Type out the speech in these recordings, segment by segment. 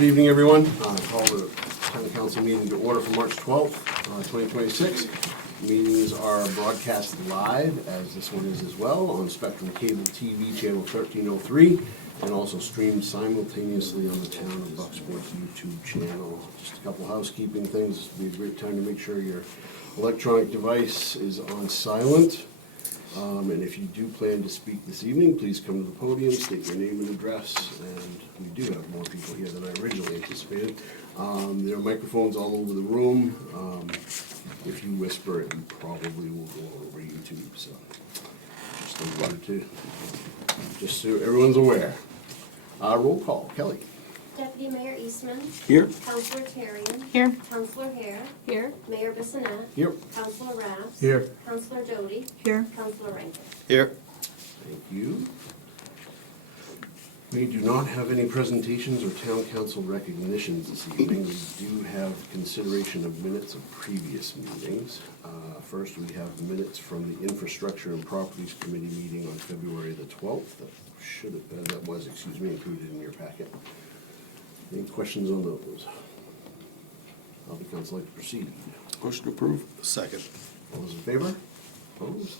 Good evening, everyone. Call the Town Council meeting to order for March 12th, 2026. Meetings are broadcast live, as this one is as well, on Spectrum Cable TV channel 1303, and also streamed simultaneously on the Town of Bucksport's YouTube channel. Just a couple housekeeping things. This would be a great time to make sure your electronic device is on silent. And if you do plan to speak this evening, please come to the podium, state your name and address, and we do have more people here than I originally anticipated. There are microphones all over the room. If you whisper, it probably will go over YouTube, so just so everyone's aware. Roll call, Kelly. Deputy Mayor Eastman. Here. Councilor Tarian. Here. Councilor Hare. Here. Mayor Bissonnette. Here. Councilor Raps. Here. Councilor Doty. Here. Councilor Rankin. Here. Thank you. We do not have any presentations or town council recognitions this evening. We do have consideration of minutes of previous meetings. First, we have minutes from the Infrastructure and Properties Committee meeting on February the 12th. That was included in your packet. Any questions on those? How would the council like to proceed? Motion to approve. Second. All those in favor? Opposed?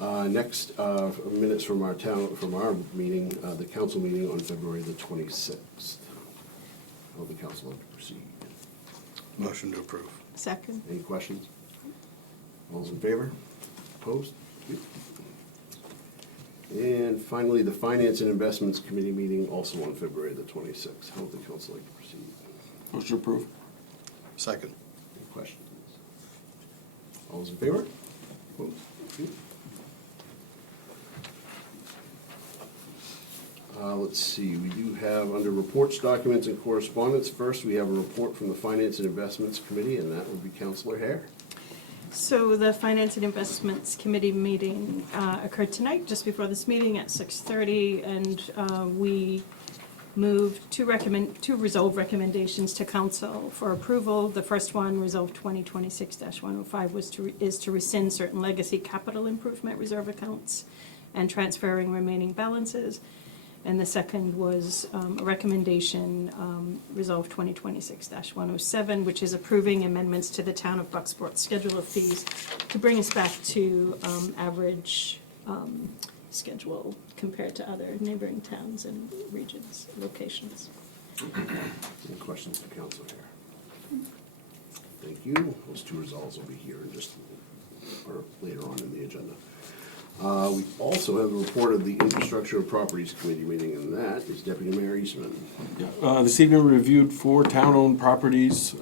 Next, minutes from our meeting, the council meeting on February the 26th. How would the council like to proceed? Motion to approve. Second. Any questions? All those in favor? Opposed? And finally, the Finance and Investments Committee meeting also on February the 26th. How would the council like to proceed? Motion to approve. Second. Any questions? All those in favor? Opposed? Let's see, we do have under reports, documents, and correspondence. First, we have a report from the Finance and Investments Committee, and that would be Councilor Hare. So the Finance and Investments Committee meeting occurred tonight, just before this meeting at 6:30, and we moved two resolve recommendations to council for approval. The first one, Resolve 2026-105, is to rescind certain legacy capital improvement reserve accounts and transferring remaining balances. And the second was a recommendation, Resolve 2026-107, which is approving amendments to the Town of Bucksport schedule of fees to bring us back to average schedule compared to other neighboring towns and regions, locations. Any questions for Councilor Hare? Thank you. Those two resolves will be here in just or later on in the agenda. We also have a report of the Infrastructure and Properties Committee meeting, and that is Deputy Mayor Eastman. Yeah. This evening we reviewed 4 town-owned properties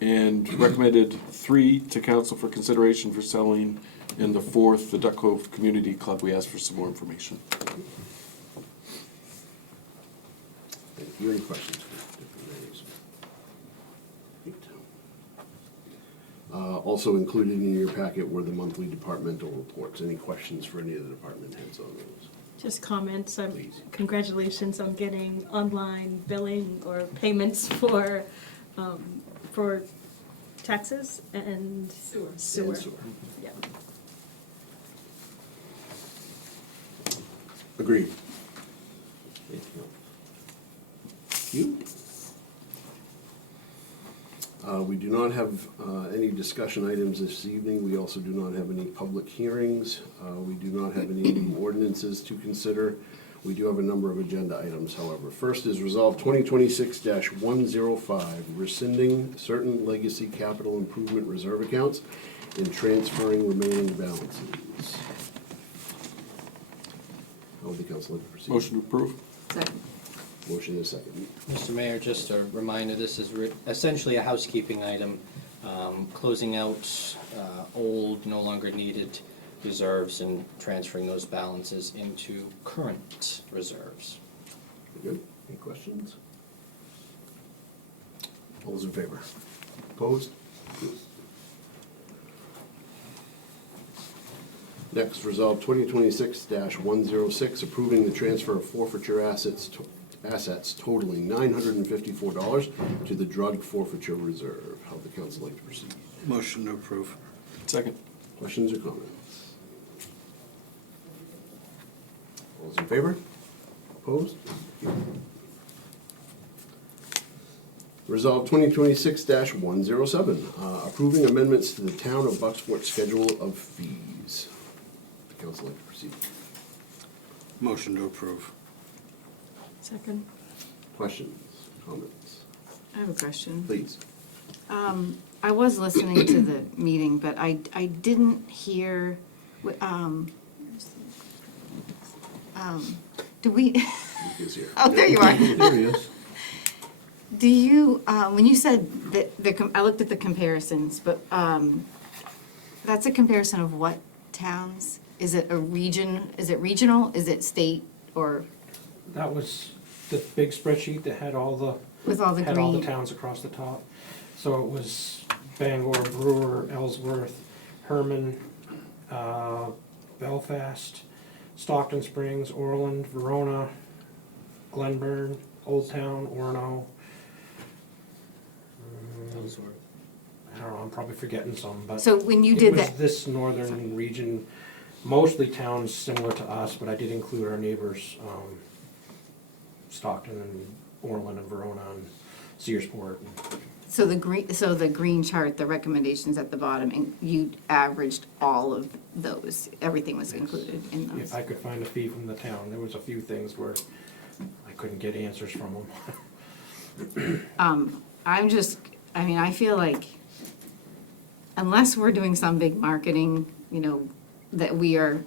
and recommended 3 to council for consideration for selling, and the 4th, the Duck Cove Community Club. We asked for some more information. Thank you. Any questions for Deputy Mayor Eastman? Also included in your packet were the monthly departmental reports. Any questions for any of the department heads on those? Just comments, Please. congratulations on getting online billing or payments for taxes and sewer. And sewer. Yeah. Agreed. Thank you. We do not have any discussion items this evening. We also do not have any public hearings. We do not have any new ordinances to consider. We do have a number of agenda items, however. First is Resolve 2026-105, rescinding certain legacy capital improvement reserve accounts and transferring remaining balances. How would the council like to proceed? Motion to approve. Second. Motion is second. Mr. Mayor, just a reminder, this is essentially a housekeeping item, closing out old, no longer needed reserves and transferring those balances into current reserves. Good. Any questions? All those in favor? Opposed? Next, Resolve 2026-106, approving the transfer of forfeiture assets totaling $954 to the Drug Forfeiture Reserve. How would the council like to proceed? Motion to approve. Second. Questions or comments? All those in favor? Opposed? Resolve 2026-107, approving amendments to the Town of Bucksport Schedule of Fees. The council like to proceed. Motion to approve. Second. Questions, comments? I have a question. Please. I was listening to the meeting, but I didn't hear, do we, He is here. oh, there you are. There he is. Do you, when you said that, I looked at the comparisons, but that's a comparison of what towns? Is it a region, is it regional, is it state, or That was the big spreadsheet that had all the, with all the had all the green? towns across the top. So it was Bangor, Brewer, Ellsworth, Herman, Belfast, Stockton Springs, Orland, Verona, Glenburn, Old Town, Orono. Those were I don't know, I'm probably forgetting some, but. So when you It did was that, this northern region, mostly towns similar to us, but I did include our neighbors, Stockton and Orland and Verona and Searsport. so the green chart, the recommendations at the bottom, and you averaged all of those, everything was included in those? If I could find a fee from the town, there was a few things where I couldn't get answers from them. I feel like unless we're doing some big marketing, that we are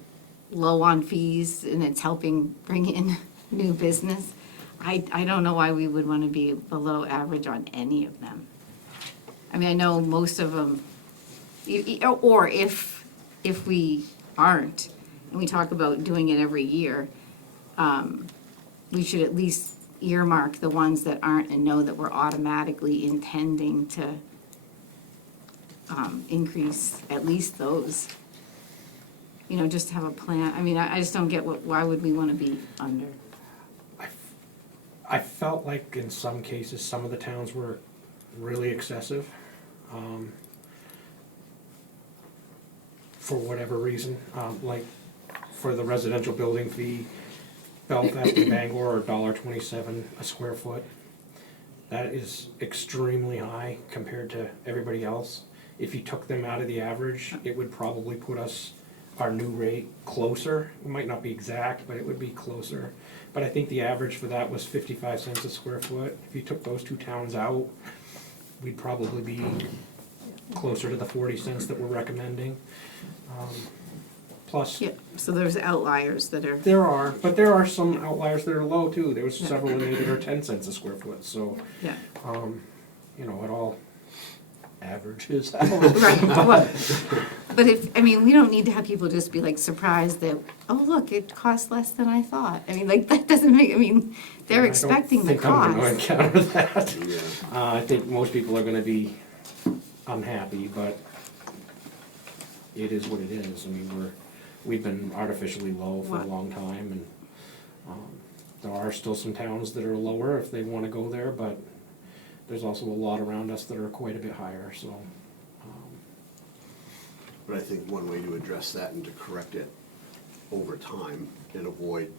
low on fees and it's helping bring in new business, I don't know why we would want to be below average on any of them. I mean, I know most of them, or if we aren't, and we talk about doing it every year, we should at least earmark the ones that aren't and know that we're automatically intending to increase at least those. Just to have a plan. I mean, I just don't get why would we want to be under? I felt like in some cases, some of the towns were really excessive, for whatever reason. Like for the residential building fee, Belfast and Bangor are $1.27 a square foot. That is extremely high compared to everybody else. If you took them out of the average, it would probably put us, our new rate, closer. It might not be exact, but it would be closer. But I think the average for that was 55 cents a square foot. If you took those two towns out, we'd probably be closer to the 40 cents that we're recommending. Plus, Yeah, so there's outliers that are, there are some outliers that are low too. There was several in there that are 10 cents a square foot, so, yeah. it all averages out. Right, but we don't need to have people just be like surprised that, oh, look, it costs less than I thought. I mean, like, that doesn't make, they're expecting the I don't think I'm cost. gonna encounter that. Yeah. I think most people are gonna be unhappy, but it is what it is. We've been artificially low for a What? long time, and there are still some towns that are lower if they wanna go there, but there's also a lot around us that are quite a bit higher, so. But I think one way to address that and to correct it over time and avoid,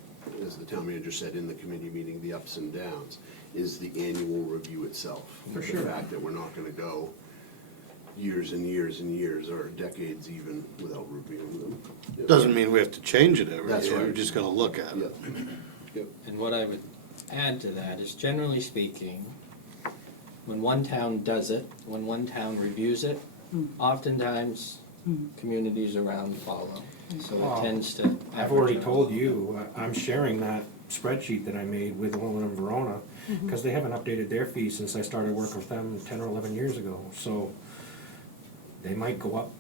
as the town manager said in the committee meeting, the ups and downs, is the annual review itself. For sure. The fact that we're not gonna go years and years and years, or decades even, without reviewing them. Yeah. Doesn't mean we have to change it every That's year, we're right. just gonna look at Yep. it. Yep. And what I would add to that is, generally speaking, when one town does it, when one town reviews it, oftentimes communities around follow. So Well, it tends to. I've already average out. told you, I'm sharing that spreadsheet that I made with Orland and Verona, because they haven't updated their fees since I started working with them 10 or 11 years ago, so they might go up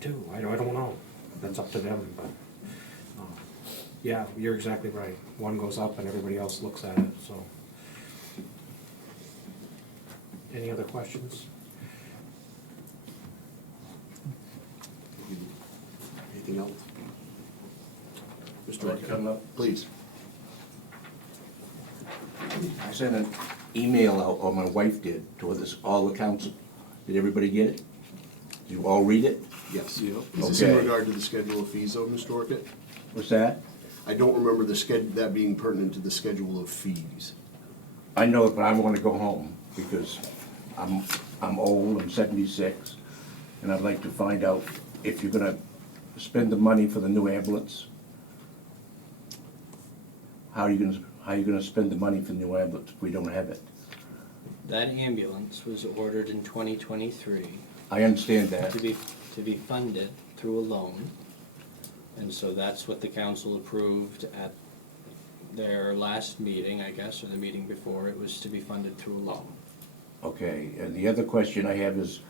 too, I don't know, that's up to them, but, yeah, you're exactly right, one goes up and everybody else looks at it, so. Any other questions? Anything else? Mr. Like Rickett? coming up? Please. I sent an email out, or my wife did, to all the council. Did everybody get it? Did you all read it? Yes. Is this in Okay. regard to the schedule of fees, though, Mr. Rickett? What's that? I don't remember that being pertinent to the schedule of fees. I know it, but I wanna go home, because I'm old, I'm 76, and I'd like to find out if you're gonna spend the money for the new ambulance. How are you gonna spend the money for the new ambulance if we don't have it? That ambulance was ordered in 2023 I understand that. to be funded through a loan. And so that's what the council approved at their last meeting, I guess, or the meeting before. It was to be funded through a loan. Okay, and the other question I have is,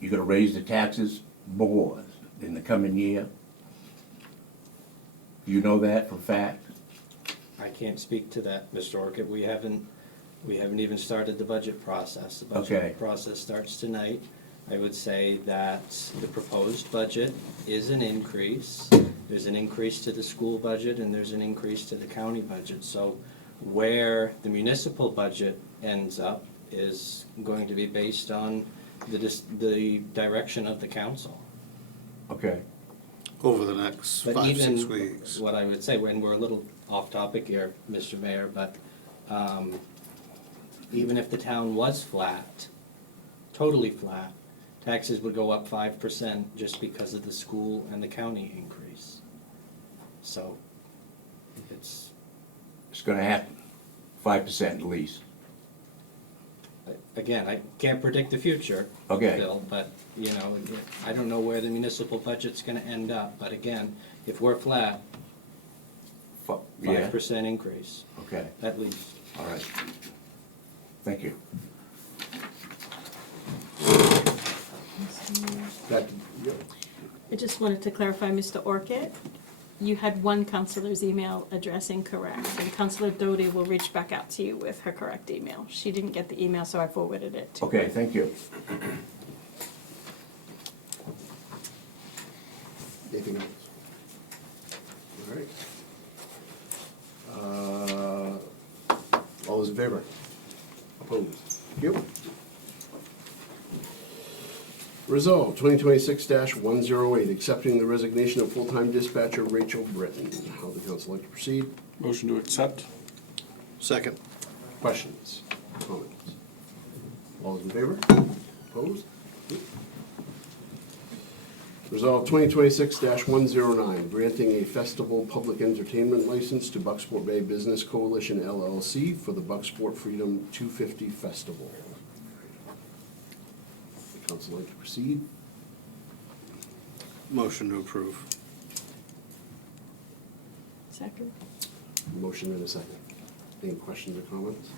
you're gonna raise the taxes more in the coming year? You know that for a fact? I can't speak to that, Mr. Orchid. We haven't even started the budget process. The Okay. budget process starts tonight. I would say that the proposed budget is an increase. There's an increase to the school budget and there's an increase to the county budget. So where the municipal budget ends up is going to be based on the direction of the council. Okay. Over the next But 5-6 even, weeks. what I would say, when we're a little off topic here, Mr. Mayor, but even if the town was flat, totally flat, taxes would go up 5% just because of the school and the county increase. So it's, It's gonna happen, 5% at least. again, I can't predict the future, Okay. Bill, but, you know, I don't know where the municipal budget's gonna end up. But again, if we're flat, Yeah, 5% increase, okay, at least. all right. Thank you. That, yep. I just wanted to clarify, Mr. Orchid, you had one counselor's email address incorrect, and Counselor Doty will reach back out to you with her correct email. She didn't get the email, so I forwarded it to her. Okay, thank you. Anything else? All right. All those in favor? Opposed? Thank you. Resolved, 2026-108, accepting the resignation of full-time dispatcher Rachel Britton. How would the council like to proceed? Motion to accept? Second. Questions? Comments? All those in favor? Opposed? Resolved, 2026-109, granting a festival public entertainment license to Bucksport Bay Business Coalition LLC for the Bucksport Freedom 250 Festival. The council like to proceed? Motion to approve. Second. Motion and a second. Any questions or comments?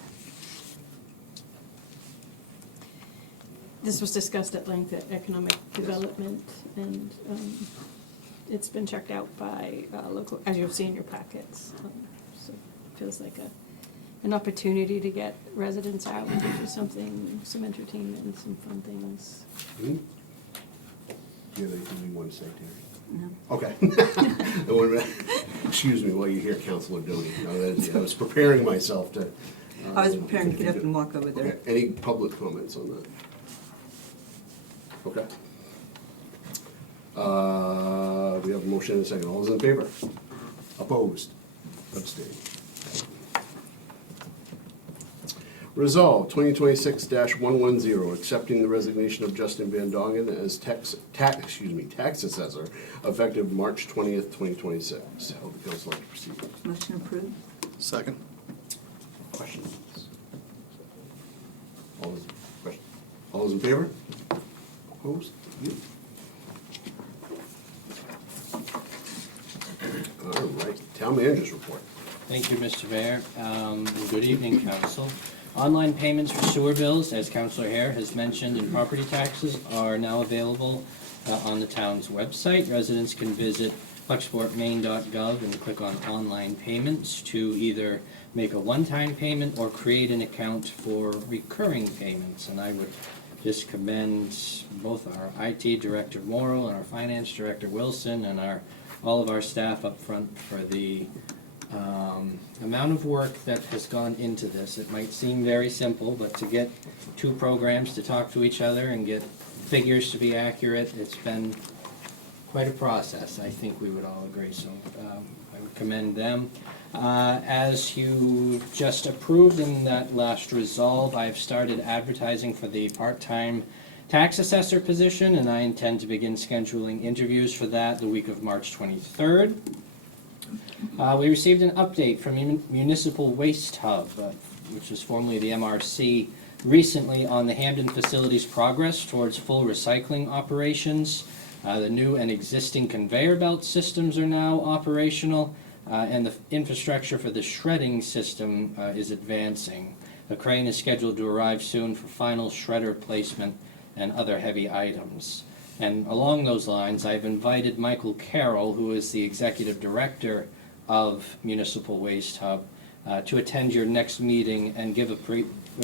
This was discussed at length at Economic Development, and it's been checked out by local, as you'll see in your packets. So it feels like an opportunity to get residents out and do something, some entertainment and some fun things. Hmm? Do you have anything you want to say, Terry? No. Okay. I wanted to- Excuse me while you hear Councilor Doty. I was preparing myself to. I was preparing to get up and walk over there. Okay, any public comments on that? Okay. We have a motion and a second. All those in favor? Opposed? Abstained? Resolved, 2026-110, accepting the resignation of Justin Van Dongen as tax assessor, effective March 20th, 2026. How would the council like to proceed? Motion approved. Second. Questions? All those in favor? Opposed? You. All right, town manager's report. Thank you, Mr. Mayor. Good evening, council. Online payments for sewer bills, as Councilor Hare has mentioned, and property taxes are now available on the town's website. Residents can visit bucksportmaine.gov and click on online payments to either make a one-time payment or create an account for recurring payments. And I would just commend both our IT Director Morrow and our Finance Director Wilson and all of our staff up front for the amount of work that has gone into this. It might seem very simple, but to get two programs to talk to each other and get figures to be accurate, it's been quite a process, I think we would all agree, so I would commend them. As you just approved in that last resolve, I've started advertising for the part-time tax assessor position, and I intend to begin scheduling interviews for that the week of March 23rd. We received an update from Municipal Waste Hub, which was formerly the MRC, recently on the Hamden facility's progress towards full recycling operations. The new and existing conveyor belt systems are now operational, and the infrastructure for the shredding system is advancing. The crane is scheduled to arrive soon for final shredder placement and other heavy items. And along those lines, I've invited Michael Carroll, who is the Executive Director of Municipal Waste Hub, to attend your next meeting and give a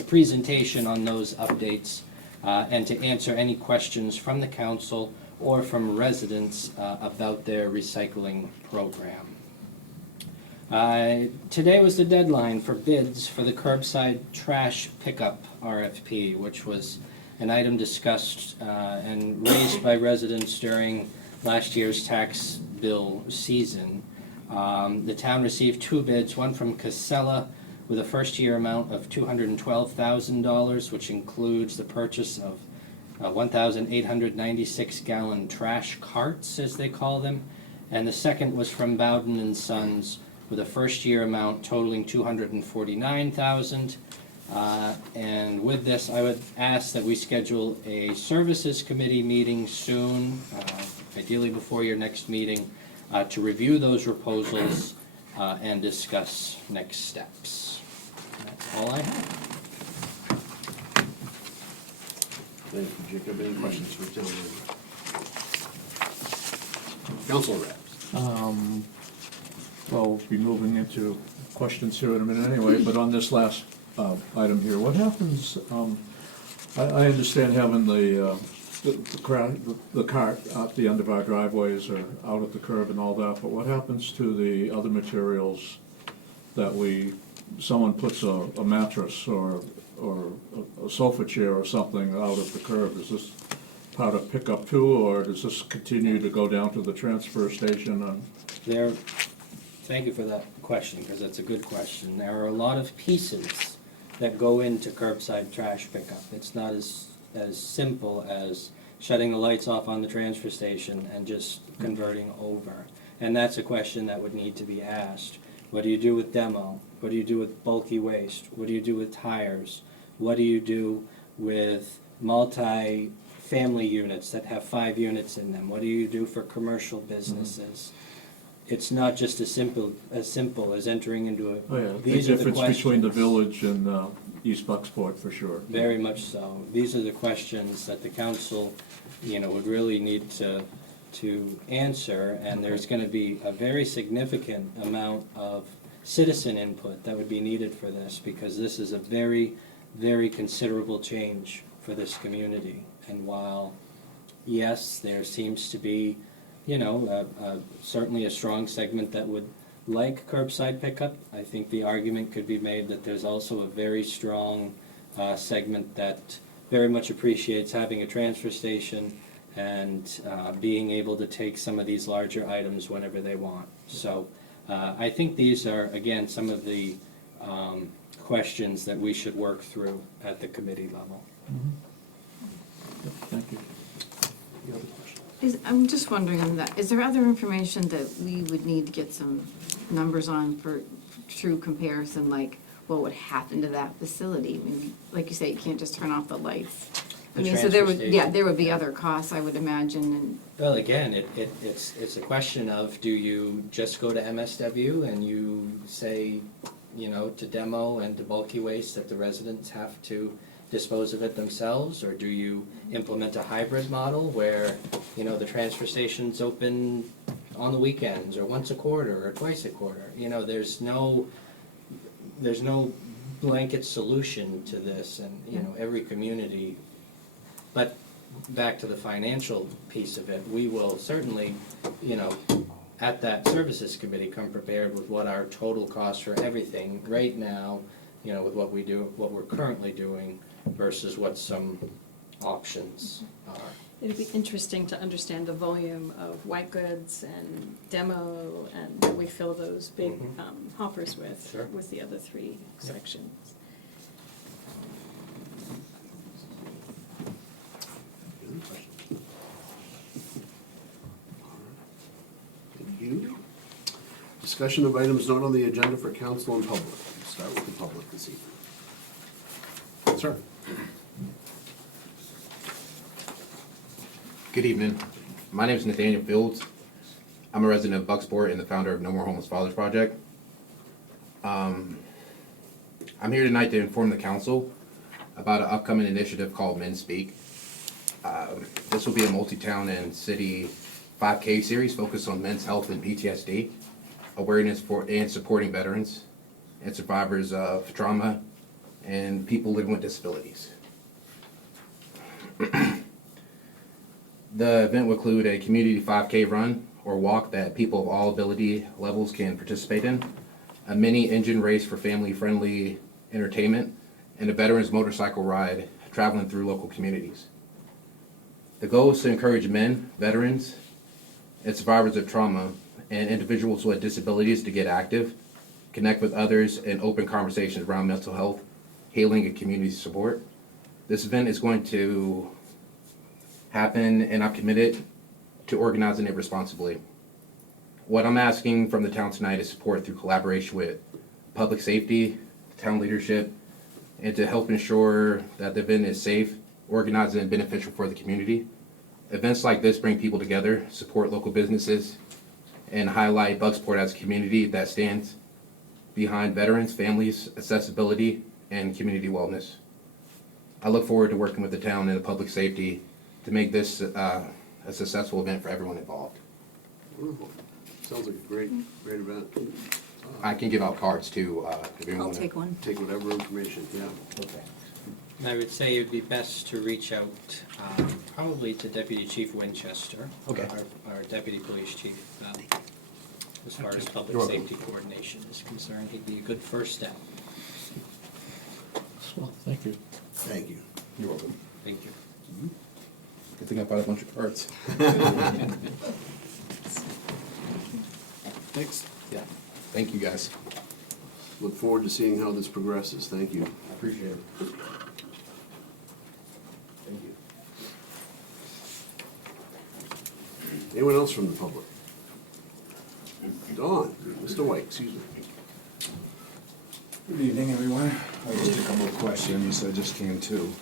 presentation on those updates and to answer any questions from the council or from residents about their recycling program. Today was the deadline for bids for the curbside trash pickup RFP, which was an item discussed and raised by residents during last year's tax bill season. The town received 2 bids, one from Casella with a first-year amount of $212,000, which includes the purchase of 1,896 gallon trash carts, as they call them, and the second was from Bowden and Sons with a first-year amount totaling $249,000. And with this, I would ask that we schedule a services committee meeting soon, ideally before your next meeting, to review those proposals and discuss next steps. That's all I have. Thank you, Jacob. Any questions for the gentleman? Councilor Rabs. Well, we'll be moving into questions here in a minute anyway, but on this last item here, what happens, I understand having the cart at the end of our driveways or out at the curb and all that, but what happens to the other materials that someone puts a mattress or a sofa chair or something out at the curb? Is this part of pickup too, or does this continue to go down to the transfer station? Thank you for that question, because that's a good question. There are a lot of pieces that go into curbside trash pickup. It's not as simple as shutting the lights off on the transfer station and just converting over. And that's a question that would need to be asked. What do you do with demo? What do you do with bulky waste? What do you do with tires? What do you do with multi-family units that have 5 units in them? What do you do for commercial businesses? It's not just as simple as entering into a. Oh, yeah, These the are the difference between the questions. village and East Bucksport, for sure. Very much so. These are the questions that the council, would really need to answer, and there's gonna be a very significant amount of citizen input that would be needed for this, because this is a very, very considerable change for this community. And while, yes, there seems to be, certainly a strong segment that would like curbside pickup, I think the argument could be made that there's also a very strong segment that very much appreciates having a transfer station and being able to take some of these larger items whenever they want. So I think these are, again, some of the questions that we should work through at the committee level. Yep, thank you. Any other questions? I'm just wondering on that, is there other information that we would need to get some numbers on for true comparison, like what would happen to that facility? I mean, like you say, you can't just turn off the lights. The So there would, transfer yeah, station. there would be other costs, I would imagine, and, Well, again, it's a question of, do you just go to MSW and you say, to demo and to bulky waste that the residents have to dispose of it themselves, or do you implement a hybrid model where, the transfer station's open on the weekends, or once a quarter, or twice a quarter? There's no blanket solution to this, and, every community. But back to the financial piece of it, we will certainly, at that services committee, come prepared with what our total cost for everything right now, with what we're currently doing versus what some options are. It'd be interesting to understand the volume of white goods and demo and what we fill those big hoppers Sure. with the other three sections. Any questions? Thank you. Discussion of items not on the agenda for council and public. We'll start with the public this evening. Sir? Good evening. My name is Nathaniel Fields. I'm a resident of Bucksport and the founder of No More Homeless Fathers Project. I'm here tonight to inform the council about an upcoming initiative called Men Speak. This will be a multi-town and city 5K series focused on men's health and PTSD, awareness for and supporting veterans and survivors of trauma and people living with disabilities. The event will include a community 5K run or walk that people of all ability levels can participate in, a mini engine race for family-friendly entertainment, and a veterans motorcycle ride traveling through local communities. The goal is to encourage men, veterans, and survivors of trauma and individuals with disabilities to get active, connect with others, and open conversations around mental health, healing, and community support. This event is going to happen, and I'm committed to organizing it responsibly. What I'm asking from the town tonight is support through collaboration with public safety, town leadership, and to help ensure that the event is safe, organized, and beneficial for the community. Events like this bring people together, support local businesses, and highlight Bucksport as a community that stands behind veterans, families, accessibility, and community wellness. I look forward to working with the town and the public safety to make this a successful event for everyone involved. Wonderful. Sounds like a great event. I can give out cards too, if you I'll want. take one. Take whatever information, yeah. Okay. And I would say it'd be best to reach out probably to Deputy Chief Winchester. Okay. Our Deputy Police Chief. As far as public You're welcome. safety coordination is concerned, he'd be a good first step. Well, thank you. Thank you. You're welcome. Thank you. Good thing I bought a bunch of cards. Thanks. Yeah. Thank you, guys. Look forward to seeing how this progresses. Thank you. I appreciate it. Thank you. Anyone else from the public? Dawn, Mr. White, excuse me. Good evening, everyone. I have just a couple of questions. I just came to.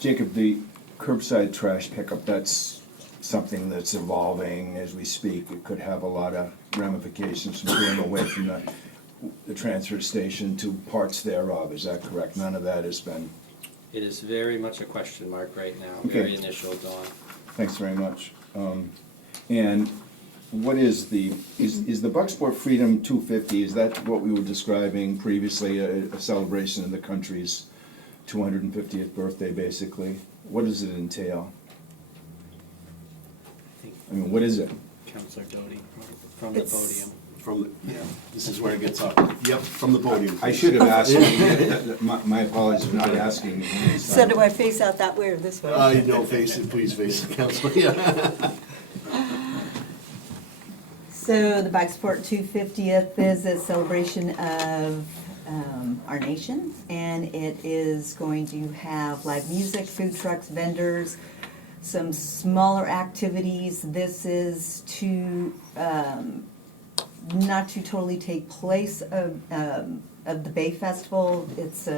Jacob, the curbside trash pickup, that's something that's evolving as we speak. It could have a lot of ramifications from going away from the transfer station to parts thereof. Is that correct? None of that has been. It is very much a question mark right now, Okay. very initial, Dawn. Thanks very much. And what is the Bucksport Freedom 250, is that what we were describing previously, a celebration of the country's 250th birthday, basically? What does it entail? I mean, what is it? Counselor Doty from the podium. Yeah, this is where it gets up. Yep, from the podium. I should have asked you, my apologies for not asking. So do I face out that way or this way? No, face it, please face the council, yeah. So the Bucksport 250th is a celebration of our nation, and it is going to have live music, food trucks, vendors, some smaller activities. This is to not to totally take place of the Bay Festival. It's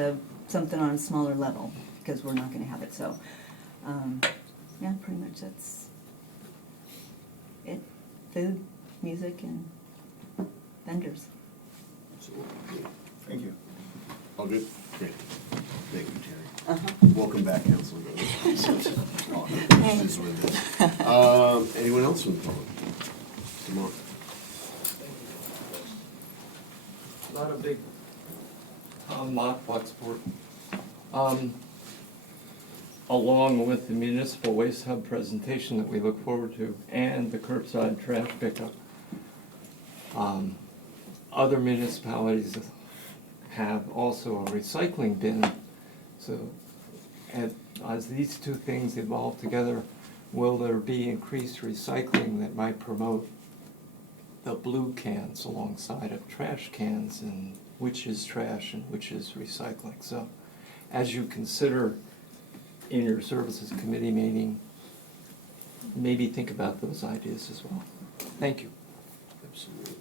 something on a smaller level because we're not going to have it. So yeah, pretty much that's it. Food, music, and vendors. Thank you. All good? Great. Thank you, Terry. Uh-huh. Welcome back, Councilor. This is what it is. Anyone else from the public? Come on. Not a big, Mark Bucksport. Along with the municipal waste hub presentation that we look forward to and the curbside trash pickup. Other municipalities have also a recycling bin. So at as these two things evolve together, will there be increased recycling that might promote the blue cans alongside of trash cans, and which is trash and which is recycling? So as you consider in your services committee meeting, maybe think about those ideas as well. Thank you. Absolutely.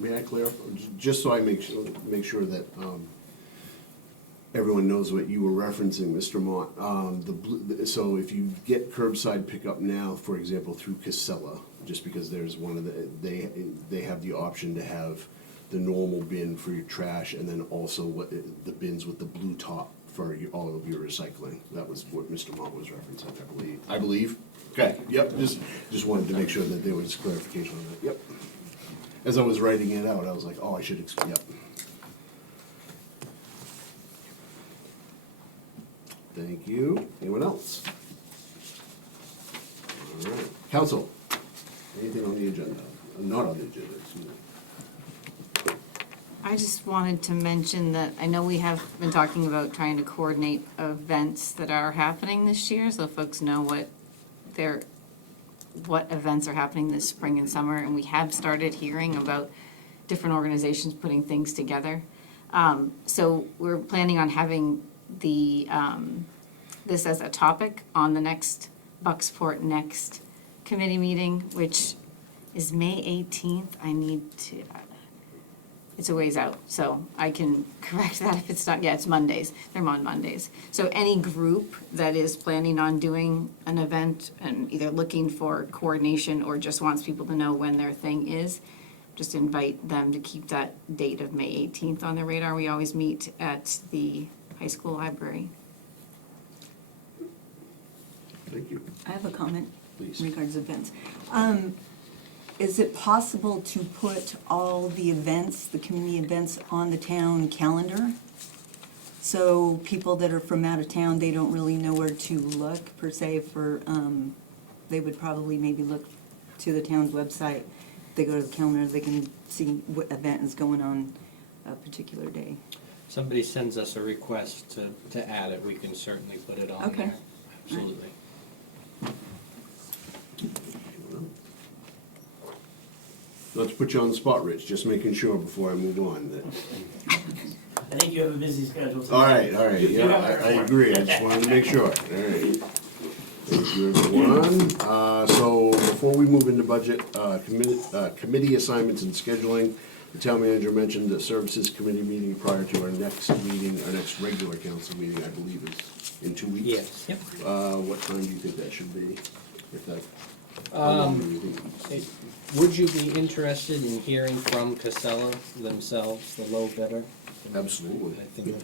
May I clarify, just so I make sure that everyone knows what you were referencing, Mr. Mott. So if you get curbside pickup now, for example, through Casella, just because there's one of they have the option to have the normal bin for your trash, and then also the bins with the blue top for all of your recycling. That was what Mr. Mott was referencing, I believe. Okay, yep, just wanted to make sure that there was clarification on that, yep. As I was writing it out, I was like, oh, I should, yep. Thank you. Anyone else? All right. Council, anything on the agenda? Not on the agenda, excuse me. I just wanted to mention that I know we have been talking about trying to coordinate events that are happening this year, so folks know what events are happening this spring and summer, and we have started hearing about different organizations putting things together. So we're planning on having this as a topic on the next Bucksport Next committee meeting, which is May 18th. It's a ways out, so I can correct that if it's not, yeah, it's Mondays. They're on Mondays. So any group that is planning on doing an event and either looking for coordination or just wants people to know when their thing is, just invite them to keep that date of May 18th on their radar. We always meet at the high school library. Thank you. I have a comment Please. in regards to events. Is it possible to put all the events, the community events, on the town calendar? So people that are from out of town, they don't really know where to look per se for, they would probably maybe look to the town's website. They go to the calendar, they can see what event is going on a particular day. Somebody sends us a request to add it, we can certainly put it on Okay. there. Absolutely. Let's put you on the spot, Rich, just making sure before I move on. I think you have a busy schedule tonight. All right, yeah, I agree, I just wanted to make sure, all right. Thank you, everyone. So before we move into budget, committee assignments and scheduling, the town manager mentioned the services committee meeting prior to our next meeting, our next regular council meeting, I believe is in 2 weeks. Yes, yep. What time do you think that should be? If that, how long do you think? Would you be interested in hearing from Casella themselves, the low bidder? Absolutely. I think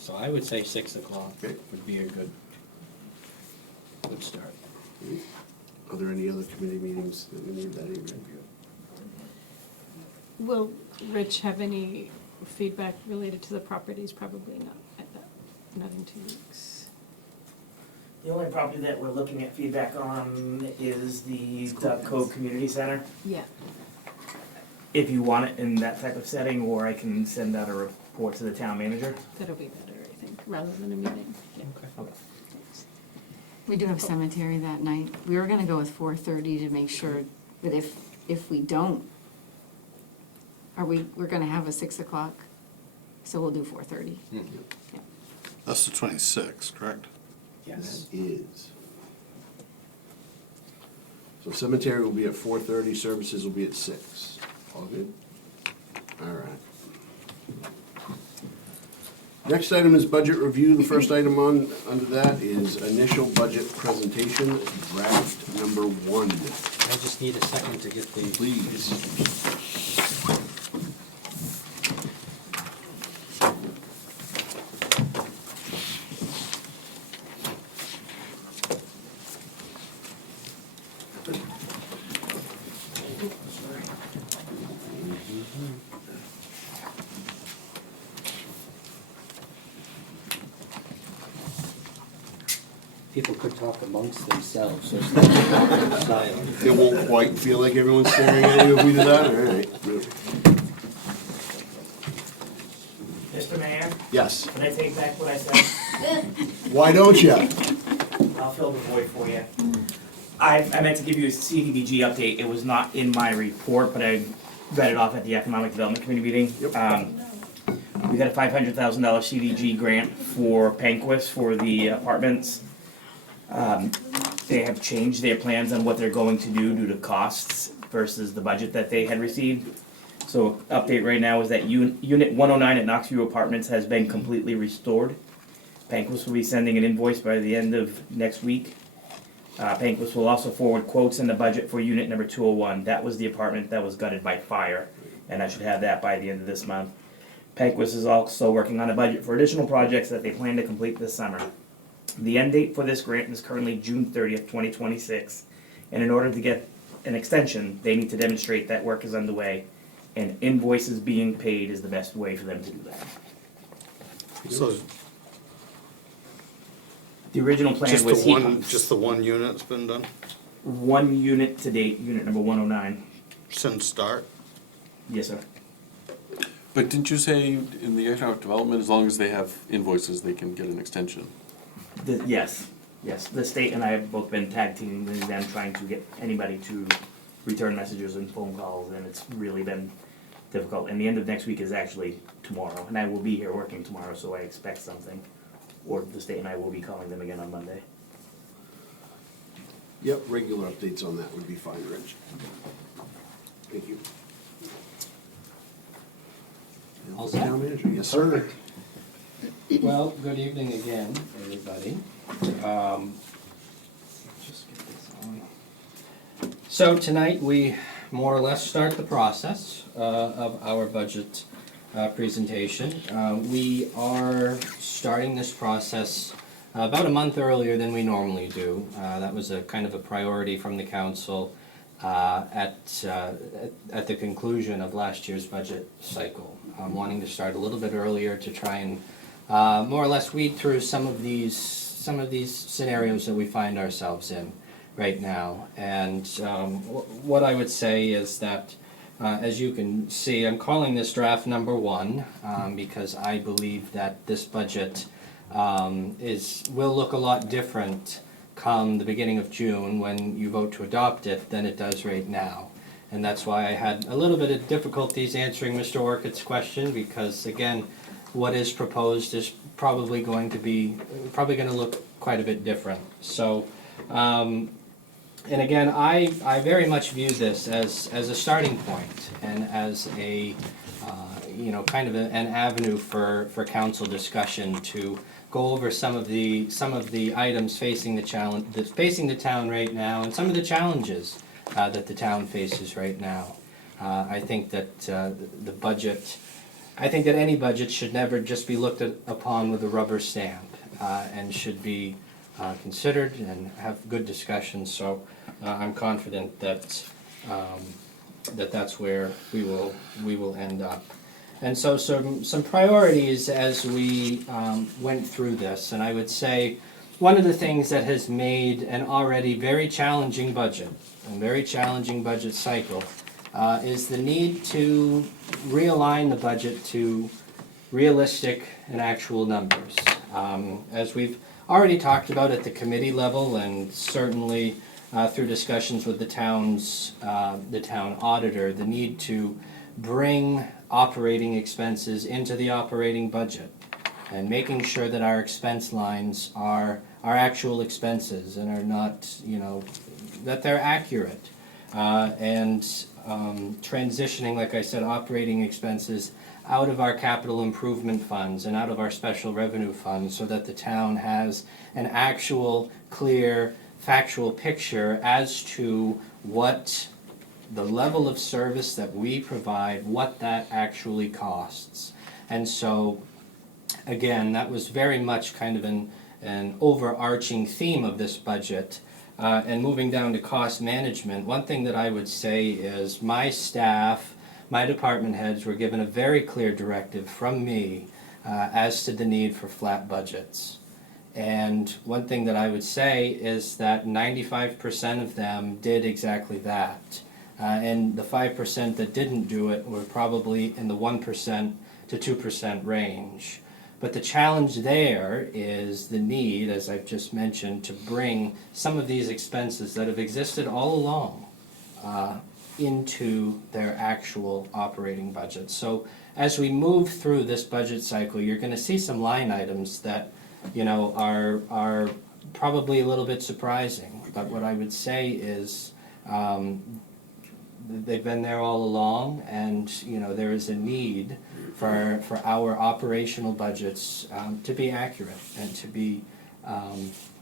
so I would say 6 o'clock Okay. would be a good start. Are there any other committee meetings that we need that evening? Will Rich have any feedback related to the properties? Probably not in 2 weeks. The only property that we're looking at feedback on is the Duck Cove Community Center. Yeah. If you want it in that type of setting, or I can send out a report to the town manager. That'll be better, I think, rather than a meeting. Yeah. Okay. We do have cemetery that night. We were gonna go with 4:30 to make sure that if we don't, we're gonna have a 6 o'clock, so we'll do 4:30. Yeah. That's the 26th, correct? Yes. That is. So cemetery will be at 4:30, services will be at 6. All good? All right. Next item is budget review. The first item under that is initial budget presentation, draft number 1. I just need a second to get the. Please. People could talk amongst themselves, so it's not silent. It won't quite feel like everyone's staring at you if we do that, all right. Yes. Can I take back what I said? Why don't you? I'll fill the void for you. I meant to give you a CDBG update. It was not in my report, but I read it off at the Economic Development Committee meeting. We got a $500,000 CDG grant for Panquist for the apartments. They have changed their plans on what they're going to do due to costs versus the budget that they had received. So update right now is that Unit 109 at Knoxview Apartments has been completely restored. Panquist will be sending an invoice by the end of next week. Panquist will also forward quotes in the budget for unit number 201. That was the apartment that was gutted by fire, and I should have that by the end of this month. Panquist is also working on a budget for additional projects that they plan to complete this summer. The end date for this grant is currently June 30th, 2026, and in order to get an extension, they need to demonstrate that work is underway, and invoices being paid is the best way for them to do that. So The original plan just was the one, just the one unit's been done one unit to date, unit number 109. since start? Yes, sir. But didn't you say in the economic development, as long as they have invoices, they can get an extension? Yes. The state and I have both been tag teaming them trying to get anybody to return messages and phone calls, and it's really been difficult. And the end of next week is actually tomorrow, and I will be here working tomorrow, so I expect something. Or the state and I will be calling them again on Monday. Yep, regular updates on that would be fine, Rich. Thank you. All set? Town manager, yes, sir. Well, good evening again, everybody. Just get this on. So tonight, we more or less start the process of our budget presentation. We are starting this process about a month earlier than we normally do. That was a kind of a priority from the council at the conclusion of last year's budget cycle. Wanting to start a little bit earlier to try and more or less weed through some of these scenarios that we find ourselves in right now. And what I would say is that, as you can see, I'm calling this draft number 1 because I believe that this budget will look a lot different come the beginning of June when you vote to adopt it than it does right now. And that's why I had a little bit of difficulties answering Mr. Orcutt's question, because again, what is proposed is probably going to look quite a bit different. So, and again, I very much view this as a starting point and as a kind of an avenue for council discussion to go over some of the items facing the town right now, and some of the challenges that the town faces right now. I think that the budget, I think that any budget should never just be looked upon with a rubber stamp, and should be considered and have good discussions. So I'm confident that that's where we will end up. And so some priorities as we went through this, and I would say one of the things that has made an already very challenging budget, a very challenging budget cycle, is the need to realign the budget to realistic and actual numbers. As we've already talked about at the committee level, and certainly through discussions with the town auditor, the need to bring operating expenses into the operating budget and making sure that our expense lines are actual expenses and are not, that they're accurate. And transitioning, like I said, operating expenses out of our capital improvement funds and out of our special revenue funds so that the town has an actual, clear, factual picture as to what the level of service that we provide, what that actually costs. And so, again, that was very much kind of an overarching theme of this budget. And moving down to cost management, one thing that I would say is my staff, my department heads were given a very clear directive from me as to the need for flat budgets. And one thing that I would say is that 95% of them did exactly that. And the 5% that didn't do it were probably in the 1% to 2% range. But the challenge there is the need, as I've just mentioned, to bring some of these expenses that have existed all along into their actual operating budget. So as we move through this budget cycle, you're going to see some line items that, you know, are probably a little bit surprising. But what I would say is they've been there all along, and you know there is a need for our operational budgets to be accurate and to be,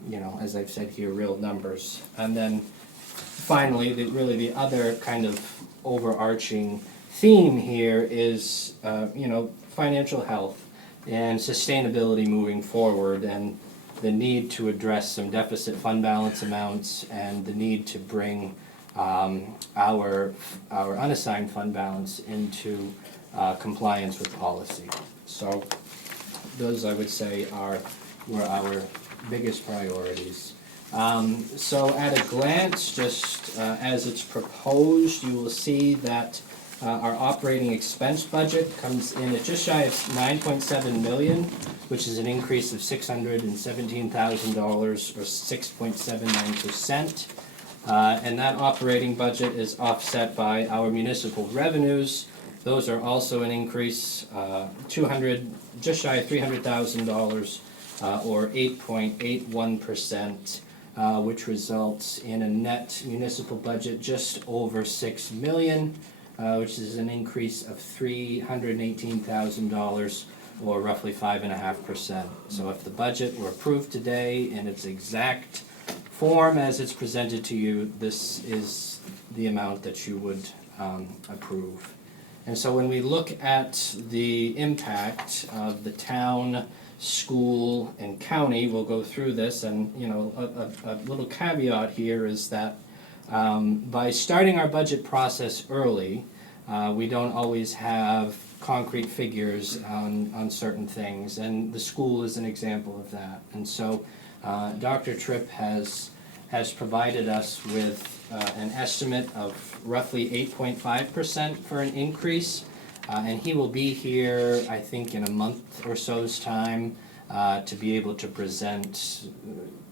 you know, as I've said here, real numbers. And then finally, really the other kind of overarching theme here is, you know, financial health and sustainability moving forward, and the need to address some deficit fund balance amounts, and the need to bring our unassigned fund balance into compliance with policy. So those, I would say, were our biggest priorities. So at a glance, just as it's proposed, you will see that our operating expense budget comes in at just shy of 9.7 million, which is an increase of $617,000 or 6.79%. And that operating budget is offset by our municipal revenues. Those are also an increase, just shy of $300,000 or 8.81%, which results in a net municipal budget just over $6 million, which is an increase of $318,000 or roughly 5.5%. So if the budget were approved today in its exact form as it's presented to you, this is the amount that you would approve. And so when we look at the impact of the town, school, and county, we'll go through this, and you know, a little caveat here is that by starting our budget process early, we don't always have concrete figures on certain things, and the school is an example of that. And so Dr. Tripp has provided us with an estimate of roughly 8.5% for an increase, and he will be here, I think, in a month or so's time to be able to present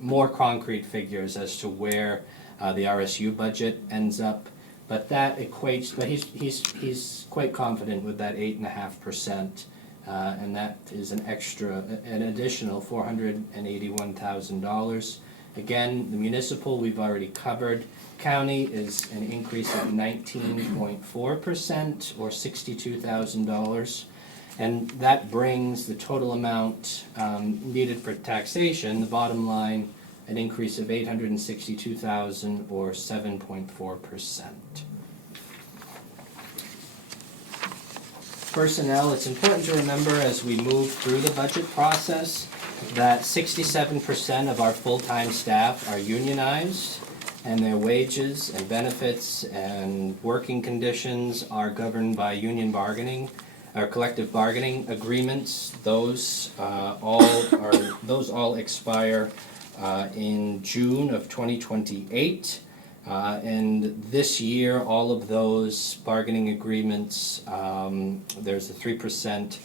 more concrete figures as to where the RSU budget ends up. But that equates, but he's quite confident with that 8.5%, and that is an additional $481,000. Again, the municipal we've already covered. County is an increase of 19.4% or $62,000, and that brings the total amount needed for taxation, the bottom line, an increase of $862,000 or 7.4%. Personnel, it's important to remember as we move through the budget process that 67% of our full-time staff are unionized, and their wages and benefits and working conditions are governed by union bargaining or collective bargaining agreements. Those all expire in June of 2028. And this year, all of those bargaining agreements, there's a 3%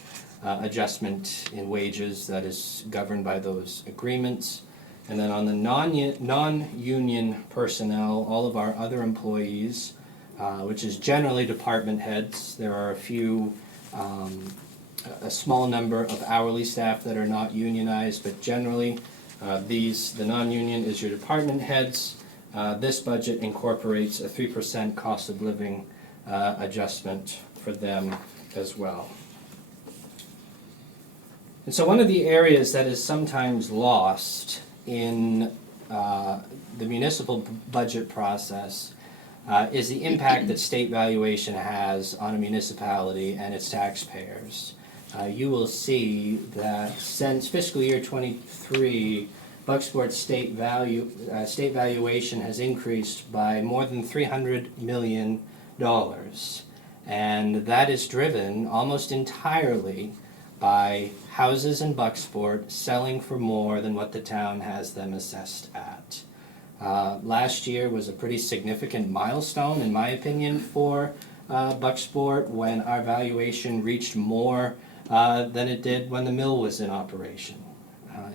adjustment in wages that is governed by those agreements. And then on the non-union personnel, all of our other employees, which is generally department heads, there are a small number of hourly staff that are not unionized, but generally the non-union is your department heads. This budget incorporates a 3% cost of living adjustment for them as well. And so one of the areas that is sometimes lost in the municipal budget process is the impact that state valuation has on a municipality and its taxpayers. You will see that since fiscal year 23, Bucksport's state valuation has increased by more than $300 million, and that is driven almost entirely by houses in Bucksport selling for more than what the town has them assessed at. Last year was a pretty significant milestone, in my opinion, for Bucksport when our valuation reached more than it did when the mill was in operation.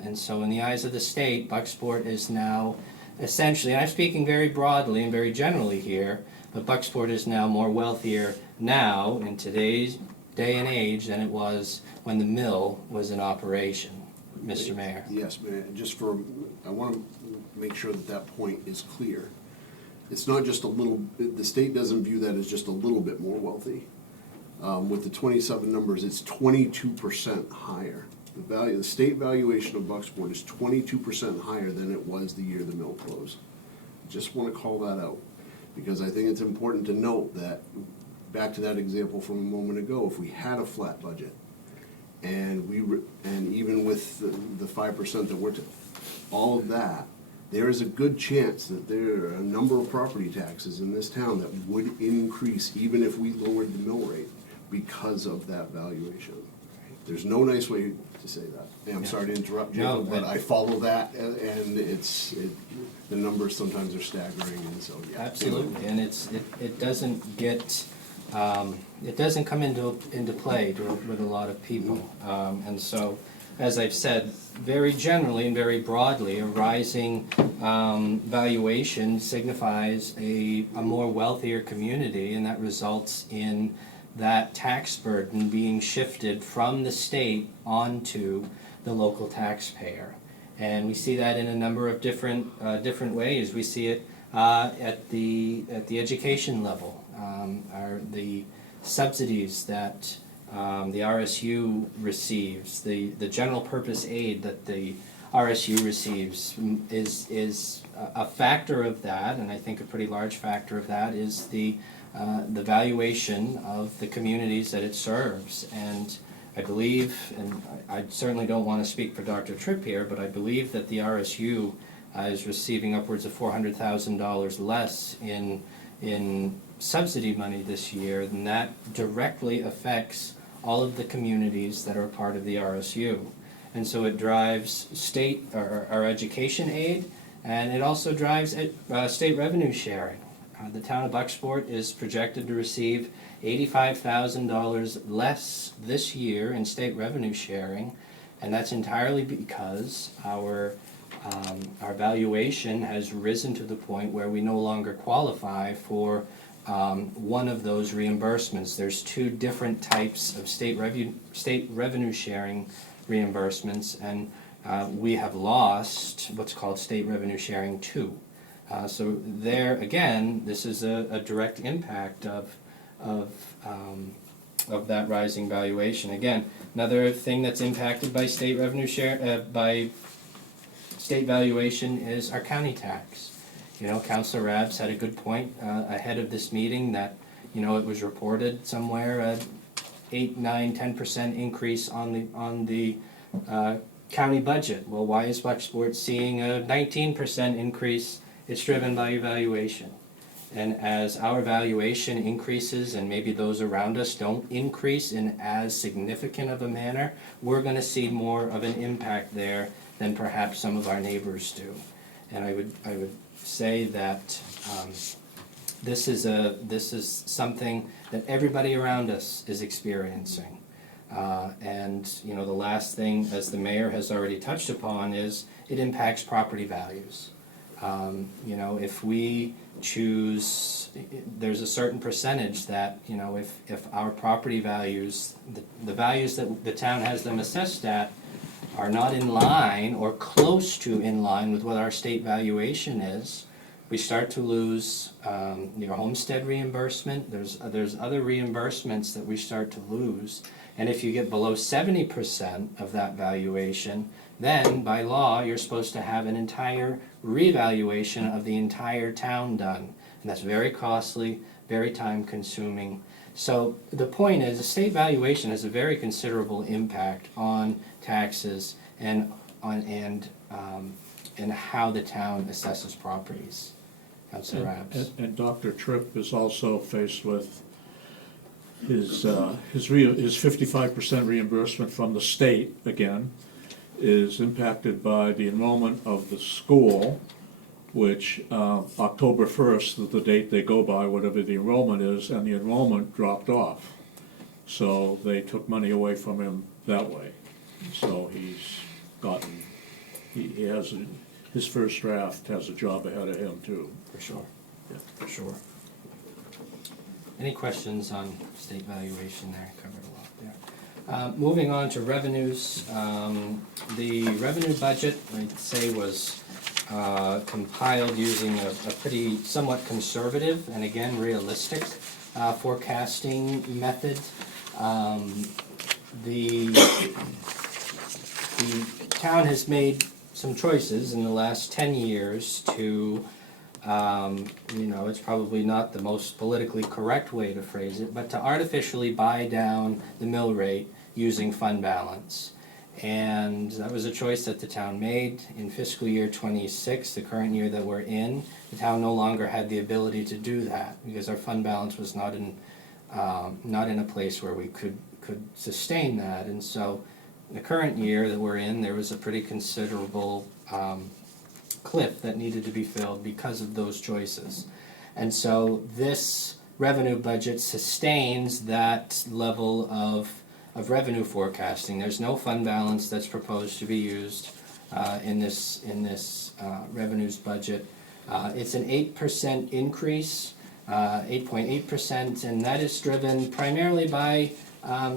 And so in the eyes of the state, Bucksport is now essentially, and I'm speaking very broadly and very generally here, but Bucksport is now more wealthier now in today's day and age than it was when the mill was in operation. Mr. Mayor. Yes, man, I want to make sure that that point is clear. It's not just a little, the state doesn't view that as just a little bit more wealthy. With the 27 numbers, it's 22% higher. The state valuation of Bucksport is 22% higher than it was the year the mill closed. Just want to call that out, because I think it's important to note that, back to that example from a moment ago, if we had a flat budget, and even with the 5% that we're, all of that, there is a good chance that there are a number of property taxes in this town that would increase even if we lowered the mill rate because of that valuation. There's no nice way to say that. And I'm sorry to interrupt, Jacob, No, but I follow that, and the numbers sometimes are staggering, and so, yeah. Absolutely, and it doesn't get, it doesn't come into play with a lot of people. And so, as I've said, very generally and very broadly, a rising valuation signifies a more wealthier community, and that results in that tax burden being shifted from the state onto the local taxpayer. And we see that in a number of different ways. We see it at the education level. The subsidies that the RSU receives, the general purpose aid that the RSU receives is a factor of that, and I think a pretty large factor of that is the valuation of the communities that it serves. And I believe, and I certainly don't want to speak for Dr. Tripp here, but I believe that the RSU is receiving upwards of $400,000 less in subsidy money this year, and that directly affects all of the communities that are part of the RSU. And so it drives state, our education aid, and it also drives state revenue sharing. The town of Bucksport is projected to receive $85,000 less this year in state revenue sharing, and that's entirely because our valuation has risen to the point where we no longer qualify for one of those reimbursements. There's two different types of state revenue sharing reimbursements, and we have lost what's called state revenue sharing 2. So there again, this is a direct impact of that rising valuation. Again, another thing that's impacted by state revenue by state valuation is our county tax. You know, Councilor Rabs had a good point ahead of this meeting that, you know, it was reported somewhere 8, 9, 10% increase on the county budget. Well, why is Bucksport seeing a 19% increase? It's driven by valuation. And as our valuation increases and maybe those around us don't increase in as significant of a manner, we're going to see more of an impact there than perhaps some of our neighbors do. And I would say that this is something that everybody around us is experiencing. And you know, the last thing, as the mayor has already touched upon, is it impacts property values. You know, if we choose, there's a certain percentage that, you know, if our property values, the values that the town has them assessed at are not in line or close to in line with what our state valuation is, we start to lose your homestead reimbursement. There's other reimbursements that we start to lose. And if you get below 70% of that valuation, then by law, you're supposed to have an entire revaluation of the entire town done. And that's very costly, very time consuming. So the point is, the state valuation has a very considerable impact on taxes and how the town assesses properties. Councilor Rabs. And Dr. Tripp is also faced with his 55% reimbursement from the state, again, is impacted by the enrollment of the school, which October 1st is the date they go by, whatever the enrollment is, and the enrollment dropped off. So they took money away from him that way. So he's gotten, he has, his first draft has a job ahead of him too. For sure, Yeah. for sure. Any questions on state valuation there? Covered a lot there. Moving on to revenues, the revenue budget, I'd say, was compiled using a pretty somewhat conservative and again realistic forecasting method. The town has made some choices in the last 10 years to, it's probably not the most politically correct way to phrase it, but to artificially buy down the mill rate using fund balance. And that was a choice that the town made in fiscal year 26, the current year that we're in. The town no longer had the ability to do that because our fund balance was not in a place where we could sustain that. And so the current year that we're in, there was a pretty considerable cliff that needed to be filled because of those choices. And so this revenue budget sustains that level of revenue forecasting. There's no fund balance that's proposed to be used in this revenues budget. It's an 8% increase, 8.8%, and that is driven primarily by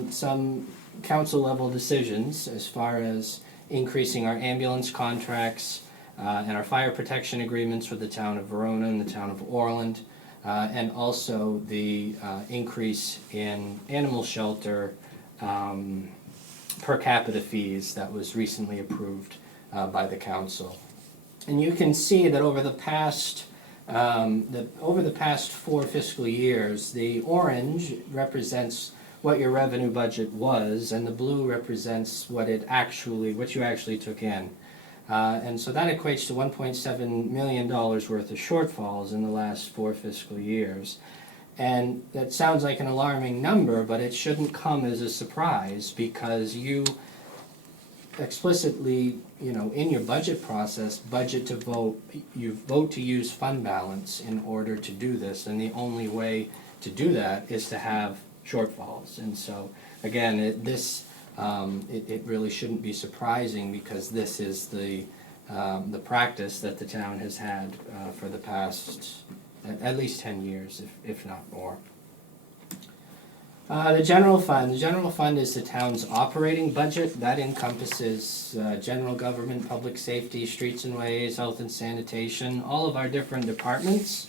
some council level decisions as far as increasing our ambulance contracts and our fire protection agreements for the town of Verona and the town of Orland, and also the increase in animal shelter per capita fees that was recently approved by the council. And you can see that over the past 4 fiscal years, the orange represents what your revenue budget was, and the blue represents what you actually took in. And so that equates to $1.7 million worth of shortfalls in the last 4 fiscal years. And that sounds like an alarming number, but it shouldn't come as a surprise because you explicitly, in your budget process, you vote to use fund balance in order to do this, and the only way to do that is to have shortfalls. And so, again, it really shouldn't be surprising because this is the practice that the town has had for the past at least 10 years, if not more. The general fund. The general fund is the town's operating budget. That encompasses general government, public safety, streets and ways, health and sanitation, all of our different departments.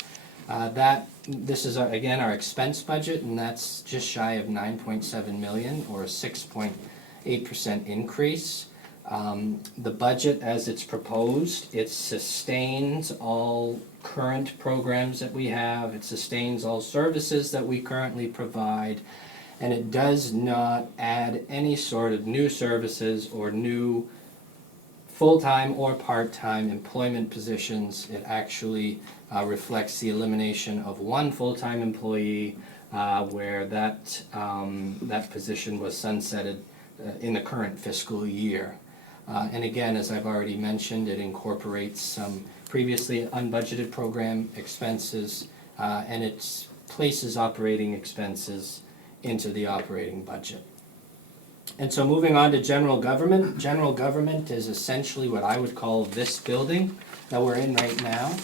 This is again our expense budget, and that's just shy of 9.7 million, or a 6.8% increase. The budget, as it's proposed, it sustains all current programs that we have. It sustains all services that we currently provide, and it does not add any sort of new services or new full-time or part-time employment positions. It actually reflects the elimination of one full-time employee where that position was sunsetted in the current fiscal year. And again, as I've already mentioned, it incorporates some previously unbudgeted program expenses, and it places operating expenses into the operating budget. And so moving on to general government. General government is essentially what I would call this building that we're in right now.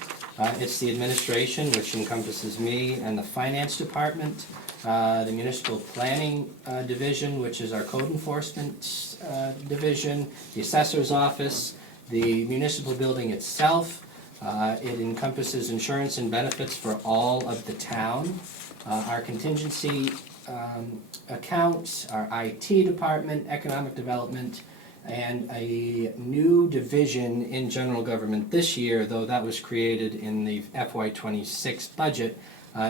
It's the administration, which encompasses me and the finance department, the municipal planning division, which is our code enforcement division, the assessor's office, the municipal building itself. It encompasses insurance and benefits for all of the town, our contingency accounts, our IT department, economic development, and a new division in general government this year, though that was created in the FY26 budget,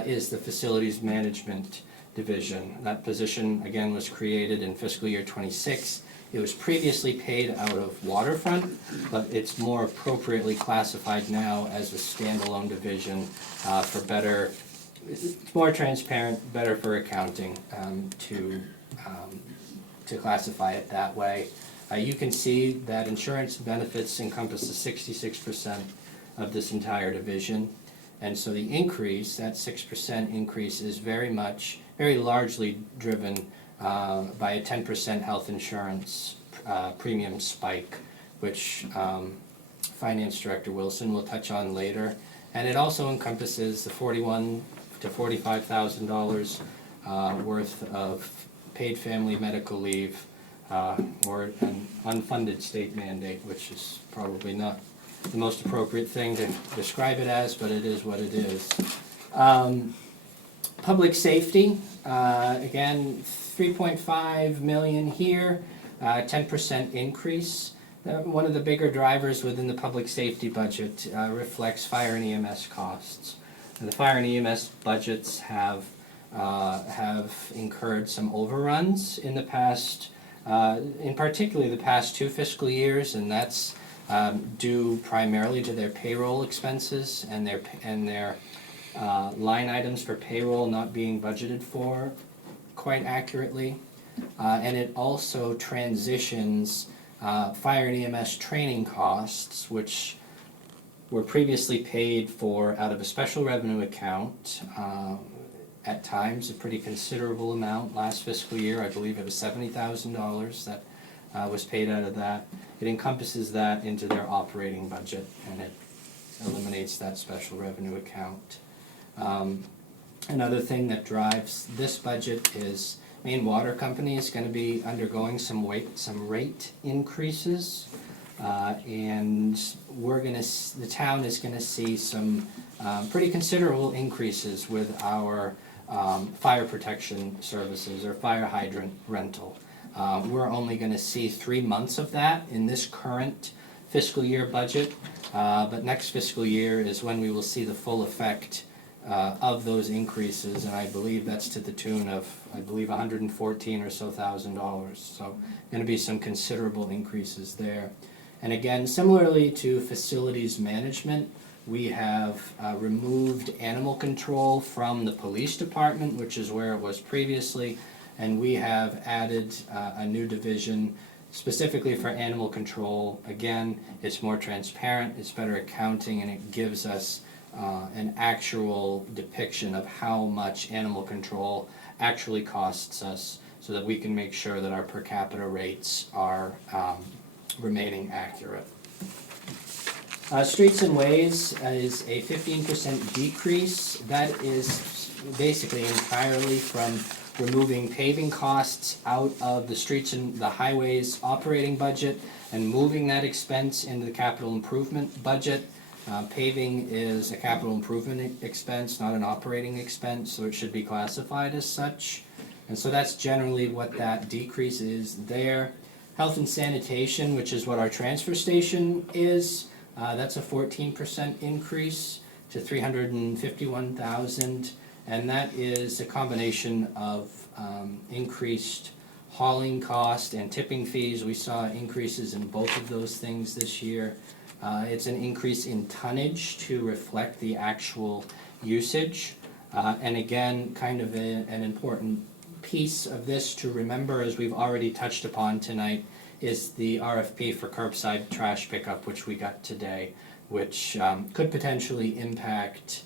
is the facilities management division. That position, again, was created in fiscal year 26. It was previously paid out of waterfront, but it's more appropriately classified now as a standalone division for better, it's more transparent, better for accounting to classify it that way. You can see that insurance benefits encompasses 66% of this entire division. And so the increase, that 6% increase, is very largely driven by a 10% health insurance premium spike, which Finance Director Wilson will touch on later. And it also encompasses the $41,000 to $45,000 worth of paid family medical leave, or an unfunded state mandate, which is probably not the most appropriate thing to describe it as, but it is what it is. Public safety, again, 3.5 million here, 10% increase. One of the bigger drivers within the public safety budget reflects fire and EMS costs. And the fire and EMS budgets have incurred some overruns in the past, in particularly the past 2 fiscal years, and that's due primarily to their payroll expenses and their line items for payroll not being budgeted for quite accurately. And it also transitions fire and EMS training costs, which were previously paid for out of a special revenue account, at times a pretty considerable amount. Last fiscal year, I believe it was $70,000 that was paid out of that. It encompasses that into their operating budget, and it eliminates that special revenue account. Another thing that drives this budget is Maine Water Company is going to be undergoing some rate increases, and the town is going to see some pretty considerable increases with our fire protection services or fire hydrant rental. We're only going to see 3 months of that in this current fiscal year budget, but next fiscal year is when we will see the full effect of those increases, and I believe that's to the tune of, $114,000 or so. So going to be some considerable increases there. And again, similarly to facilities management, we have removed animal control from the police department, which is where it was previously, and we have added a new division specifically for animal control. Again, it's more transparent, it's better accounting, and it gives us an actual depiction of how much animal control actually costs us, so that we can make sure that our per capita rates are remaining accurate. Streets and Ways is a 15% decrease. That is basically entirely from removing paving costs out of the streets and the highways operating budget and moving that expense into the capital improvement budget. Paving is a capital improvement expense, not an operating expense, so it should be classified as such. And so that's generally what that decrease is there. Health and sanitation, which is what our transfer station is, that's a 14% increase to $351,000, and that is a combination of increased hauling cost and tipping fees. We saw increases in both of those things this year. It's an increase in tonnage to reflect the actual usage. And again, kind of an important piece of this to remember, as we've already touched upon tonight, is the RFP for curbside trash pickup, which we got today, which could potentially impact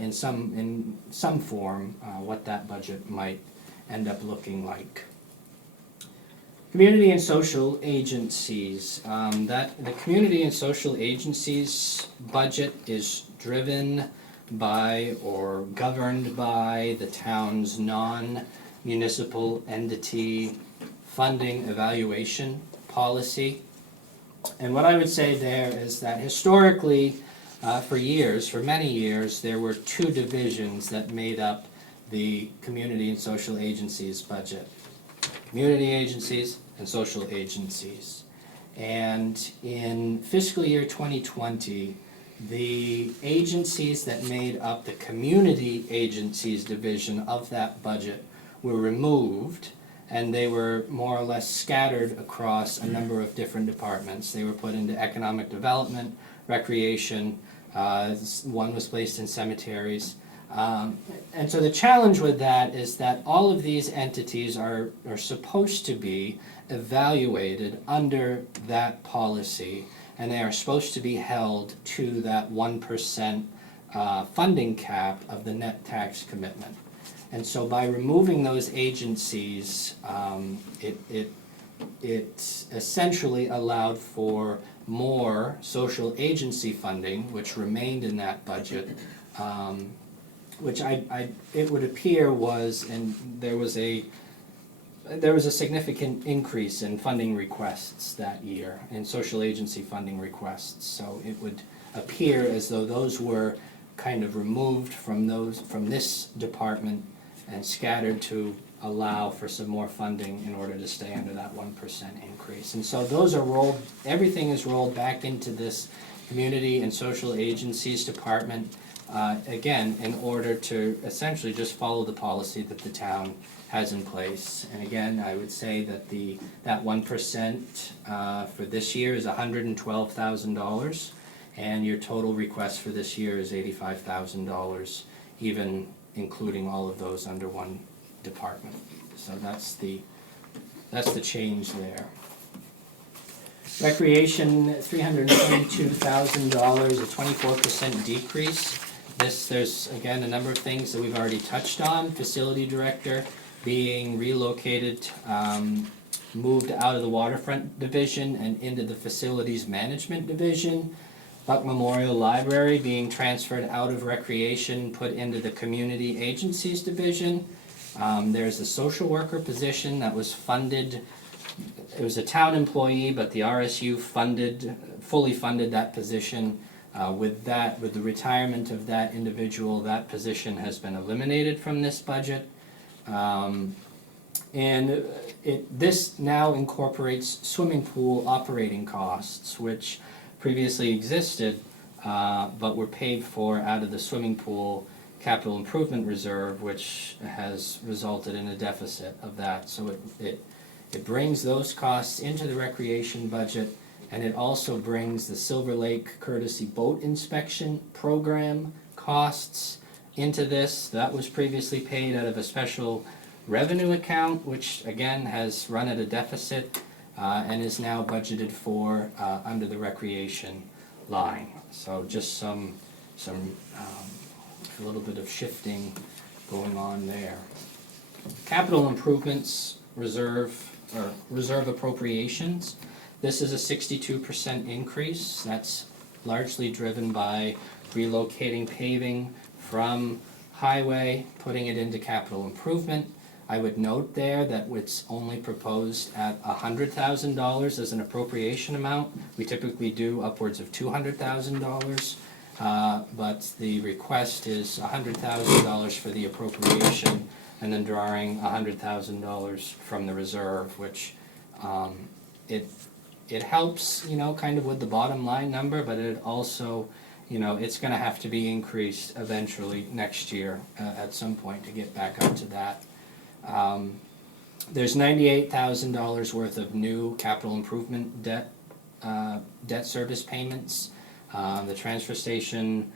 in some form what that budget might end up looking like. Community and social agencies. The community and social agencies budget is driven by or governed by the town's non-municipal entity funding evaluation policy. And what I would say there is that historically, for many years, there were 2 divisions that made up the community and social agencies budget. Community agencies and social agencies. And in fiscal year 2020, the agencies that made up the community agencies division of that budget were removed, and they were more or less scattered across a number of different departments. They were put into economic development, recreation, one was placed in cemeteries. And so the challenge with that is that all of these entities are supposed to be evaluated under that policy, and they are supposed to be held to that 1% funding cap of the net tax commitment. And so by removing those agencies, it essentially allowed for more social agency funding, which remained in that budget, which it would appear was, and there was a significant increase in funding requests that year, in social agency funding requests. So it would appear as though those were kind of removed from this department and scattered to allow for some more funding in order to stay under that 1% increase. And so those are everything is rolled back into this community and social agencies department, again, in order to essentially just follow the policy that the town has in place. And again, I would say that that 1% for this year is $112,000, and your total request for this year is $85,000, even including all of those under one department. So that's the change there. Recreation, $322,000, a 24% decrease. There's again a number of things that we've already touched on. Facility director being relocated, moved out of the waterfront division and into the facilities management division. Buck Memorial Library being transferred out of recreation, put into the community agencies division. There's a social worker position that was funded. It was a town employee, but the RSU fully funded that position. With the retirement of that individual, that position has been eliminated from this budget. This now incorporates swimming pool operating costs, which previously existed, but were paid for out of the swimming pool capital improvement reserve, which has resulted in a deficit of that. So it brings those costs into the recreation budget, and it also brings the Silver Lake courtesy boat inspection program costs into this. That was previously paid out of a special revenue account, which again has run at a deficit and is now budgeted for under the recreation line. So just a little bit of shifting going on there. Capital improvements reserve appropriations. This is a 62% increase. That's largely driven by relocating paving from highway, putting it into capital improvement. I would note there that it's only proposed at $100,000 as an appropriation amount. We typically do upwards of $200,000, but the request is $100,000 for the appropriation, and then drawing $100,000 from the reserve, which it helps, kind of with the bottom line number, but it also, it's going to have to be increased eventually next year at some point to get back up to that. There's $98,000 worth of new capital improvement debt service payments. The transfer station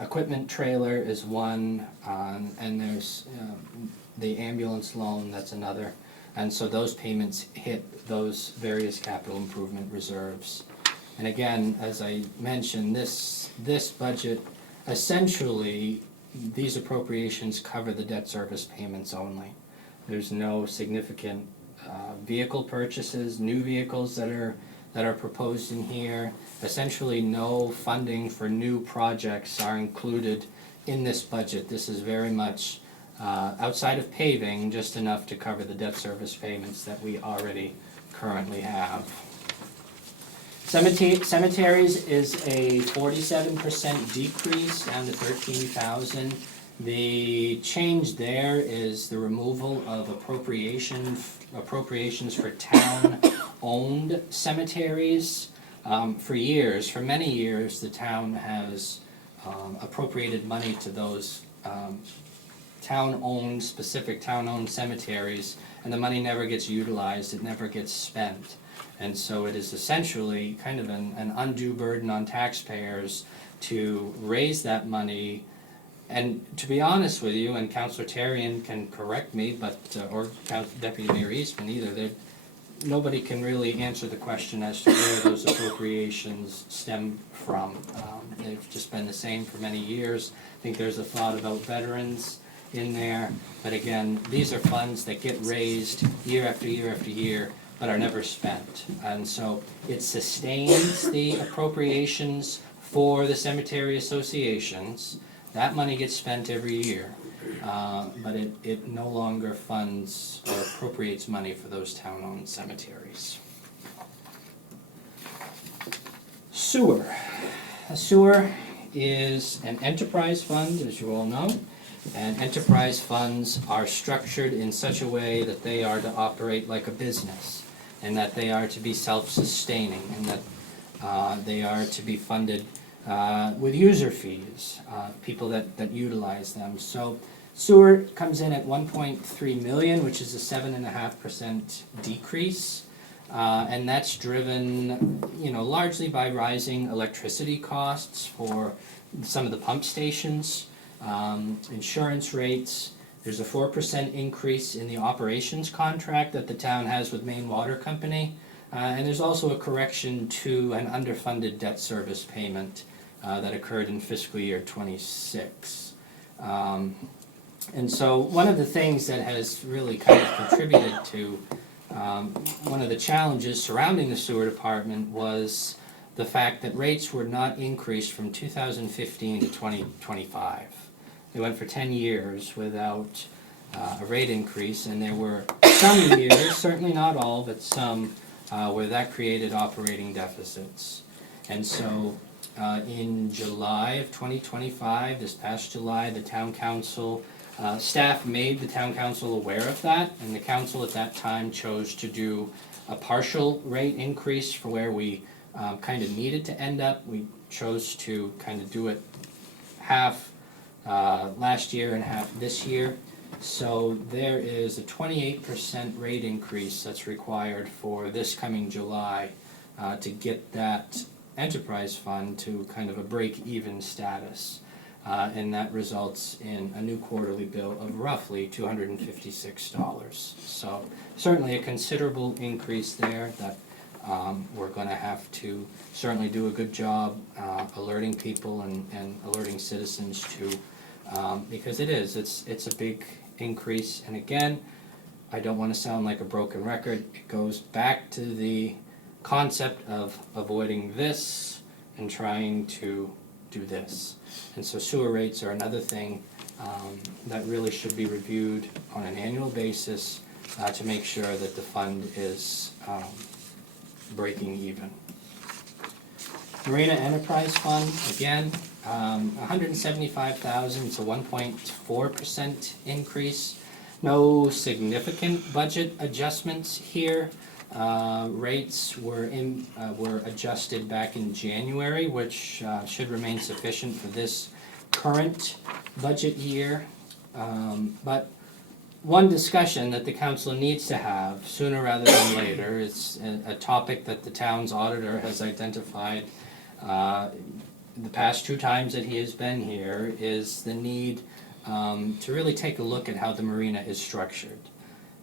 equipment trailer is one, and there's the ambulance loan, that's another. And so those payments hit those various capital improvement reserves. And again, as I mentioned, this budget, essentially, these appropriations cover the debt service payments only. There's no significant vehicle purchases, new vehicles that are proposed in here. Essentially, no funding for new projects are included in this budget. This is very much outside of paving, just enough to cover the debt service payments that we already currently have. Cemeteries is a 47% decrease, down to $13,000. The change there is the removal of appropriations for town-owned cemeteries. For many years, the town has appropriated money to those specific town-owned cemeteries, and the money never gets utilized, it never gets spent. And so it is essentially kind of an undue burden on taxpayers to raise that money. And to be honest with you, and Councilor Tarian can correct me, but or Deputy Mayor Eastman either, nobody can really answer the question as to where those appropriations stem from. They've just been the same for many years. I think there's a thought about veterans in there, but again, these are funds that get raised year after year after year, but are never spent. And so it sustains the appropriations for the cemetery associations. That money gets spent every year, but it no longer funds or appropriates money for those town-owned cemeteries. Sewer. A sewer is an enterprise fund, as you all know, and enterprise funds are structured in such a way that they are to operate like a business, and that they are to be self-sustaining, and that they are to be funded with user fees, people that utilize them. So sewer comes in at 1.3 million, which is a 7.5% decrease. And that's driven, largely by rising electricity costs for some of the pump stations, insurance rates. There's a 4% increase in the operations contract that the town has with Maine Water Company. And there's also a correction to an underfunded debt service payment that occurred in fiscal year '26. And so one of the things that has really kind of contributed to one of the challenges surrounding the sewer department was the fact that rates were not increased from 2015 to 2025. They went for 10 years without a rate increase, and there were some years, certainly not all, but some, where that created operating deficits. And so in July of 2025, this past July, the town council staff made the town council aware of that, and the council at that time chose to do a partial rate increase for where we kind of needed to end up. We chose to kind of do it half last year and half this year. So there is a 28% rate increase that's required for this coming July to get that enterprise fund to kind of a break-even status. And that results in a new quarterly bill of roughly $256. So certainly a considerable increase there that we're going to have to certainly do a good job alerting people and alerting citizens to, because it's a big increase. And again, I don't want to sound like a broken record. It goes back to the concept of avoiding this and trying to do this. And so sewer rates are another thing that really should be reviewed on an annual basis to make sure that the fund is breaking even. Marina Enterprise Fund, again, $175,000, it's a 1.4% increase. No significant budget adjustments here. Rates were adjusted back in January, which should remain sufficient for this current budget year. But one discussion that the council needs to have sooner rather than later is a topic that the town's auditor has identified the past 2 times that he has been here, is the need to really take a look at how the marina is structured.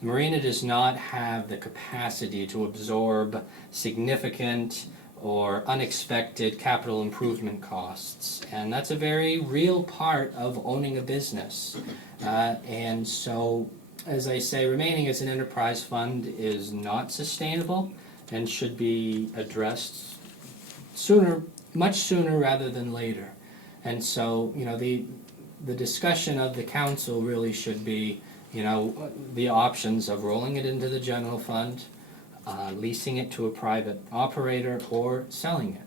The marina does not have the capacity to absorb significant or unexpected capital improvement costs, and that's a very real part of owning a business. And so, as I say, remaining as an enterprise fund is not sustainable and should be addressed sooner, much sooner rather than later. And so, the discussion of the council really should be, the options of rolling it into the general fund, leasing it to a private operator, or selling it.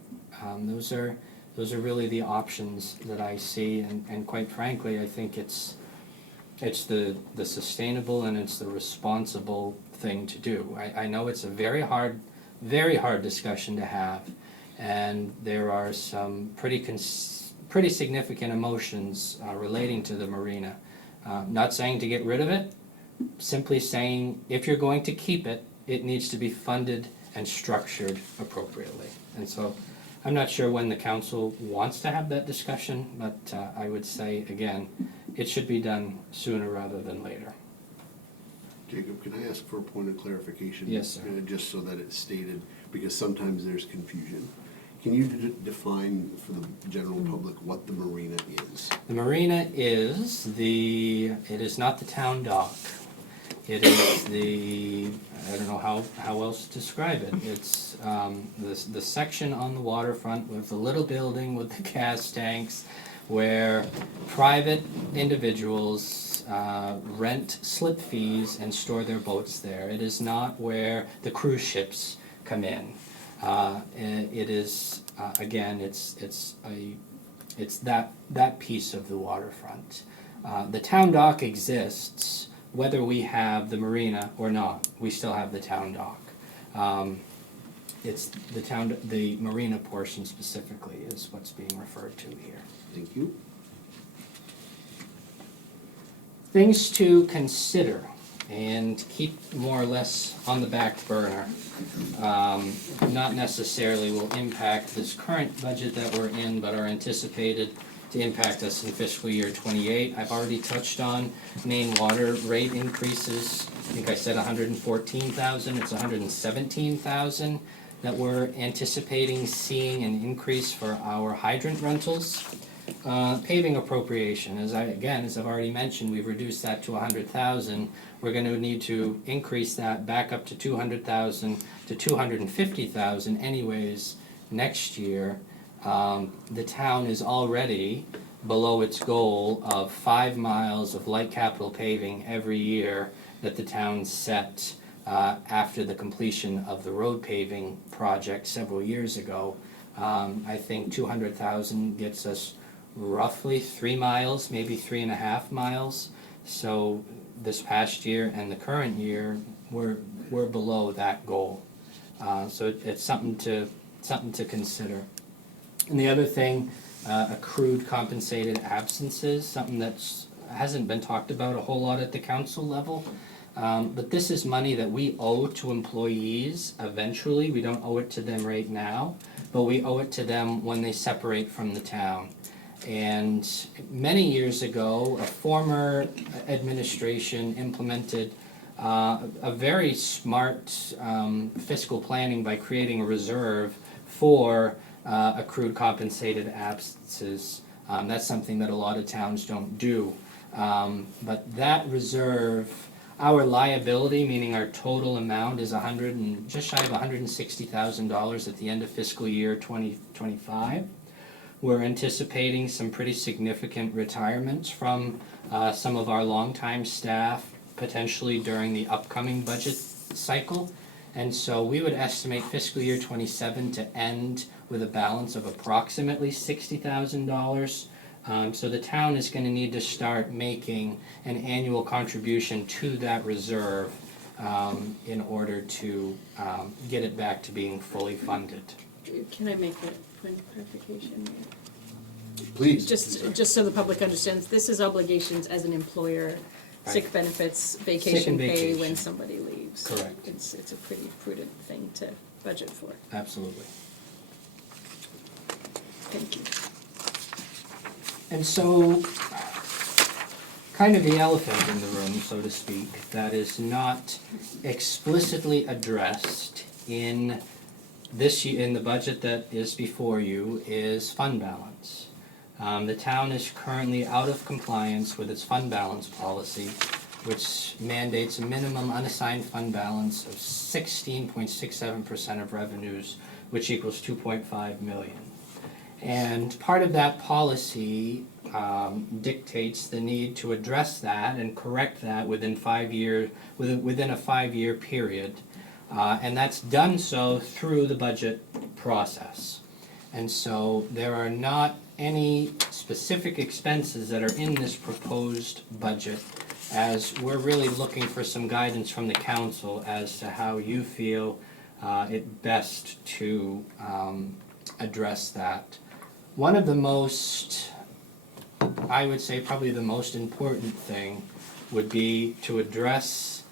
Those are really the options that I see, and quite frankly, I think it's the sustainable and it's the responsible thing to do. I know it's a very hard discussion to have, and there are some pretty significant emotions relating to the marina. Not saying to get rid of it, simply saying if you're going to keep it, it needs to be funded and structured appropriately. And so I'm not sure when the council wants to have that discussion, but I would say, again, it should be done sooner rather than later. Jacob, can I ask for a point of clarification? Yes, sir. Just so that it's stated, because sometimes there's confusion. Can you define for the general public what the marina is? The marina is it is not the town dock. It is I don't know how else to describe it. It's the section on the waterfront with the little building with the gas tanks where private individuals rent slip fees and store their boats there. It is not where the cruise ships come in. It is, again, it's that piece of the waterfront. The town dock exists whether we have the marina or not. We still have the town dock. It's the marina portion specifically is what's being referred to here. Thank you. Things to consider and keep more or less on the back burner. Not necessarily will impact this current budget that we're in, but are anticipated to impact us in fiscal year '28. I've already touched on main water rate increases. I think I said 114,000. It's 117,000 that we're anticipating seeing an increase for our hydrant rentals. Paving appropriation, as I've already mentioned, we've reduced that to 100,000. We're going to need to increase that back up to 200,000 to 250,000 anyways next year. The town is already below its goal of 5 miles of light capital paving every year that the town set after the completion of the road paving project several years ago. I think 200,000 gets us roughly 3 miles, maybe 3.5 miles. So this past year and the current year, we're below that goal. So it's something to consider. And the other thing, accrued compensated absences, something that hasn't been talked about a whole lot at the council level. But this is money that we owe to employees eventually. We don't owe it to them right now, but we owe it to them when they separate from the town. And many years ago, a former administration implemented a very smart fiscal planning by creating a reserve for accrued compensated absences. That's something that a lot of towns don't do. But that reserve, our liability, meaning our total amount, is just shy of $160,000 at the end of fiscal year 2025. We're anticipating some pretty significant retirements from some of our longtime staff, potentially during the upcoming budget cycle. And so we would estimate fiscal year 27 to end with a balance of approximately $60,000. So the town is going to need to start making an annual contribution to that reserve in order to get it back to being fully funded. Can I make a point of clarification? Please. Just so the public understands, this is obligations as an employer, sick Right. benefits, Sick vacation and pay vacation. when somebody leaves. Correct. It's a pretty prudent thing to budget for. Absolutely. Thank you. And so, kind of the elephant in the room, so to speak, that is not explicitly addressed in the budget that is before you is fund balance. The town is currently out of compliance with its fund balance policy, which mandates a minimum unassigned fund balance of 16.67% of revenues, which equals $2.5 million. And part of that policy dictates the need to address that and correct that within a 5-year period. And that's done so through the budget process. And so there are not any specific expenses that are in this proposed budget, as we're really looking for some guidance from the council as to how you feel it best to address that. One of the most, I would say probably the most important thing would be to address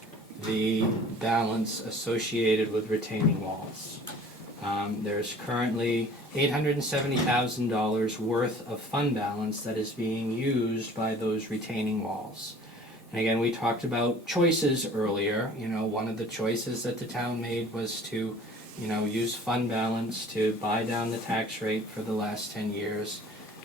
the balance associated with retaining walls. There's currently $870,000 worth of fund balance that is being used by those retaining walls. And again, we talked about choices earlier. You know, one of the choices that the town made was to, you know, use fund balance to buy down the tax rate for the last 10 years.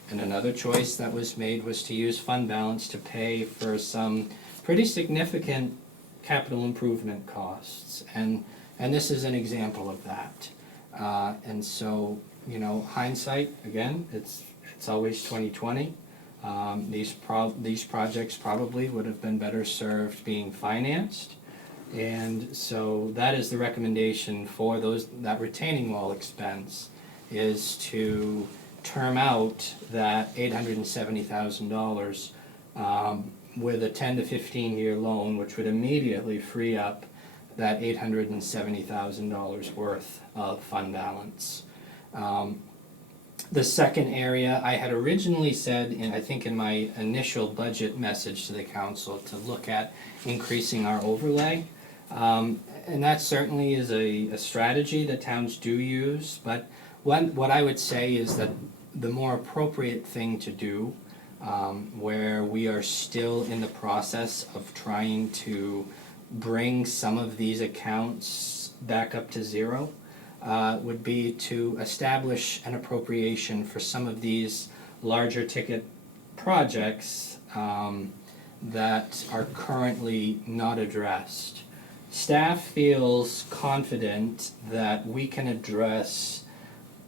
And another choice that was made was to use fund balance to pay for some pretty significant capital improvement costs. And this is an example of that. And so, you know, hindsight, again, it's always 2020. These projects probably would have been better served being financed. And so that is the recommendation for that retaining wall expense, is to term out that $870,000 with a 10 to 15 year loan, which would immediately free up that $870,000 worth of fund balance. The second area, I had originally said, I think in my initial budget message to the council, to look at increasing our overlay. And that certainly is a strategy that towns do use, but what I would say is that the more appropriate thing to do, where we are still in the process of trying to bring some of these accounts back up to zero, would be to establish an appropriation for some of these larger ticket projects that are currently not addressed. Staff feels confident that we can address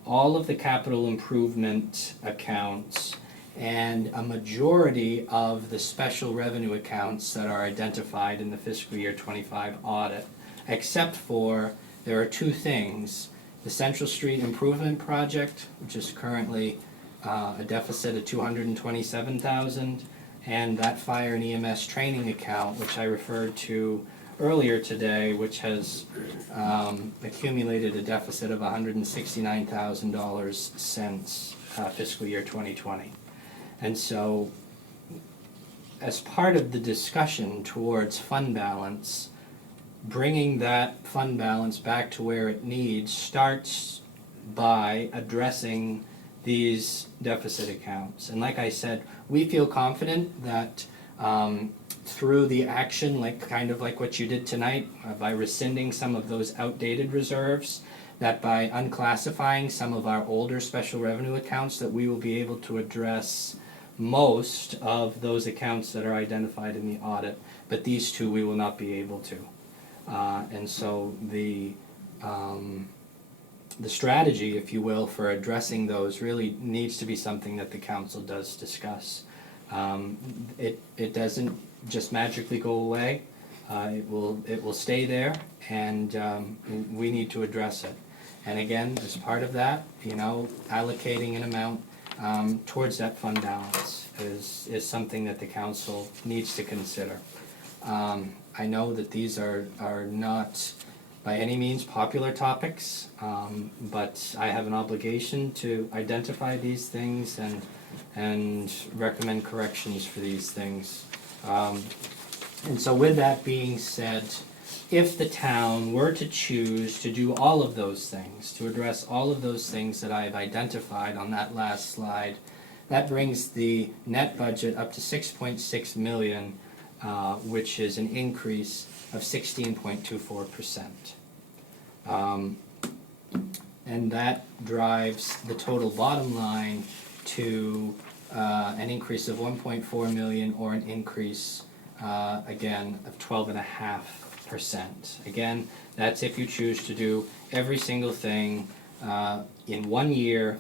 all of the capital improvement accounts and a majority of the special revenue accounts that are identified in the fiscal year 25 audit, except for there are two things: the Central Street Improvement Project, which is currently a deficit of $227,000, and that fire and EMS training account, which I referred to earlier today, which has accumulated a deficit of $169,000 since fiscal year 2020. And so, as part of the discussion towards fund balance, bringing that fund balance back to where it needs starts by addressing these deficit accounts. And like I said, we feel confident that through the action, kind of like what you did tonight, by rescinding some of those outdated reserves, that by unclassifying some of our older special revenue accounts, that we will be able to address most of those accounts that are identified in the audit, but these two we will not be able to. And so the strategy, if you will, for addressing those really needs to be something that the council does discuss. It doesn't just magically go away. It will stay there, and we need to address it. And again, as part of that, you know, allocating an amount towards that fund balance is something that the council needs to consider. I know that these are not by any means popular topics, but I have an obligation to identify these things and recommend corrections for these things. And so with that being said, if the town were to choose to do all of those things, to address all of those things that I have identified on that last slide, that brings the net budget up to $6.6 million, which is an increase of 16.24%. And that drives the total bottom line to an increase of 1.4 million, or an increase again of 12.5%. Again, that's if you choose to do every single thing in 1 year,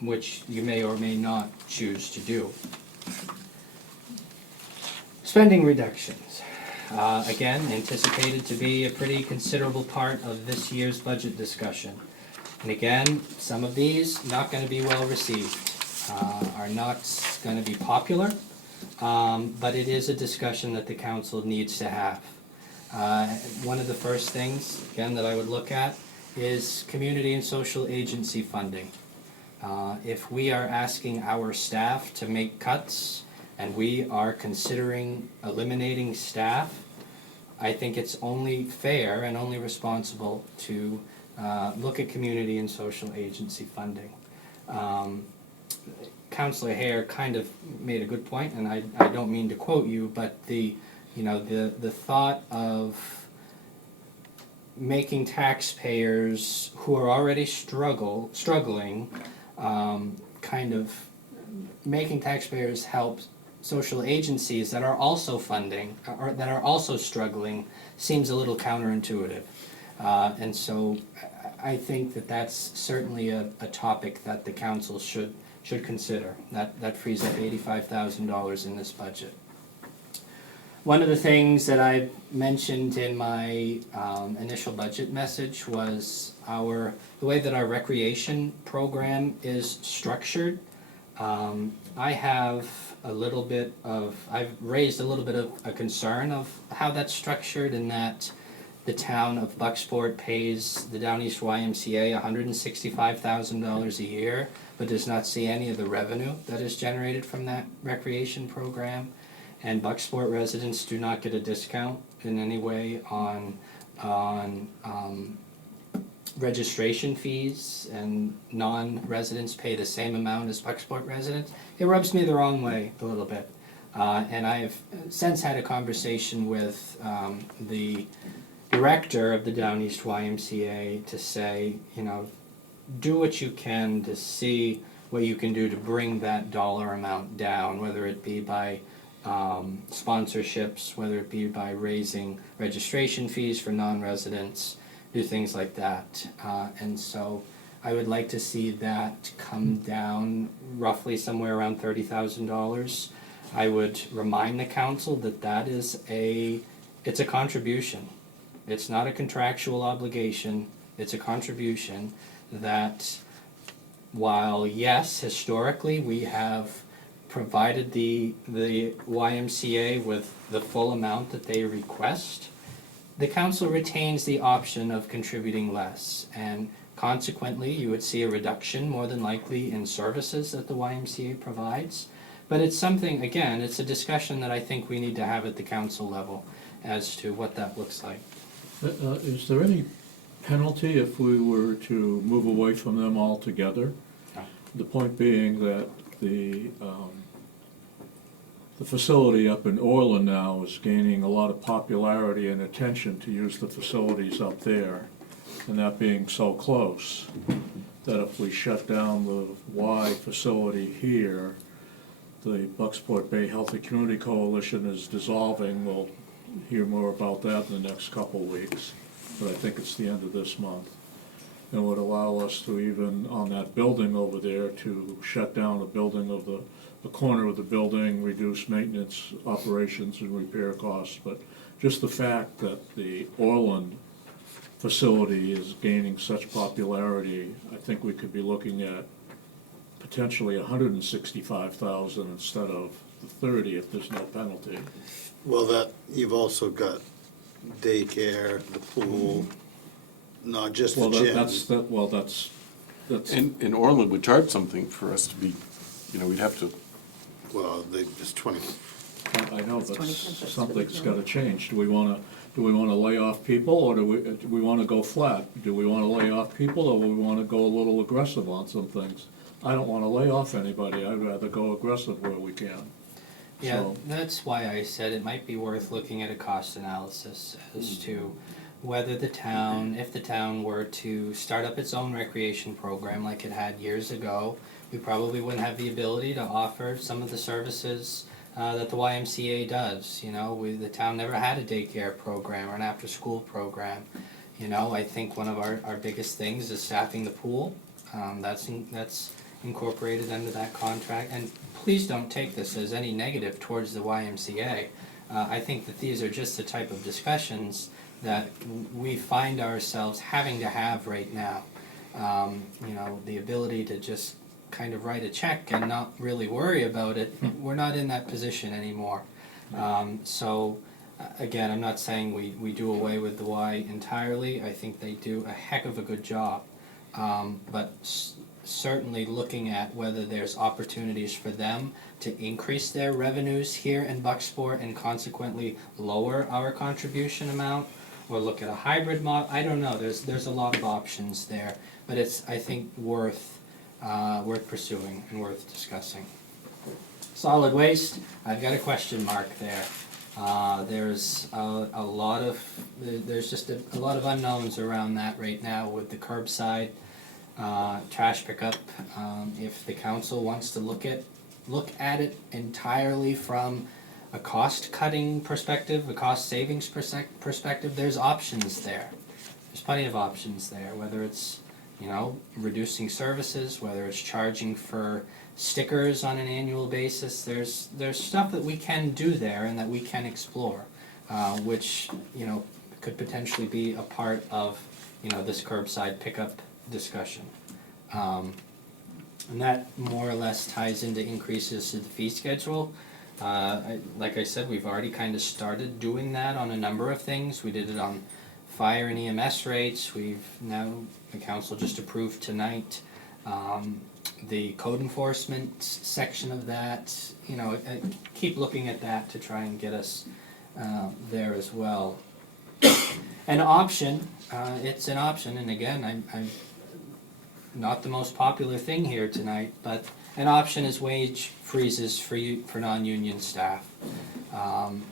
which you may or may not choose to do. Spending reductions. Again, anticipated to be a pretty considerable part of this year's budget discussion. And again, some of these not going to be well received, are not going to be popular, but it is a discussion that the council needs to have. One of the first things, again, that I would look at is community and social agency funding. If we are asking our staff to make cuts, and we are considering eliminating staff, I think it's only fair and only responsible to look at community and social agency funding. Counselor Hare kind of made a good point, and I don't mean to quote you, but the thought of making taxpayers who are already struggling, kind of making taxpayers help social agencies that are also funding, or that are also struggling, seems a little counterintuitive. And so I think that that's certainly a topic that the council should consider. That frees up $85,000 in this budget. One of the things that I mentioned in my initial budget message was the way that our recreation program is structured. I've raised a little bit of a concern of how that's structured, in that the town of Bucksport pays the Down East YMCA $165,000 a year, but does not see any of the revenue that is generated from that recreation program. And Bucksport residents do not get a discount in any way on registration fees, and non-residents pay the same amount as Bucksport residents. It rubs me the wrong way a little bit. And I've since had a conversation with the director of the Down East YMCA to say, do what you can to see what you can do to bring that dollar amount down, whether it be by sponsorships, whether it be by raising registration fees for non-residents, do things like that. And so I would like to see that come down roughly somewhere around $30,000. I would remind the council that it's a contribution. It's not a contractual obligation, it's a contribution that, while yes, historically we have provided the YMCA with the full amount that they request, the council retains the option of contributing less, and consequently you would see a reduction more than likely in services that the YMCA provides. But it's something, again, it's a discussion that I think we need to have at the council level as to what that looks like. Is there any penalty if we were to move away from them altogether? No. The point being that the facility up in Orland now is gaining a lot of popularity and attention to use the facilities up there, and that being so close, that if we shut down the Y facility here, the Bucksport Bay Healthy Community Coalition is dissolving. We'll hear more about that in the next couple weeks, but I think it's the end of this month. It would allow us to, even on that building over there, to shut down a building of the corner of the building, reduce maintenance operations and repair costs. But just the fact that the Orland facility is gaining such popularity, I think we could be looking at potentially $165,000 instead of the 30 if there's no penalty. Well, you've also got daycare, the pool, not just the gym. That's In Orland would charge something for us to be, we'd have to. Well, it's 20. I know, It's but 20 cents, something's gotta change. Do we wanna lay off people, or do we wanna go flat? Do we wanna lay off people, or do we wanna go a little aggressive on some things? I don't wanna lay off anybody. I'd rather go aggressive where we can. Yeah, So- that's why I said it might be worth looking at a cost analysis as to whether if the town were to start up its own recreation program like it had years ago, we probably wouldn't have the ability to offer some of the services that the YMCA does. The town never had a daycare program or an after-school program. I think one of our biggest things is staffing the pool. That's incorporated under that contract. And please don't take this as any negative towards the YMCA. I think that these are just the type of discussions that we find ourselves having to have right now. The ability to just kind of write a check and not really worry about it, we're not in that position anymore. So again, I'm not saying we do away with the Y entirely. I think they do a heck of a good job. But certainly looking at whether there's opportunities for them to increase their revenues here in Bucksport and consequently lower our contribution amount, or look at a hybrid model. I don't know, there's a lot of options there, but it's, I think, worth worth pursuing and worth discussing. Solid waste, I've got a question mark there. There's there's just a lot of unknowns around that right now with the curbside trash pickup. If the council wants to look at it entirely from a cost-cutting perspective, a cost-savings perspective, there's options there. There's plenty of options there, whether it's, reducing services, whether it's charging for stickers on an annual basis. There's stuff that we can do there and that we can explore, which, could potentially be a part of, this curbside pickup discussion. And that more or less ties into increases to the fee schedule. Like I said, we've already kind of started doing that on a number of things. We did it on fire and EMS rates. The council just approved tonight the code enforcement section of that. I keep looking at that to try and get us there as well. An option, it's an option, and again, I'm not the most popular thing here tonight, but an option is wage freezes for non-union staff.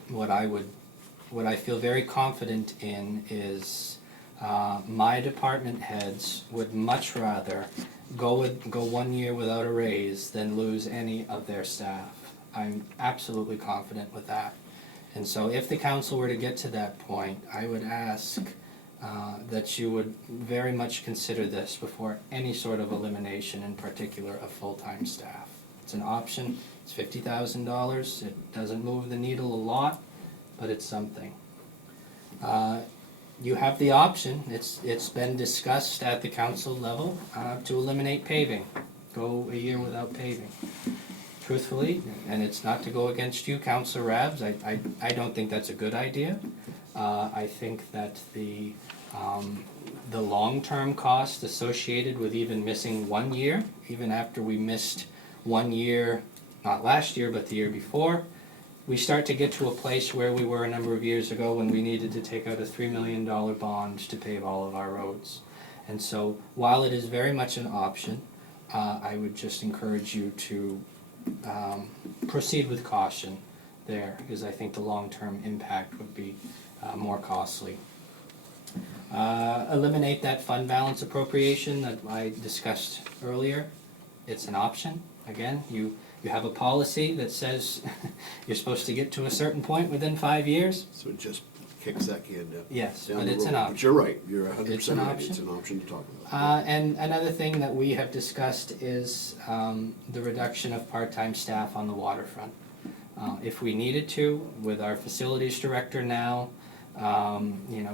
What I feel very confident in is my department heads would much rather go 1 year without a raise than lose any of their staff. I'm absolutely confident with that. And so if the council were to get to that point, I would ask that you would very much consider this before any sort of elimination, in particular of full-time staff. It's an option, it's $50,000, it doesn't move the needle a lot, but it's something. You have the option, it's been discussed at the council level, to eliminate paving, go a year without paving. Truthfully, and it's not to go against you, Councillor Rabs, I don't think that's a good idea. I think that the long-term cost associated with even missing 1 year, even after we missed 1 year, not last year, but the year before, we start to get to a place where we were a number of years ago when we needed to take out a $3 million bond to pave all of our roads. And so, while it is very much an option, I would just encourage you to proceed with caution there, because I think the long-term impact would be more costly. Eliminate that fund balance appropriation that I discussed earlier. It's an option. Again, you have a policy that says you're supposed to get to a certain point within 5 years. So it just kicks that can down. Yes, down but the it's road. an option. But you're right, you're 100% It's an right, option. it's an option to talk about. And another thing that we have discussed is the reduction of part-time staff on the waterfront. If we needed to, with our facilities director now,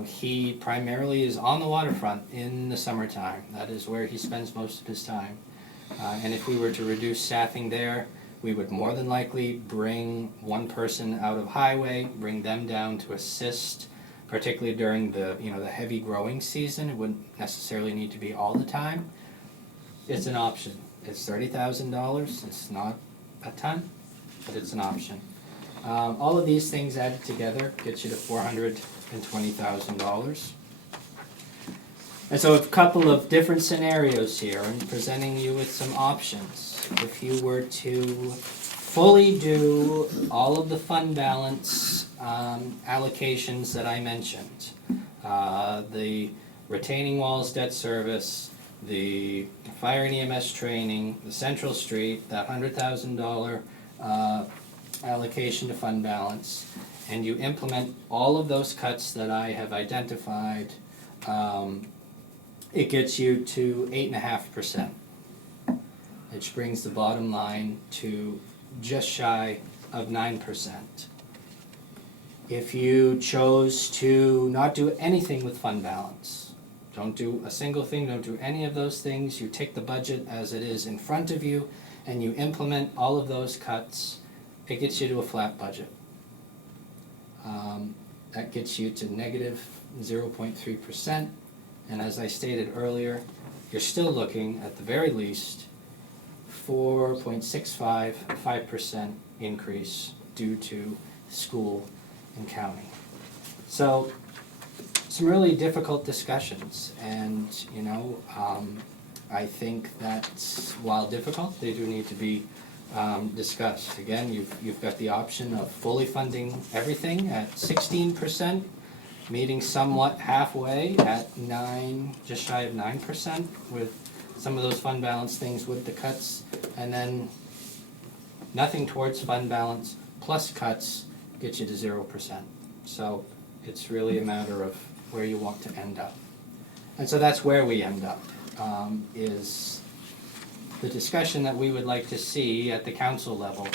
he primarily is on the waterfront in the summertime. That is where he spends most of his time. And if we were to reduce staffing there, we would more than likely bring one person out of highway, bring them down to assist, particularly during the heavy growing season. It wouldn't necessarily need to be all the time. It's an option. It's $30,000. It's not a ton, but it's an option. All of these things added together gets you to $420,000. And so a couple of different scenarios here and presenting you with some options. If you were to fully do all of the fund balance allocations that I mentioned, the retaining walls debt service, the fire and EMS training, the Central Street, that $100,000 allocation to fund balance, and you implement all of those cuts that I have identified, it gets you to 8.5%, which brings the bottom line to just shy of 9%. If you chose to not do anything with fund balance, don't do a single thing, don't do any of those things, you take the budget as it is in front of you and you implement all of those cuts, it gets you to a flat budget. That gets you to negative 0.3%, and as I stated earlier, you're still looking at the very least 4.65% increase due to school and county. So some really difficult discussions, and I think that while difficult, they do need to be discussed. Again, you've got the option of fully funding everything at 16%, meeting somewhat halfway at 9, just shy of 9% with some of those fund balance things with the cuts, and then nothing towards fund balance plus cuts gets you to 0%. So it's really a matter of where you want to end up. And so that's where we end up, is the discussion that we would like to see at the council level.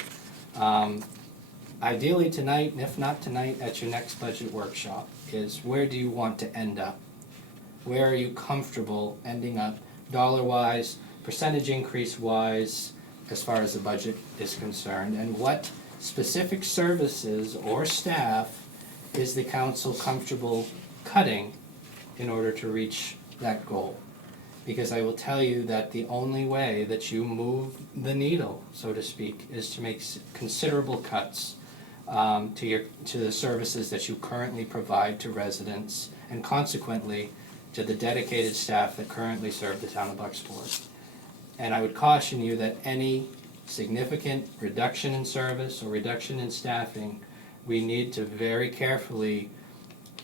Ideally tonight, and if not tonight, at your next budget workshop, is where do you want to end up? Where are you comfortable ending up dollar-wise, percentage increase-wise, as far as the budget is concerned? And what specific services or staff is the council comfortable cutting in order to reach that goal? Because I will tell you that the only way that you move the needle, so to speak, is to make considerable cuts to the services that you currently provide to residents, and consequently to the dedicated staff that currently serve the town of Bucksport. And I would caution you that any significant reduction in service or reduction in staffing, we need to very carefully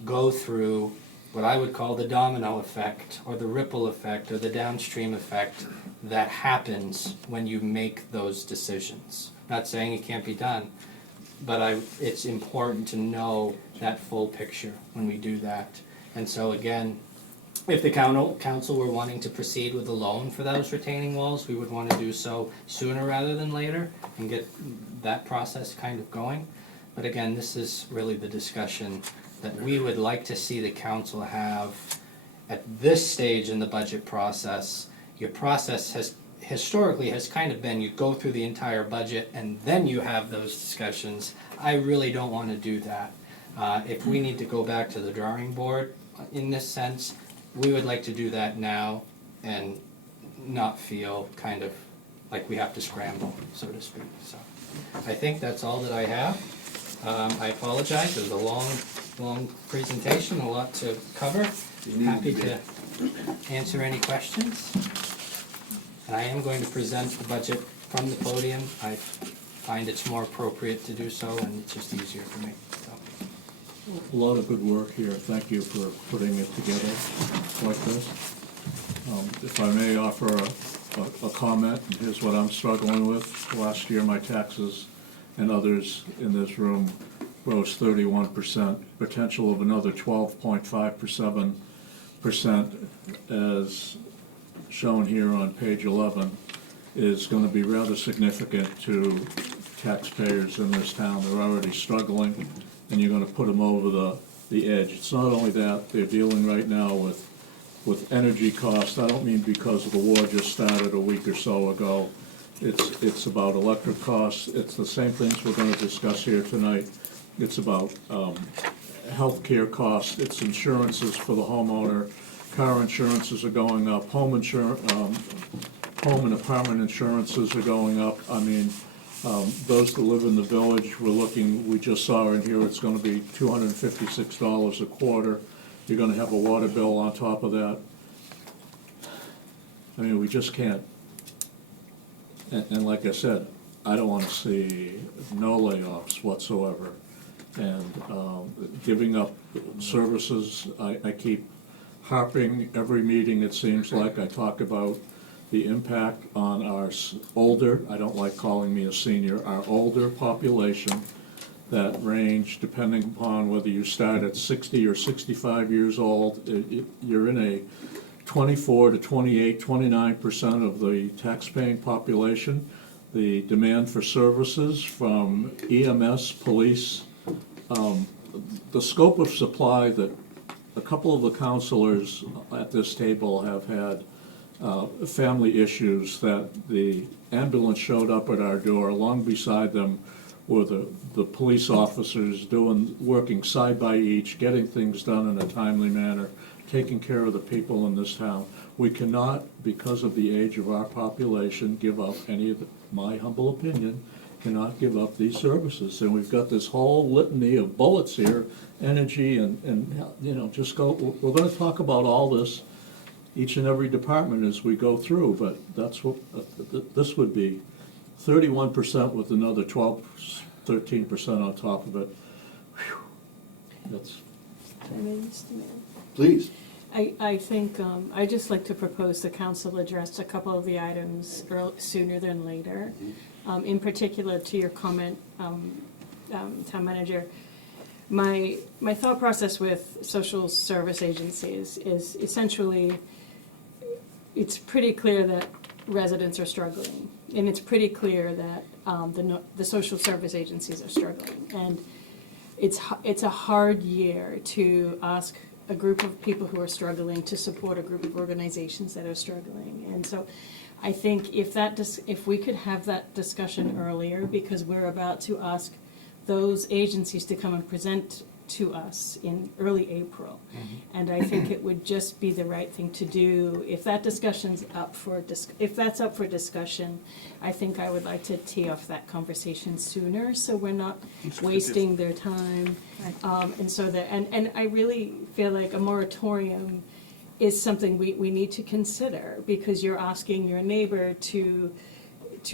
go through what I would call the domino effect, or the ripple effect, or the downstream effect that happens when you make those decisions. Not saying it can't be done, but it's important to know that full picture when we do that. And so again, if the council were wanting to proceed with a loan for those retaining walls, we would want to do so sooner rather than later and get that process kind of going. But again, this is really the discussion that we would like to see the council have at this stage in the budget process. Your process has historically kind of been, you go through the entire budget and then you have those discussions. I really don't want to do that. If we need to go back to the drawing board in this sense, we would like to do that now and not feel kind of like we have to scramble, so to speak. So I think that's all that I have. I apologize, it was a long presentation, a lot to cover. Happy to answer any questions. And I am going to present the budget from the podium. I find it's more appropriate to do so, and it's just easier for me. So. A lot of good work here. Thank you for putting it together like this. If I may offer a comment, here's what I'm struggling with. Last year, my taxes and others in this room rose 31%, potential of another 12.5% as shown here on page 11 is going to be rather significant to taxpayers in this town. They're already struggling, and you're going to put them over the edge. It's not only that, they're dealing right now with energy costs. I don't mean because the war just started a week or so ago. It's about electric costs. It's the same things we're going to discuss here tonight. It's about healthcare costs. It's insurances for the homeowner. Car insurances are going up. Home and apartment insurances are going up. I mean, those that live in the village, we just saw in here, it's going to be $256 a quarter. You're going to have a water bill on top of that. I mean, we just can't. And like I said, I don't want to see no layoffs whatsoever. And giving up services, I keep harping every meeting, it seems like. I talk about the impact on our older, I don't like calling me a senior, our older population that range, depending upon whether you start at 60 or 65 years old, you're in a 24 to 28, 29% of the tax-paying population. The demand for services from EMS, police, the scope of supply that a couple of the counselors at this table have had family issues that the ambulance showed up at our door. Along beside them were the police officers working side by each, getting things done in a timely manner, taking care of the people in this town. We cannot, because of the age of our population, give up any of my humble opinion, cannot give up these services. And we've got this whole litany of bullets here, energy and you know, just go, we're going to talk about all this each and every department as we go through, but that's what, this would be 31% with another 13% on top of it. Whew. That's, I mean, Mr. Mayor. Please. I think, I'd just like to propose the council address a couple of the items sooner than later. In particular, to your comment, Town Manager, my thought process with social service agencies is essentially, it's pretty clear that residents are struggling, and it's pretty clear that the social service agencies are struggling. And it's a hard year to ask a group of people who are struggling to support a group of organizations that are struggling. And so I think if we could have that discussion earlier, because we're about to ask those agencies to come and present to us in early April. And I think it would just be the right thing to do. If that discussion's up for, if that's up for discussion, I think I would like to tee off that conversation sooner, so we're not wasting their time. And so that, and I really feel like a moratorium is something we need to consider, because you're asking your neighbor to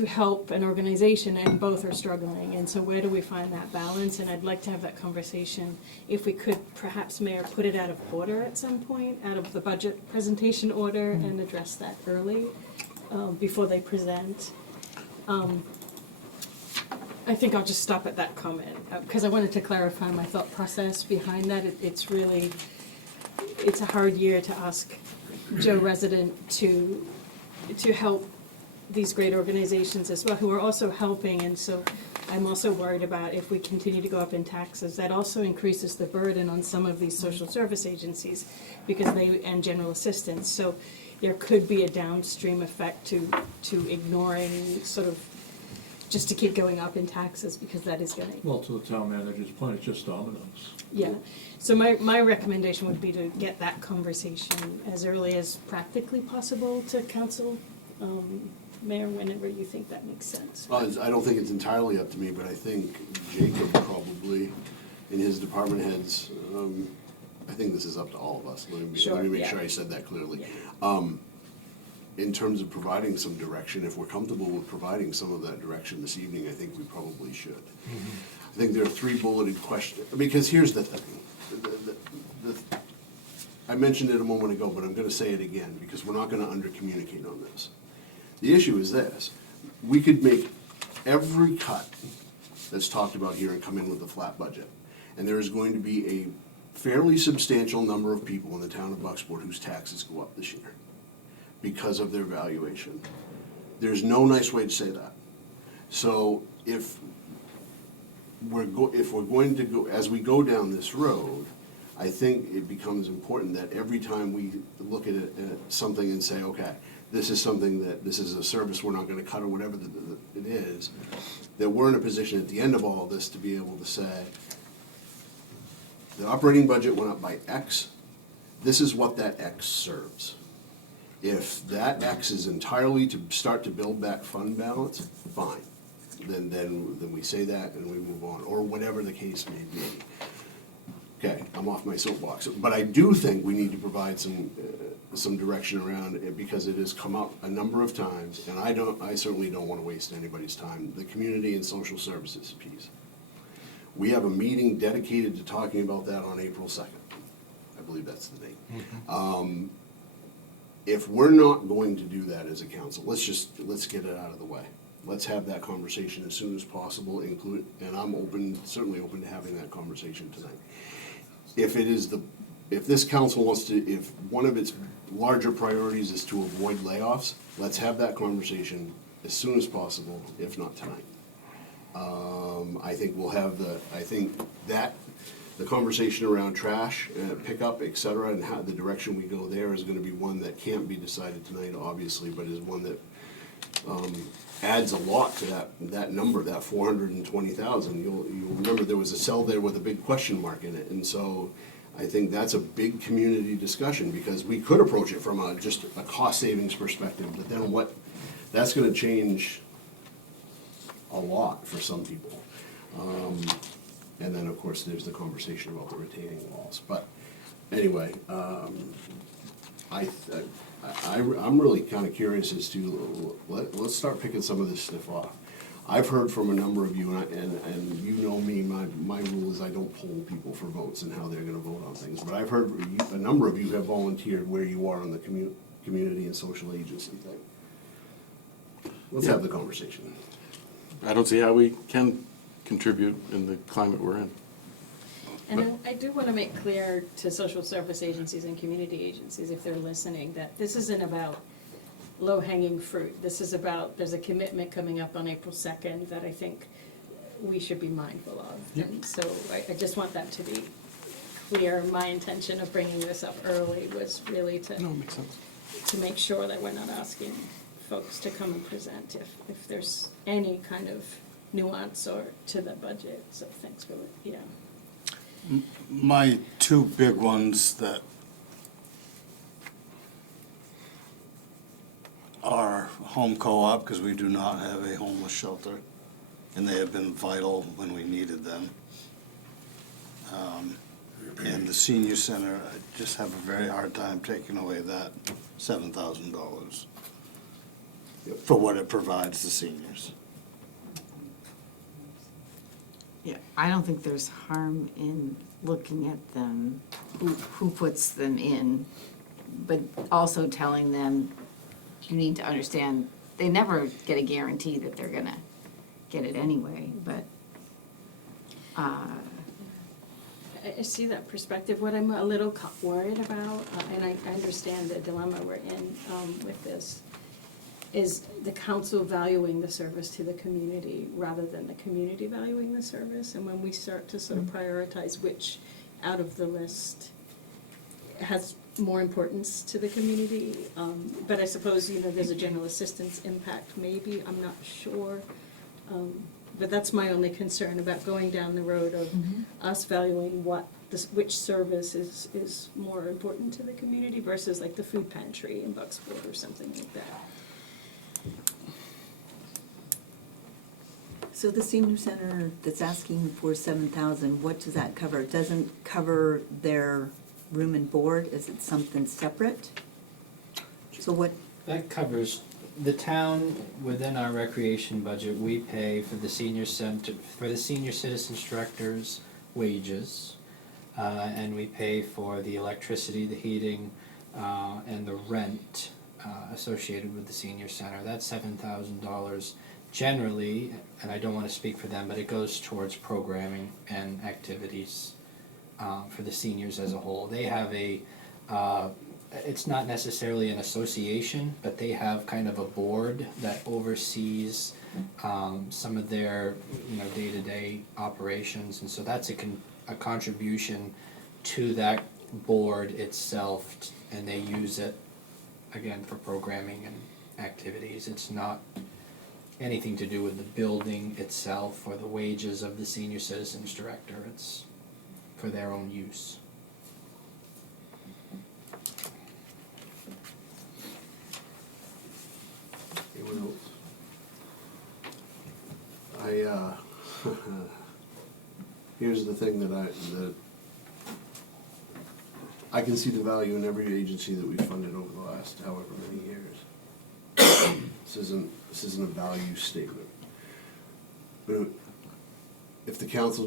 help an organization, and both are struggling. And so where do we find that balance? And I'd like to have that conversation, if we could, perhaps, Mayor, put it out of order at some point, out of the budget presentation order, and address that early, before they present. I think I'll just stop at that comment, because I wanted to clarify my thought process behind that. It's really, it's a hard year to ask Joe resident to help these great organizations as well, who are also helping. And so I'm also worried about, if we continue to go up in taxes, that also increases the burden on some of these social service agencies, because and general assistance. So there could be a downstream effect to ignoring, sort of, just to keep going up in taxes, because that is gonna. well, to the town manager's point, it's just dominoes. Yeah, so my recommendation would be to get that conversation as early as practically possible to council, Mayor, whenever you think that makes sense. Well, I don't think it's entirely up to me, but I think Jacob probably, in his department heads, I think this is up to all of us. Let me make sure I said that clearly. Yeah. In terms of providing some direction, if we're comfortable with providing some of that direction this evening, I think we probably should. I think there are 3 bulleted questions, because here's the thing. I mentioned it a moment ago, but I'm gonna say it again, because we're not gonna under-communicate on this. The issue is this: we could make every cut that's talked about here and come in with a flat budget. And there is going to be a fairly substantial number of people in the town of Bucksport whose taxes go up this year because of their valuation. There's no nice way to say that. So if we're going to go, as we go down this road, I think it becomes important that every time we look at something and say, okay, this is something this is a service we're not gonna cut, or whatever it is, that we're in a position at the end of all of this to be able to say, the operating budget went up by X, this is what that X serves. If that X is entirely to start to build back fund balance, fine. Then we say that and we move on, or whatever the case may be. Okay, I'm off my soapbox, but I do think we need to provide some direction around it, because it has come up a number of times, and I certainly don't want to waste anybody's time. The community and social services piece. We have a meeting dedicated to talking about that on April 2nd. I believe that's the date. If we're not going to do that as a council, let's get it out of the way. Let's have that conversation as soon as possible, and I'm certainly open to having that conversation tonight. If this council wants to, if one of its larger priorities is to avoid layoffs, let's have that conversation as soon as possible, if not tonight. I think the conversation around trash, pickup, et cetera, and how the direction we go there is gonna be one that can't be decided tonight, obviously, but is one that adds a lot to that number, that 420,000. You'll remember there was a cell there with a big question mark in it, and so I think that's a big community discussion, because we could approach it from just a cost savings perspective, but then that's gonna change a lot for some people. And then, of course, there's the conversation about the retaining walls. But anyway, I'm really kind of curious as to, let's start picking some of this stuff off. I've heard from a number of you, and you know me, my rule is I don't poll people for votes and how they're gonna vote on things, but I've heard a number of you have volunteered where you are on the community and social agency thing. Let's have the conversation. I don't see how we can contribute in the climate we're in. And I do want to make clear to social service agencies and community agencies, if they're listening, that this isn't about low-hanging fruit. This is about, there's a commitment coming up on April 2nd that I think we should be mindful of. Yep. And so I just want that to be clear. My intention of bringing this up early was really to, No, it makes sense. to make sure that we're not asking folks to come and present if there's any kind of nuance or to the budget. So thanks for, yeah. My two big ones that are home co-op, because we do not have a homeless shelter, and they have been vital when we needed them. And the senior center, I just have a very hard time taking away that $7,000 for what it provides the seniors. Yeah, I don't think there's harm in looking at them, who puts them in, but also telling them, you need to understand, they never get a guarantee that they're gonna get it anyway, but, I see that perspective. What I'm a little worried about, and I understand the dilemma we're in with this, is the council valuing the service to the community rather than the community valuing the service. And when we start to sort of prioritize which out of the list has more importance to the community, but I suppose, you know, there's a general assistance impact maybe, I'm not sure. But that's my only concern about going down the road of us valuing which service is more important to the community versus like the food pantry in Bucksport or something like that. So the senior center that's asking for 7,000, what does that cover? It doesn't cover their room and board? Is it something separate? So what? That covers, the town, within our recreation budget, we pay for the senior center, for the senior citizens directors' wages, and we pay for the electricity, the heating, and the rent associated with the senior center. That's $7,000 generally, and I don't want to speak for them, but it goes towards programming and activities for the seniors as a whole. They have a it's not necessarily an association, but they have kind of a board that oversees some of their, you know, day-to-day operations, and so that's a contribution to that board itself, and they use it again for programming and activities. It's not anything to do with the building itself or the wages of the senior citizens director. It's for their own use. Anyone else? Here's the thing that I can see the value in every agency that we've funded over the last however many years. This isn't a value statement. But if the council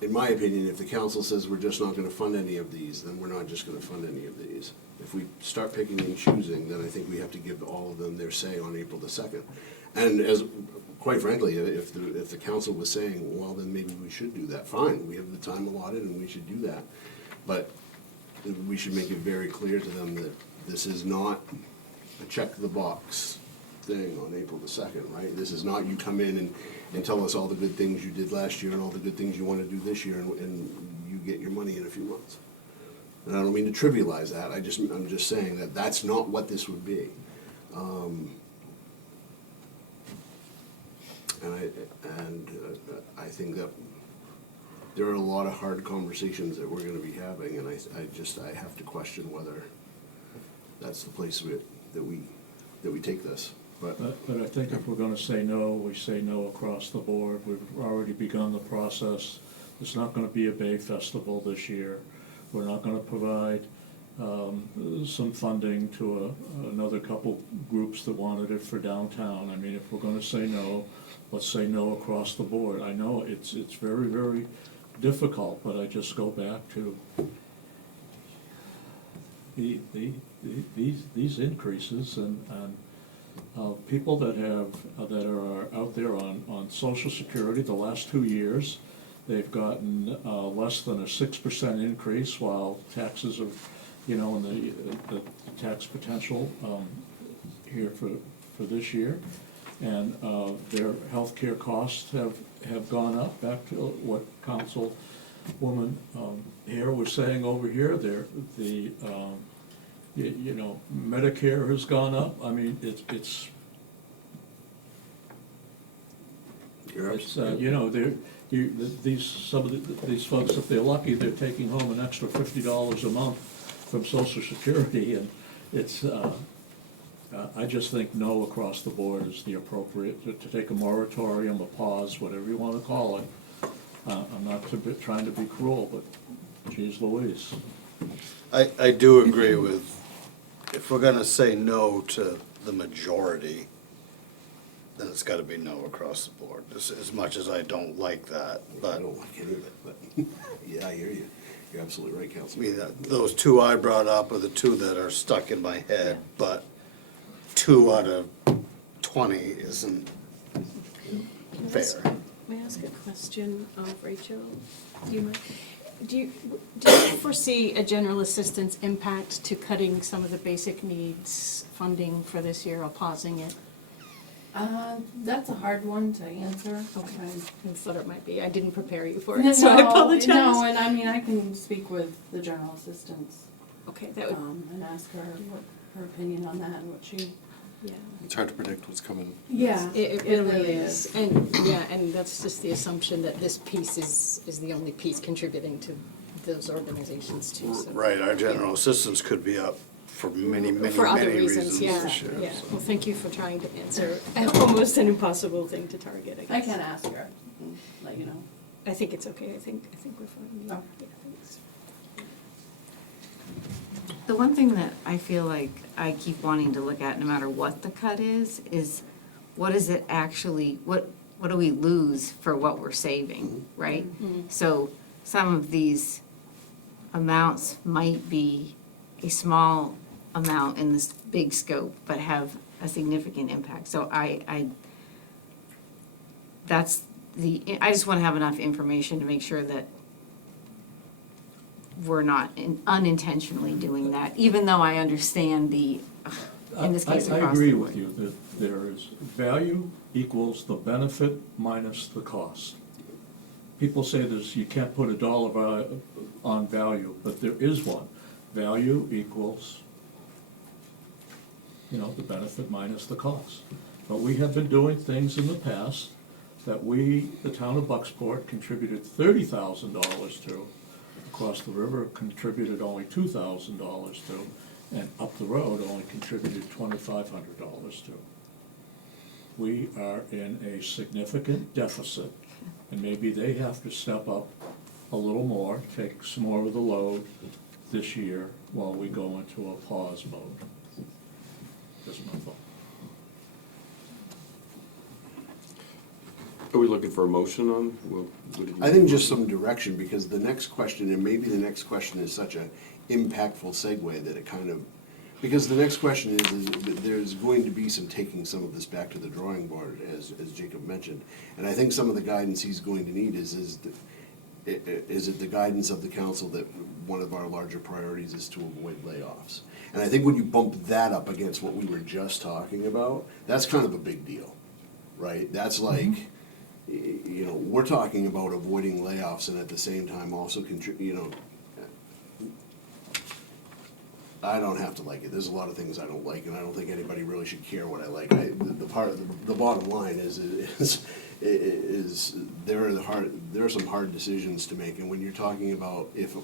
in my opinion, if the council says we're just not gonna fund any of these, then we're not just gonna fund any of these. If we start picking and choosing, then I think we have to give all of them their say on April the 2nd. And quite frankly, if the council was saying, well, then maybe we should do that, fine, we have the time allotted and we should do that. But we should make it very clear to them that this is not a check the box thing on April the 2nd, right? This is not you come in and tell us all the good things you did last year and all the good things you want to do this year, and you get your money in a few months. And I don't mean to trivialize that, I'm just saying that that's not what this would be. I think that there are a lot of hard conversations that we're gonna be having, and I have to question whether that's the place that we take this, but. But I think if we're gonna say no, we say no across the board. We've already begun the process. It's not gonna be a Bay Festival this year. We're not gonna provide some funding to another couple groups that wanted it for downtown. I mean, if we're gonna say no, let's say no across the board. I know it's very, very difficult, but I just go back to these increases and people that are out there on Social Security the last 2 years, they've gotten less than a 6% increase, while taxes are, and the tax potential here for this year. And their healthcare costs have gone up, back to what Councilwoman here was saying over here. Medicare has gone up. I mean, it's these folks, if they're lucky, they're taking home an extra $50 a month from Social Security, and it's. I just think no across the board is the appropriate, to take a moratorium, a pause, whatever you want to call it. I'm not trying to be cruel, but geez Louise. I do agree with, if we're gonna say no to the majority, then it's gotta be no across the board, as much as I don't like that, I but. don't like any of it, but, yeah, I hear you. You're absolutely right, I Councilman. mean, those two I brought up are the two that are stuck in my head, but 2 out of 20 isn't fair. May I ask a question of Rachel? Do you mind? Do you foresee a general assistance impact to cutting some of the basic needs funding for this year, or pausing it? That's a hard one to answer. Okay, I thought it might be. I didn't prepare you for it, so I apologize. No, and I mean, I can speak with the general assistance, Okay, that would, and ask her what her opinion on that and what she. yeah. It's hard to predict what's coming. Yeah, It really is. And, yeah, and that's just the assumption that this piece is the only piece contributing to those organizations too, so. Right, our general assistance could be up for many, many, For other many reasons, reasons yeah, this year. yeah. Well, thank you for trying to answer almost an impossible thing to target, I I guess. can ask her, and let you know. I think it's okay. I think we're fine. Yeah, Oh. yeah, thanks. The one thing that I feel like I keep wanting to look at, no matter what the cut is what is it actually, what do we lose for what we're saving, right? So some of these amounts might be a small amount in this big scope, but have a significant impact. So I just want to have enough information to make sure that we're not unintentionally doing that, even though I understand in this case, I across the agree board. with you that there is value equals the benefit minus the cost. People say this, you can't put a dollar on value, but there is one. Value equals, the benefit minus the cost. But we have been doing things in the past that the town of Bucksport, contributed $30,000 to. Across the river contributed only $2,000 to, and up the road only contributed $2,500 to. We are in a significant deficit, and maybe they have to step up a little more, take some more of the load this year while we go into a pause mode. That's my thought. Are we looking for a motion on? What did you- I think just some direction, because the next question, and maybe the next question is such a impactful segue that it kind of, because the next question is that there's going to be some taking some of this back to the drawing board, as Jacob mentioned. And I think some of the guidance he's going to need is it the guidance of the council that one of our larger priorities is to avoid layoffs? And I think when you bump that up against what we were just talking about, that's kind of a big deal, right? That's like, we're talking about avoiding layoffs and at the same time also I don't have to like it. There's a lot of things I don't like, and I don't think anybody really should care what I like. The bottom line is there are some hard decisions to make, and when you're talking about if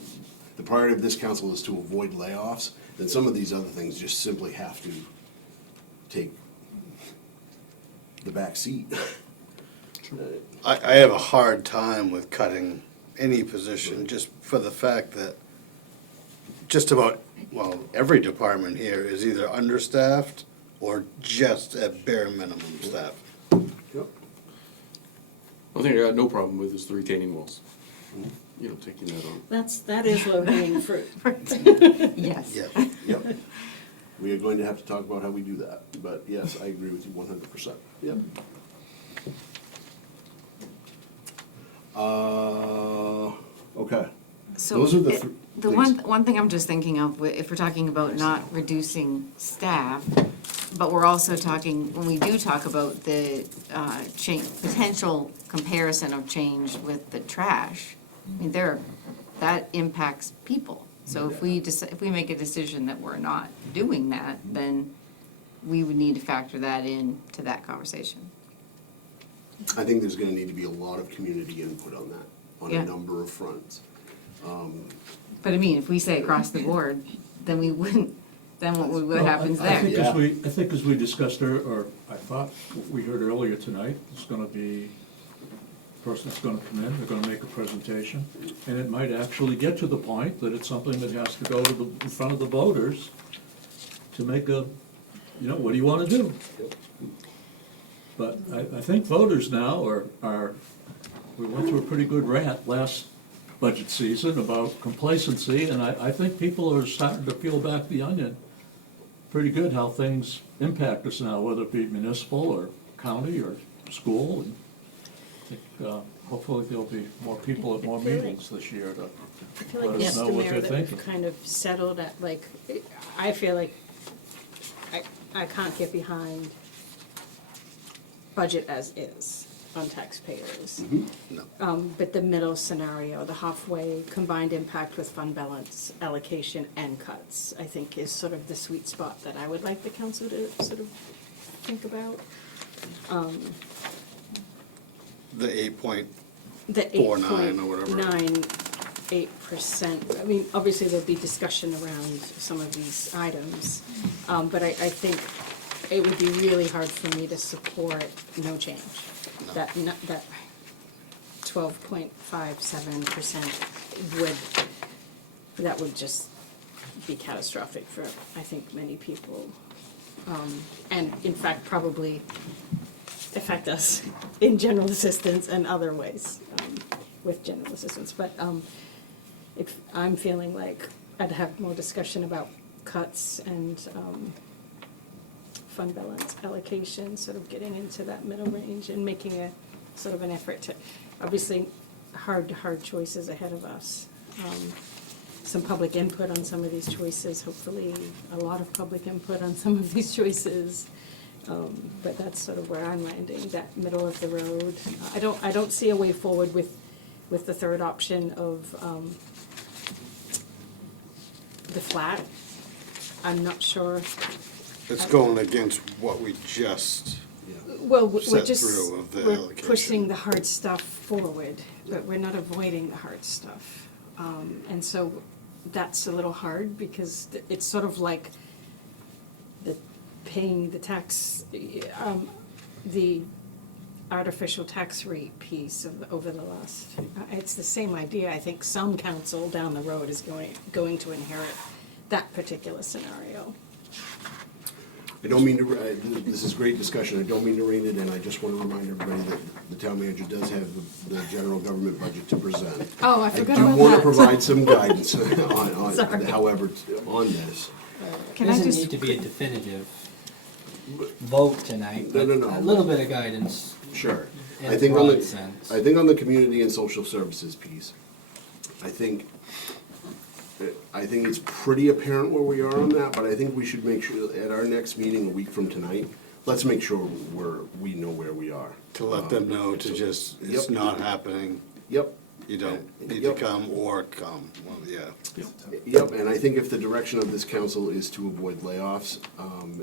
the priority of this council is to avoid layoffs, then some of these other things just simply have to take the back seat. I have a hard time with cutting any position, just for the fact that just about well, every department here is either understaffed or just at bare minimum staff. Yep. One thing I got no problem with is the retaining walls. You know, taking that on. That is low hanging fruit. Yes. Yeah. Yep. We are going to have to talk about how we do that, but yes, I agree with you 100%. Yep. Okay. So Those are the the one thing I'm just thinking of, if we're talking about not reducing staff, but we're also talking, when we do talk about the potential comparison of change with the trash, I mean, that impacts people. So if we make a decision that we're not doing that, then we would need to factor that in to that conversation. I think there's gonna need to be a lot of community input on that, on Yeah. a number of fronts. But I mean, if we say across the board, then we wouldn't, then what happens I there? think Yeah. I think as we discussed, or I thought we heard earlier tonight, it's gonna be, the person that's gonna come in, they're gonna make a presentation, and it might actually get to the point that it's something that has to go to in front of the voters to make a, what do you wanna do? But I think voters now we went through a pretty good rant last budget season about complacency, and I think people are starting to peel back the onion pretty good how things impact us now, whether it be municipal or county or school. And I think hopefully there'll be more people at more meetings this year to I feel let like us Mr. know what Mayor, they're that we've thinking. kind of settled at, like, I feel like I can't get behind budget as is on taxpayers. But the middle scenario, the halfway combined impact with fund balance allocation and cuts, I think is sort of the sweet spot that I would like the council to sort of think about. The 8.49 The or whatever. 8%. I mean, obviously there'll be discussion around some of these items, but I think it would be really hard for me to support no change. That 12.57% that would just be catastrophic for, I think, many people. And in fact, probably affect us in general assistance and other ways with general assistance. But if I'm feeling like I'd have more discussion about cuts and fund balance allocation, sort of getting into that middle range and making a sort of an effort to, obviously, hard choices ahead of us. Some public input on some of these choices, hopefully a lot of public input on some of these choices. But that's sort of where I'm landing, that middle of the road. I don't see a way forward with the third option of the flat. I'm not sure. It's going against what we just Well, we're set just, through of the we're allocation. pushing the hard stuff forward, but we're not avoiding the hard stuff. And so that's a little hard because it's sort of like the paying the tax, the artificial tax rate piece over the last, it's the same idea. I think some council down the road is going to inherit that particular scenario. I don't mean to, this is great discussion, I don't mean to rein it in, I just want to remind everybody that the town manager does have the general government budget to present. Oh, I forgot I about do want to that. provide some guidance on, Sorry. however, on this. Can I Doesn't just, need to be a definitive vote tonight, No, but no, no. a little bit of guidance. Sure. In I a think on broad the, sense. I think on the community and social services piece, I think it's pretty apparent where we are on that, but I think we should make sure, at our next meeting a week from tonight, let's make sure we know where we are. to let them know to just, it's Yep. not happening. Yep. You don't need to Yep. come or come. Well, yeah. Yep, and I think if the direction of this council is to avoid layoffs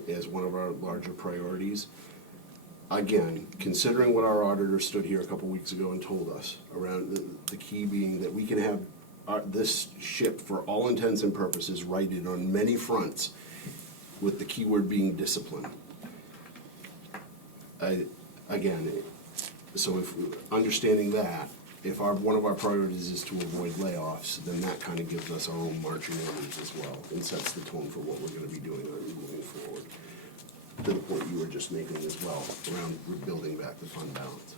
as one of our larger priorities, again, considering what our auditor stood here a couple weeks ago and told us, around the key being that we can have this ship, for all intents and purposes, righted on many fronts, with the key word being discipline. Again, so if, understanding that, if one of our priorities is to avoid layoffs, then that kind of gives us our own marching orders as well, and sets the tone for what we're gonna be doing moving forward. To the point you were just making as well, around rebuilding back the fund balance.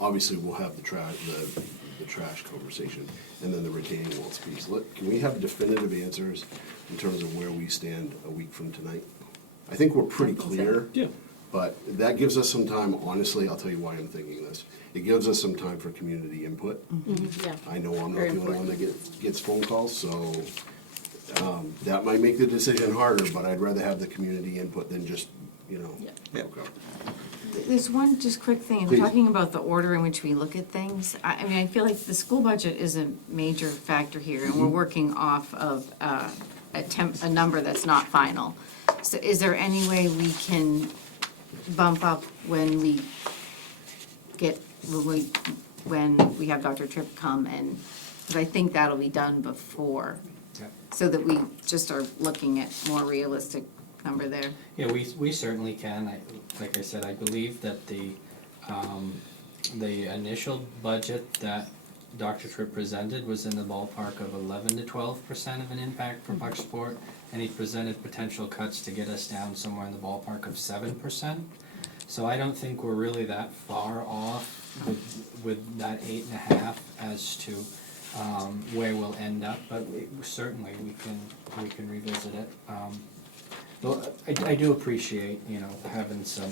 Obviously, we'll have the trash conversation, and then the retaining walls piece. Can we have definitive answers in terms of where we stand a week from tonight? I think we're pretty clear. Yeah. But that gives us some time, honestly, I'll tell you why I'm thinking this. It gives us some time for community input. Yeah. I know I'm not Very the only one that gets phone calls, so that might make the decision harder, but I'd rather have the community input than just, Yeah. okay. There's one just quick thing, Please. talking about the order in which we look at things. I mean, I feel like the school budget is a major factor here, and we're working off of a number that's not final. So is there any way we can bump up when we have Dr. Tripp come and, because I think that'll be done before, so that we just are looking at more realistic number there. Yeah, we certainly can. Like I said, I believe that the initial budget that Dr. Tripp presented was in the ballpark of 11 to 12% of an impact for Bucksport, and he presented potential cuts to get us down somewhere in the ballpark of 7%. So I don't think we're really that far off with that 8.5 as to where we'll end up, but certainly we can revisit it. Well, I do appreciate, having some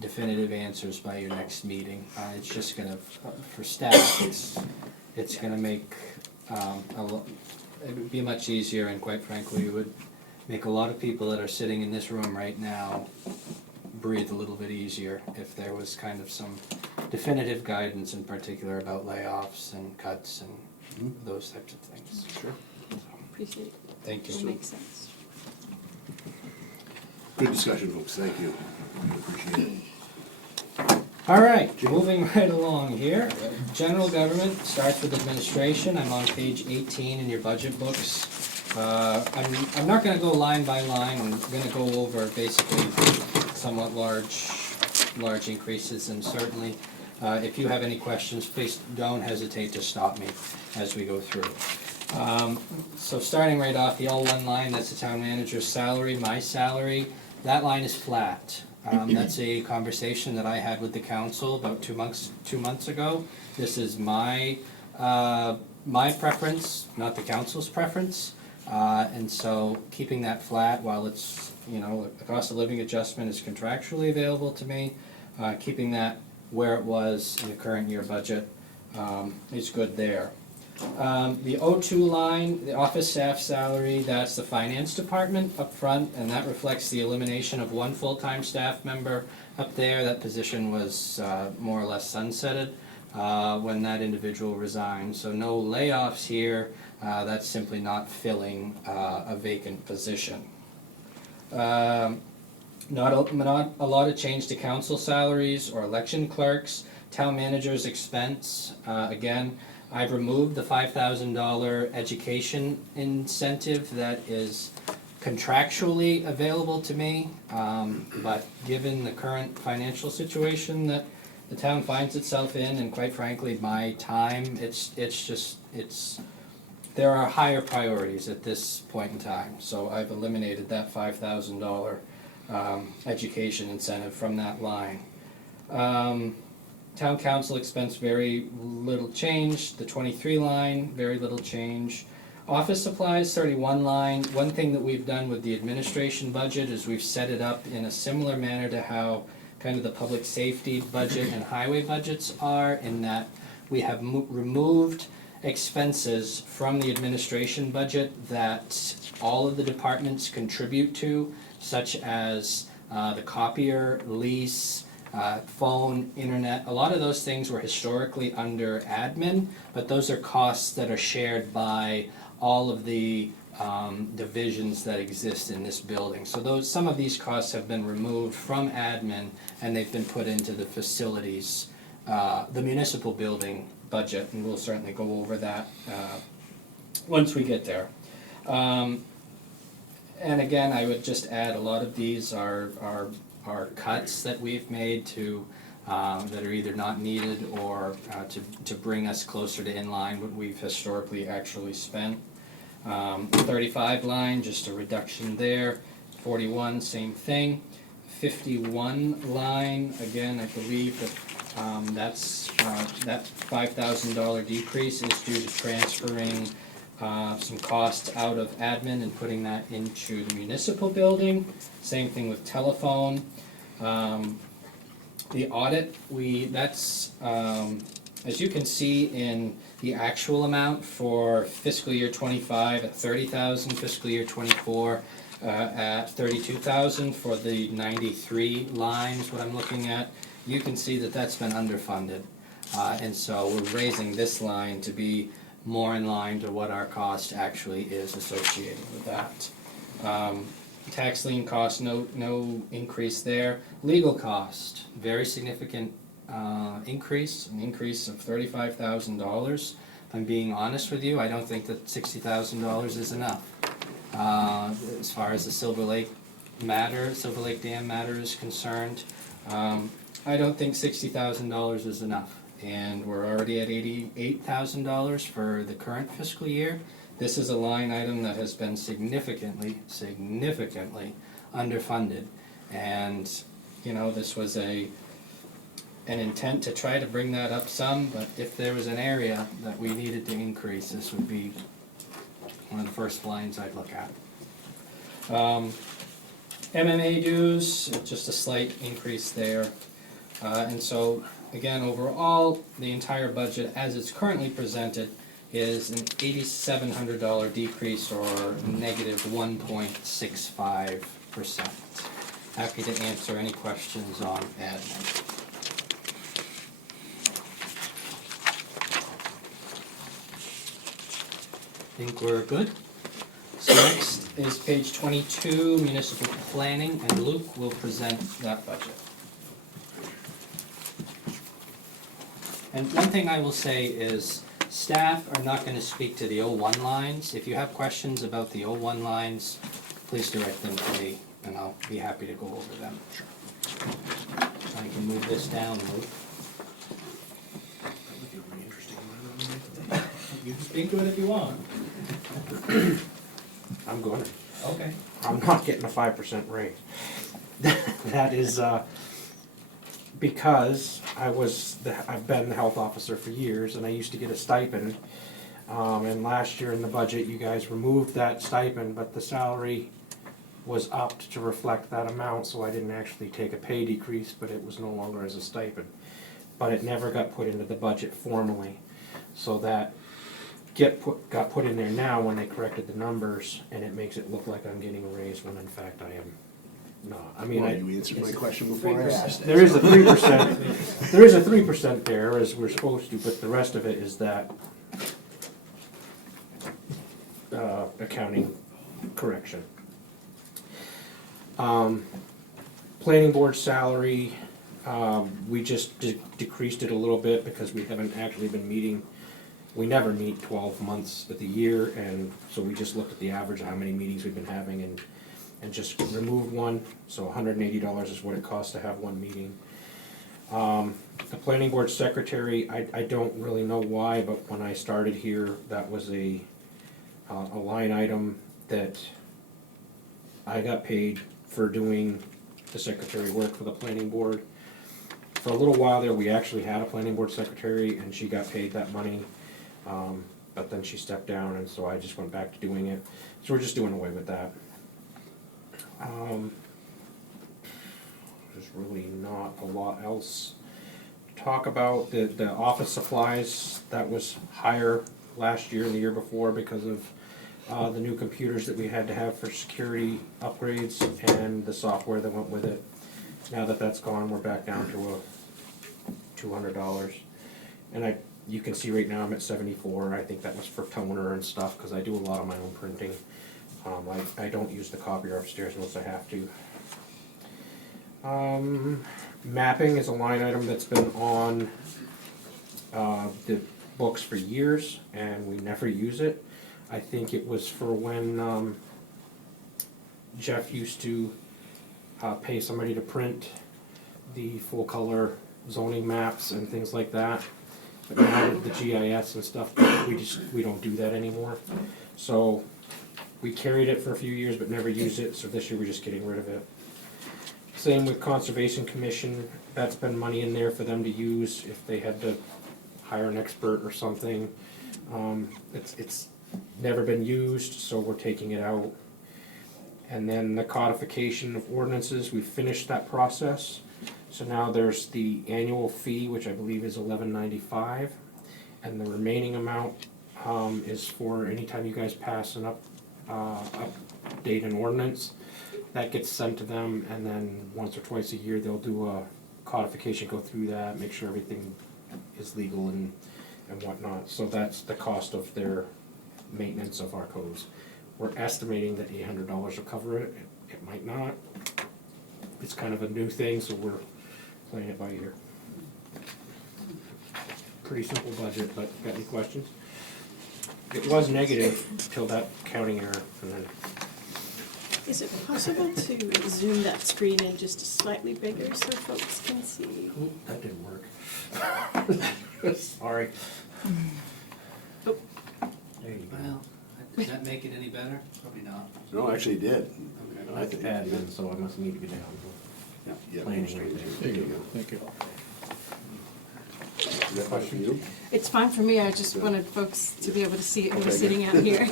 definitive answers by your next meeting. It's just gonna, for staff, it's gonna make, it would be much easier, and quite frankly, it would make a lot of people that are sitting in this room right now breathe a little bit easier if there was kind of some definitive guidance in particular about layoffs and cuts and those types of things. Sure. Appreciate it. Thank you. That makes sense. Good discussion, folks, thank you. I appreciate it. All right, moving right along here. General government starts with administration. I'm on page 18 in your budget books. I'm not gonna go line by line. I'm gonna go over basically somewhat large increases, and certainly, if you have any questions, please don't hesitate to stop me as we go through. So starting right off, the L1 line, that's the town manager's salary, my salary. That line is flat. That's a conversation that I had with the council about 2 months ago. This is my preference, not the council's preference. And so keeping that flat while it's, the cost of living adjustment is contractually available to me, keeping that where it was in the current year budget is good there. The O2 line, the office staff salary, that's the finance department up front, and that reflects the elimination of one full-time staff member up there. That position was more or less sunsetted when that individual resigned. So no layoffs here, that's simply not filling a vacant position. Not a lot of change to council salaries or election clerks. Town manager's expense, again, I've removed the $5,000 education incentive that is contractually available to me, but given the current financial situation that the town finds itself in, and quite frankly, my time, there are higher priorities at this point in time, so I've eliminated that $5,000 education incentive from that line. Town council expense, very little change. The 23 line, very little change. Office supplies, 31 line. One thing that we've done with the administration budget is we've set it up in a similar manner to how kind of the public safety budget and highway budgets are, in that we have removed expenses from the administration budget that all of the departments contribute to, such as the copier, lease, phone, internet. A lot of those things were historically under admin, but those are costs that are shared by all of the divisions that exist in this building. So some of these costs have been removed from admin, and they've been put into the facilities, the municipal building budget, and we'll certainly go over that once we get there. And again, I would just add, a lot of these are cuts that we've made to that are either not needed or to bring us closer to in line what we've historically actually spent. 35 line, just a reduction there. 41, same thing. 51 line, again, I believe that that $5,000 decrease is due to transferring some costs out of admin and putting that into the municipal building. Same thing with telephone. The audit, that's, as you can see in the actual amount for fiscal year 25 at 30,000, fiscal year 24 at 32,000 for the 93 lines, what I'm looking at, you can see that that's been underfunded. And so we're raising this line to be more in line to what our cost actually is associated with that. Tax lien cost, no increase there. Legal cost, very significant increase, an increase of $35,000. If I'm being honest with you, I don't think that $60,000 is enough. As far as the Silver Lake Dam matter is concerned, I don't think $60,000 is enough. And we're already at $88,000 for the current fiscal year. This is a line item that has been significantly underfunded. And, you know, this was an intent to try to bring that up some, but if there was an area that we needed to increase, this would be one of the first lines I'd look at. MMA dues, just a slight increase there. And so, again, overall, the entire budget as it's currently presented is an $8,700 decrease, or negative 1.65%. Happy to answer any questions on admin. Think we're good. So next is page 22, municipal planning, and Luke will present that budget. And one thing I will say is staff are not going to speak to the 01 lines. If you have questions about the 01 lines, please direct them to me, and I'll be happy to go over them. I can move this down, Luke. You can speak to it if you want. I'm going. Okay. I'm not getting a 5% raise. That is because I've been the health officer for years, and I used to get a stipend. And last year in the budget, you guys removed that stipend, but the salary was upped to reflect that amount, so I didn't actually take a pay decrease, but it was no longer as a stipend. But it never got put into the budget formally, so that got put in there now when they corrected the numbers, and it makes it look like I'm getting a raise when in fact I am not. I mean, Well, you answered my question before I asked it. there is a 3%. There is a 3% there, as we're supposed to, but the rest of it is that accounting correction. Planning board salary, we just decreased it a little bit because we haven't actually been meeting. We never meet 12 months of the year, and so we just looked at the average of how many meetings we've been having and just removed one. So $180 is what it costs to have one meeting. The planning board secretary, I don't really know why, but when I started here, that was a line item that I got paid for doing the secretary work for the planning board. For a little while there, we actually had a planning board secretary, and she got paid that money. But then she stepped down, and so I just went back to doing it. So we're just doing away with that. There's really not a lot else to talk about. The office supplies, that was higher last year and the year before because of the new computers that we had to have for security upgrades and the software that went with it. Now that that's gone, we're back down to $200. And you can see right now I'm at 74. I think that was for toner and stuff because I do a lot of my own printing. I don't use the copier upstairs unless I have to. Mapping is a line item that's been on the books for years, and we never use it. I think it was for when Jeff used to pay somebody to print the full color zoning maps and things like that. But now with the GIS and stuff, we don't do that anymore. So we carried it for a few years but never used it, so this year we're just getting rid of it. Same with Conservation Commission, that's been money in there for them to use if they had to hire an expert or something. It's never been used, so we're taking it out. And then the codification of ordinances, we finished that process. So now there's the annual fee, which I believe is $11.95, and the remaining amount is for anytime you guys pass an update an ordinance, that gets sent to them, and then once or twice a year they'll do a codification, go through that, make sure everything is legal and whatnot. So that's the cost of their maintenance of our codes. We're estimating that $800 will cover it. It might not. It's kind of a new thing, so we're playing it by ear. Pretty simple budget, but got any questions? It was negative till that counting error, and then Is it possible to zoom that screen in just slightly bigger so folks can see? oh, that didn't work. Sorry. Oh. There you go. Well, does that make it any better? Probably not. No, actually it did. I think admin, so I must need to get down. Yeah, Planning straight right there. there. Thank you, thank you. Is that question for you? It's fine for me, I just wanted folks to be able to see it who Okay, was sitting good. out here.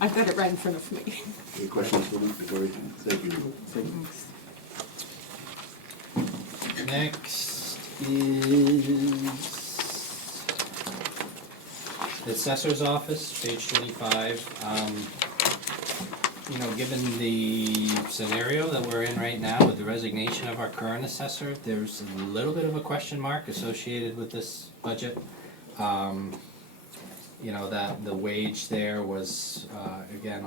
I've got it right in front of me. Any questions for Luke, Victoria? Thank you. Next is the assessor's office, page 25. You know, given the scenario that we're in right now with the resignation of our current assessor, there's a little bit of a question mark associated with this budget. You know, that the wage there was, again,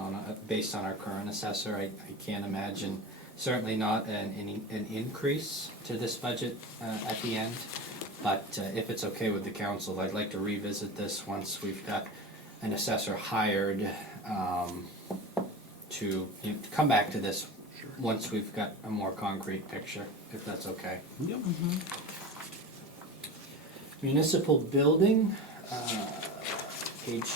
based on our current assessor. I can't imagine, certainly not an increase to this budget at the end. But if it's okay with the council, I'd like to revisit this once we've got an assessor hired, to come back to this once we've got a more concrete picture, if that's okay. Yep. Municipal building, page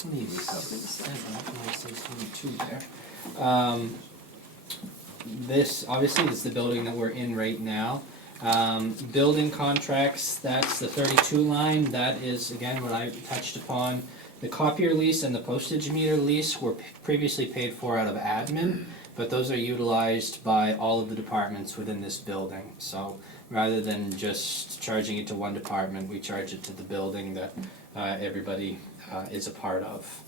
27, I might say 22 there. This, obviously, is the building that we're in right now. Building contracts, that's the 32 line, that is, again, what I touched upon. The copier lease and the postage meter lease were previously paid for out of admin, but those are utilized by all of the departments within this building. So rather than just charging it to one department, we charge it to the building that everybody is a part of.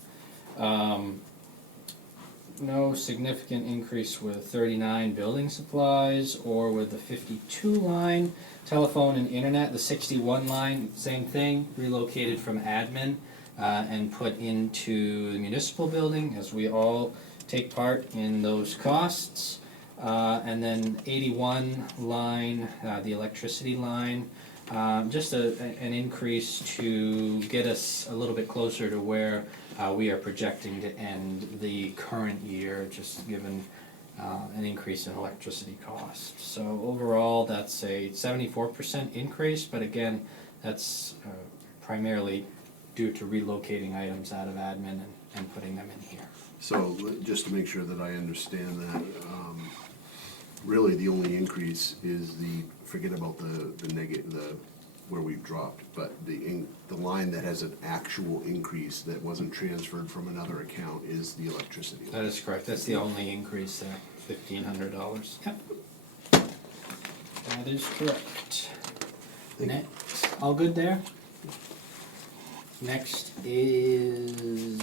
No significant increase with 39 building supplies or with the 52 line. Telephone and internet, the 61 line, same thing, relocated from admin and put into the municipal building as we all take part in those costs. And then 81 line, the electricity line, just an increase to get us a little bit closer to where we are projecting to end the current year, just given an increase in electricity costs. So overall, that's a 74% increase, but again, that's primarily due to relocating items out of admin and putting them in here. So, just to make sure that I understand that, really the only increase is forget about the negative, where we've dropped, but the line that has an actual increase that wasn't transferred from another account is the electricity. That is correct, that's the only increase there, $1,500. Yep. That is correct. Next, all good there? Next is,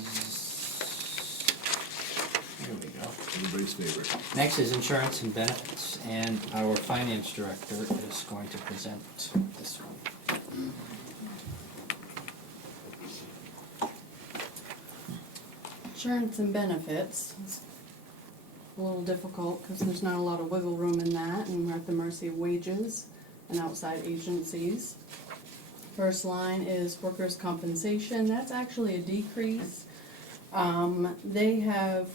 here we go. Everybody's favorite. Next is insurance and benefits, and our finance director is going to present this one. Insurance and benefits, it's a little difficult because there's not a lot of wiggle room in that, and we're at the mercy of wages and outside agencies. First line is workers' compensation, that's actually a decrease. They have,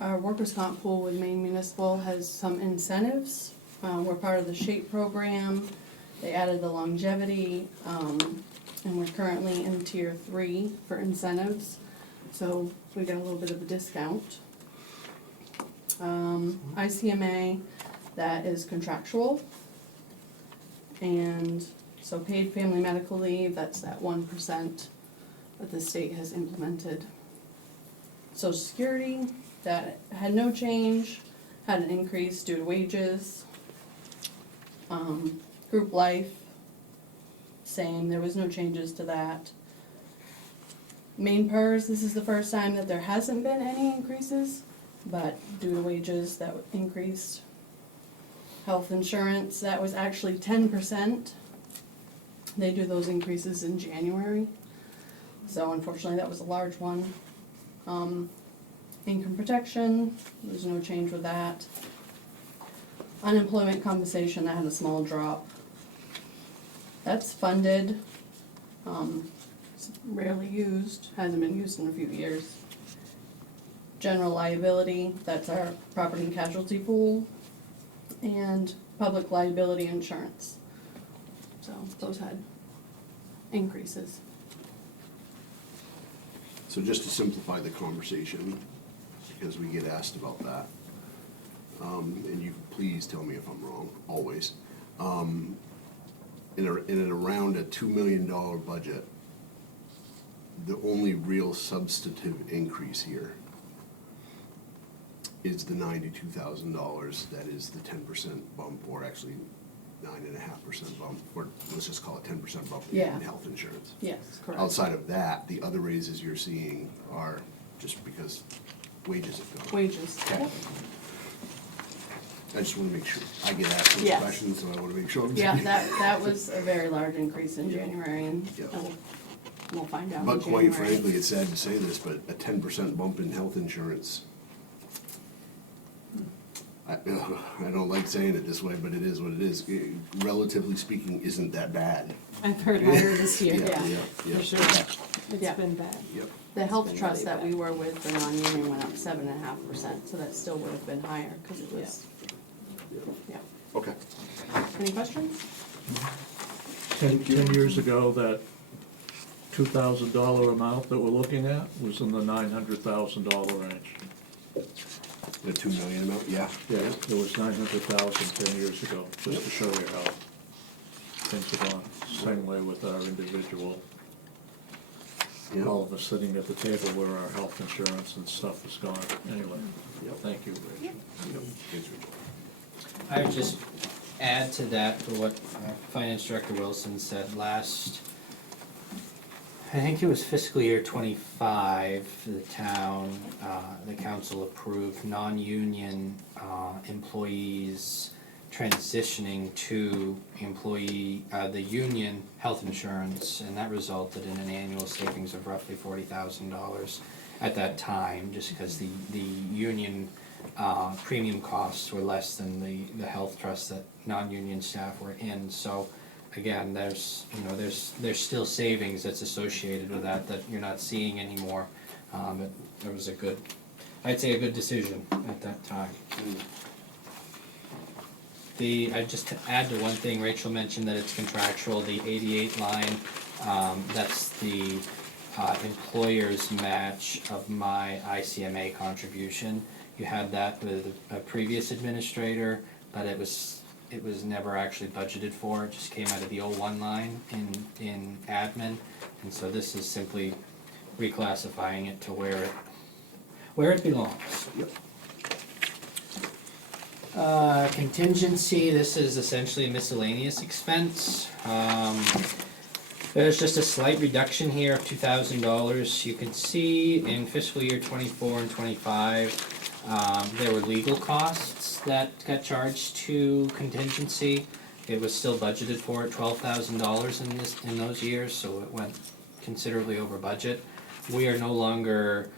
our workers' comp pool with Maine Municipal has some incentives We're part of the SHAPE program. They added the longevity, and we're currently in tier 3 for incentives. So we got a little bit of a discount. ICMA, that is contractual. And so paid family medical leave, that's that 1% that the state has implemented. Social Security, that had no change, had an increase due to wages. Group life, same, there was no changes to that. Main PERS, this is the first time that there hasn't been any increases, but due to wages, that increased. Health insurance, that was actually 10%. They do those increases in January, so unfortunately that was a large one. Income protection, there's no change with that. Unemployment compensation, that had a small drop. That's funded, it's rarely used, hasn't been used in a few years. General liability, that's our property and casualty pool, and public liability insurance. So those had increases. So just to simplify the conversation, because we get asked about that, and you please tell me if I'm wrong, always. In and around a $2 million budget, the only real substantive increase here is the $92,000, that is the 10% bump, or actually 9.5% bump, or let's just call it 10% bump in Yeah. health insurance. Yes, correct. Outside of that, the other raises you're seeing are just because wages have gone up. Wages. Okay. I just want to make sure, I get asked those Yes. questions, so I want to make sure. I'm Yeah, saying- that was a very large increase in January, and Yeah. we'll find out in But quite January. frankly, it's sad to say this, but a 10% bump in health insurance, I don't like saying it this way, but it is what it is. Relatively speaking, isn't that bad. I've heard higher this year, Yeah, yeah, yeah. for sure. It's Yeah. been bad. Yep. The health been trust really that bad. we were with, the non-union, went up 7.5%, so that still would have been higher, because it was, yeah. Okay. Any questions? 10 years ago, that $2,000 amount that we're looking at was in the $900,000 range. The 2 million amount, yeah. Yeah, it was 900,000 10 years ago, just to show you how things have gone. Same way with our individual, Yeah. all of us sitting at the table where our health insurance and stuff is gone. Anyway, Yep. thank you, Rich. Yep. Thanks, Rich. I would just add to that for what Finance Director Wilson said last, I think it was fiscal year 25, the town, the council approved non-union employees transitioning to the union health insurance, and that resulted in an annual savings of roughly $40,000 at that time, just because the union premium costs were less than the health trust that non-union staff were in. So again, there's still savings that's associated with that you're not seeing anymore. But it was I'd say a good decision at that time. I just to add to one thing, Rachel mentioned that it's contractual, the 88 line, that's the employer's match of my ICMA contribution. You had that with a previous administrator, but it was never actually budgeted for. It just came out of the 01 line in admin, and so this is simply reclassifying it to where it belongs. Yep. Contingency, this is essentially a miscellaneous expense. There's just a slight reduction here of $2,000. You can see in fiscal year 24 and 25, there were legal costs that got charged to contingency. It was still budgeted for at $12,000 in those years, so it went considerably over budget. We are no longer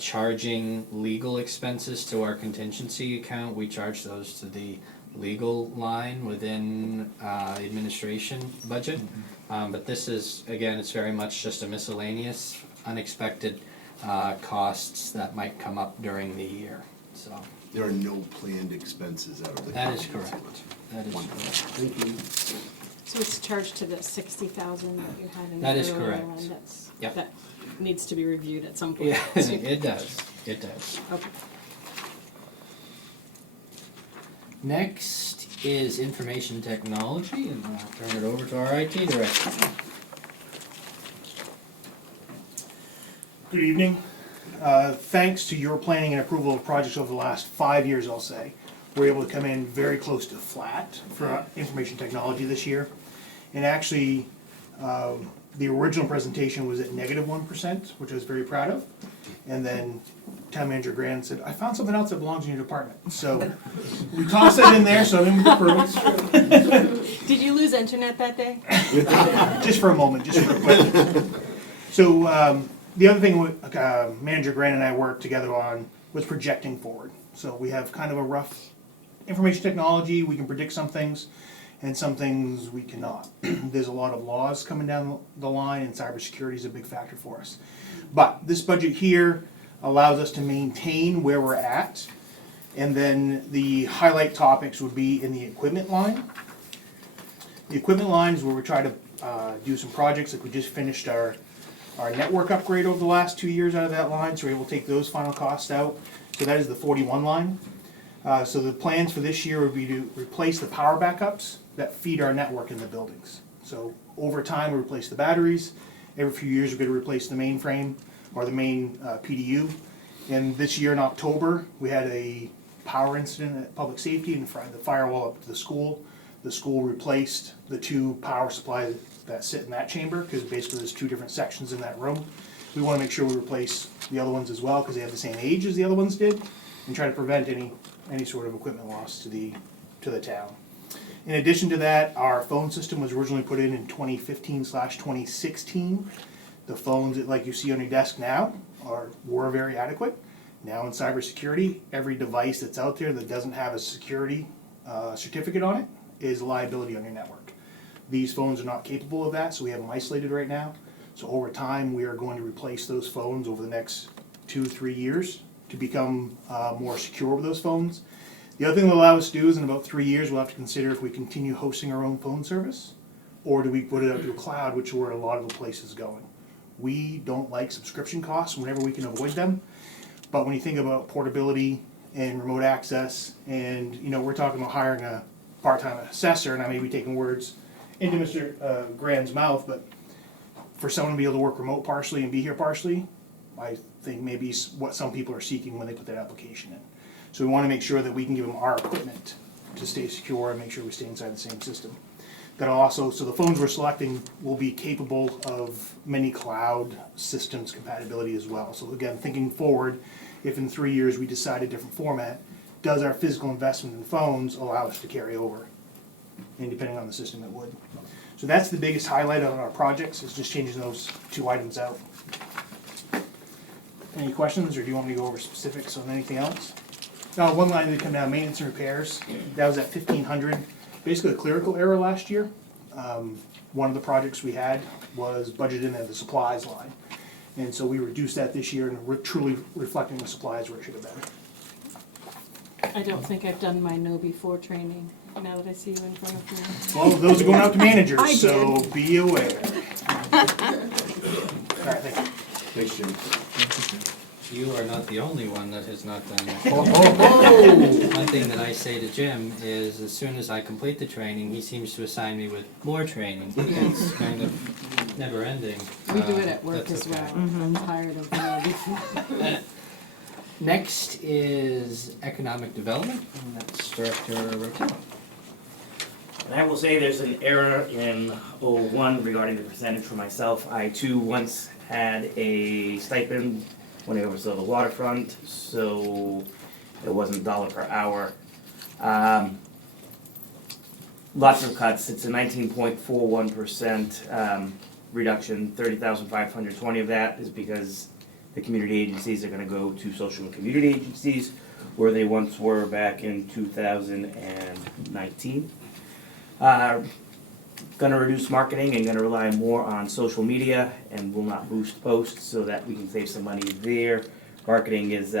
charging legal expenses to our contingency account. We charge those to the legal line within the administration budget. But this is, again, it's very much just a miscellaneous, unexpected costs that might come up during the year. So There are no planned expenses out of the. That is contingency correct. fund. That is Wonderful. correct. Thank you. So it's charged to the 60,000 that you had in the That is earlier correct. one. That's, Yep. that needs to be reviewed at some point. Yeah, it does, it does. Okay. Next is information technology, and I'll turn it over to our IT director. Good evening. Thanks to your planning and approval of projects over the last 5 years, I'll say, we're able to come in very close to flat for information technology this year. And actually, the original presentation was at -1%, which I was very proud of. And then Town Manager Grand said, I found something else that belongs in your department. So we tossed that in there, so then we approved. Did you lose internet that day? Just for a moment, just real quick. So the other thing Manager Grant and I worked together on was projecting forward. So we have kind of a rough information technology, we can predict some things, and some things we cannot. There's a lot of laws coming down the line, and cybersecurity is a big factor for us. But this budget here allows us to maintain where we're at, and then the highlight topics would be in the equipment line. The equipment line is where we try to do some projects, like we just finished our network upgrade over the last 2 years out of that line, so we're able to take those final costs out. So that is the 41 line. So the plans for this year would be to replace the power backups that feed our network in the buildings. So over time, we replace the batteries. Every few years, we're going to replace the mainframe or the main PDU. And this year in October, we had a power incident at Public Safety and the firewall up to the school. The school replaced the 2 power supplies that sit in that chamber, because basically there's 2 different sections in that room. We want to make sure we replace the other ones as well, because they have the same age as the other ones did, and try to prevent any sort of equipment loss to the town. In addition to that, our phone system was originally put in 2015/2016. The phones that like you see on your desk now were very adequate. Now in cybersecurity, every device that's out there that doesn't have a security certificate on it is a liability on your network. These phones are not capable of that, so we have them isolated right now. So over time, we are going to replace those phones over the next 2-3 years to become more secure with those phones. The other thing they'll allow us to do is in about 3 years, we'll have to consider if we continue hosting our own phone service, or do we put it out to a cloud, which is where a lot of the places going. We don't like subscription costs whenever we can avoid them, but when you think about portability and remote access, and we're talking about hiring a part-time assessor, and I may be taking words into Mr. Grand's mouth, but for someone to be able to work remote partially and be here partially, I think maybe what some people are seeking when they put that application in. So we want to make sure that we can give them our equipment to stay secure and make sure we stay inside the same system. So the phones we're selecting will be capable of many cloud systems compatibility as well. So again, thinking forward, if in 3 years we decide a different format, does our physical investment in phones allow us to carry over? And depending on the system, it would. So that's the biggest highlight on our projects, is just changing those 2 items out. Any questions, or do you want me to go over specifics on anything else? Now, one line that come down, maintenance and repairs, that was at 1,500. Basically a clerical error last year. One of the projects we had was budgeted at the supplies line. And so we reduced that this year, and we're truly reflecting the supplies where it should have been. I don't think I've done my know before training, now that I see you in front of me. Well, those are going out to I managers, so did. be aware. All right, thank you. Thanks, Jim. You are not the only one that has not done that. Ho, ho, ho! One thing that I say to Jim is, as soon as I complete the training, he seems to assign me with more training. It's kind of never ending. We do it at work That's as okay. well. I'm tired of the before. Next is economic development, and that's Director Rotella. And I will say there's an error in 01 regarding the percentage for myself. I too once had a stipend when I oversaw the waterfront, so it wasn't dollar per hour. Lots of cuts. It's a 19.41% reduction. 30,520 of that is because the community agencies are going to go to social and community agencies, where they once were back in 2019. Going to reduce marketing and going to rely more on social media, and will not boost posts, so that we can save some money there. Marketing is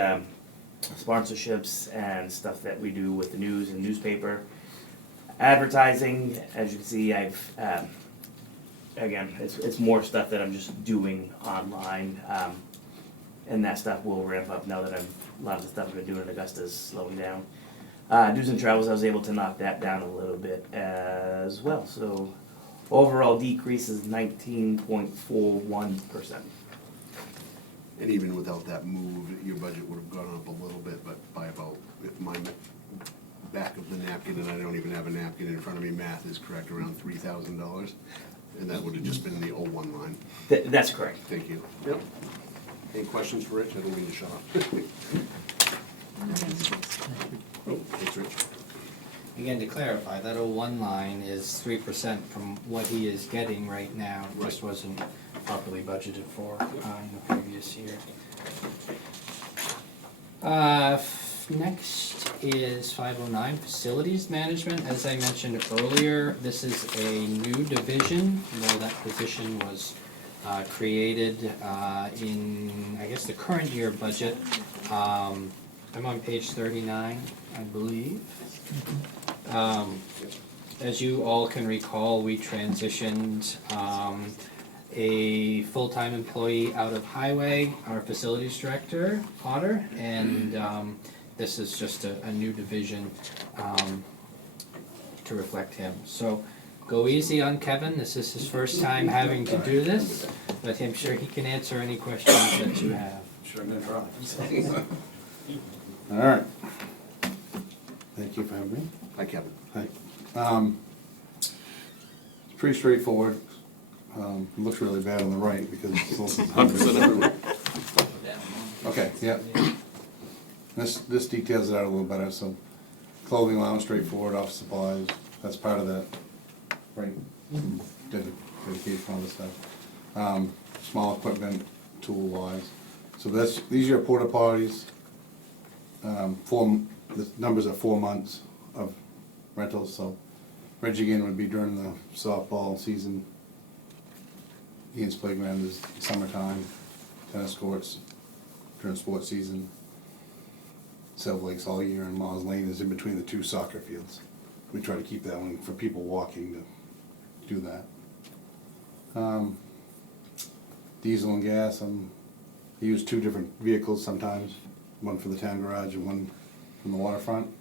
sponsorships and stuff that we do with the news and newspaper. Advertising, as you can see, I've, again, it's more stuff that I'm just doing online. And that stuff will ramp up now that a lot of the stuff I've been doing in Augusta is slowing down. Dues and travels, I was able to knock that down a little bit as well. So overall decrease is 19.41%. And even without that move, your budget would have gone up a little bit, but by about, if my back of the napkin, and I don't even have a napkin in front of me, math is correct, around $3,000. And that would have just been the 01 line. That's correct. Thank you. Yep. Any questions for Rich? I don't mean to shut off. Oh, thanks, Rich. Again, to clarify, that 01 line is 3% from what he is getting right now. This wasn't properly budgeted for in the previous year. Next is 509, Facilities Management. As I mentioned earlier, this is a new division. You know, that position was created in, I guess, the current year budget. I'm on page 39, I believe. As you all can recall, we transitioned a full-time employee out of Highway, our facilities director, Potter, and this is just a new division to reflect him. So go easy on Kevin, this is his first time having to do this, but I'm sure he can answer any questions that you have. Sure, I'm gonna try. All right. Thank you for having me. Hi, Kevin. Hi. It's pretty straightforward. It looks really bad on the right because it's also 100% everywhere. Okay, yeah. This details it out a little better, so clothing allowance, straightforward, office supplies, that's part of that, right? Dedication, all this stuff. Small equipment, tool wise. So these are your porta potties. The numbers are 4 months of rentals, so Reggie would be during the softball season. Ian's playground is summertime, tennis courts during sports season. Silver Lake's all year, and Miles Lane is in between the two soccer fields. We try to keep that one for people walking to do that. Diesel and gas, I use 2 different vehicles sometimes, one for the town garage and one from the waterfront.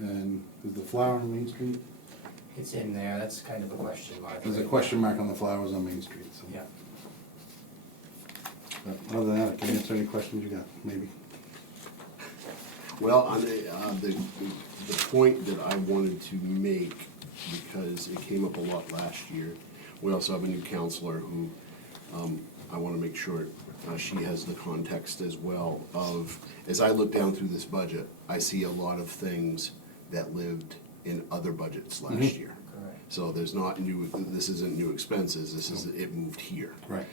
And is the flower on Main Street? It's in there, that's kind of a question mark. There's a question mark on the flowers on Main Street, so. Yeah. But other than that, I can answer any questions you got, maybe. Well, on the point that I wanted to make, because it came up a lot last year, we also have a new counselor who I want to make sure she has the context as well of, as I look down through this budget, I see a lot of things that lived in other budgets last year. Correct. So there's not new, this isn't new expenses, this is, it moved here. Right.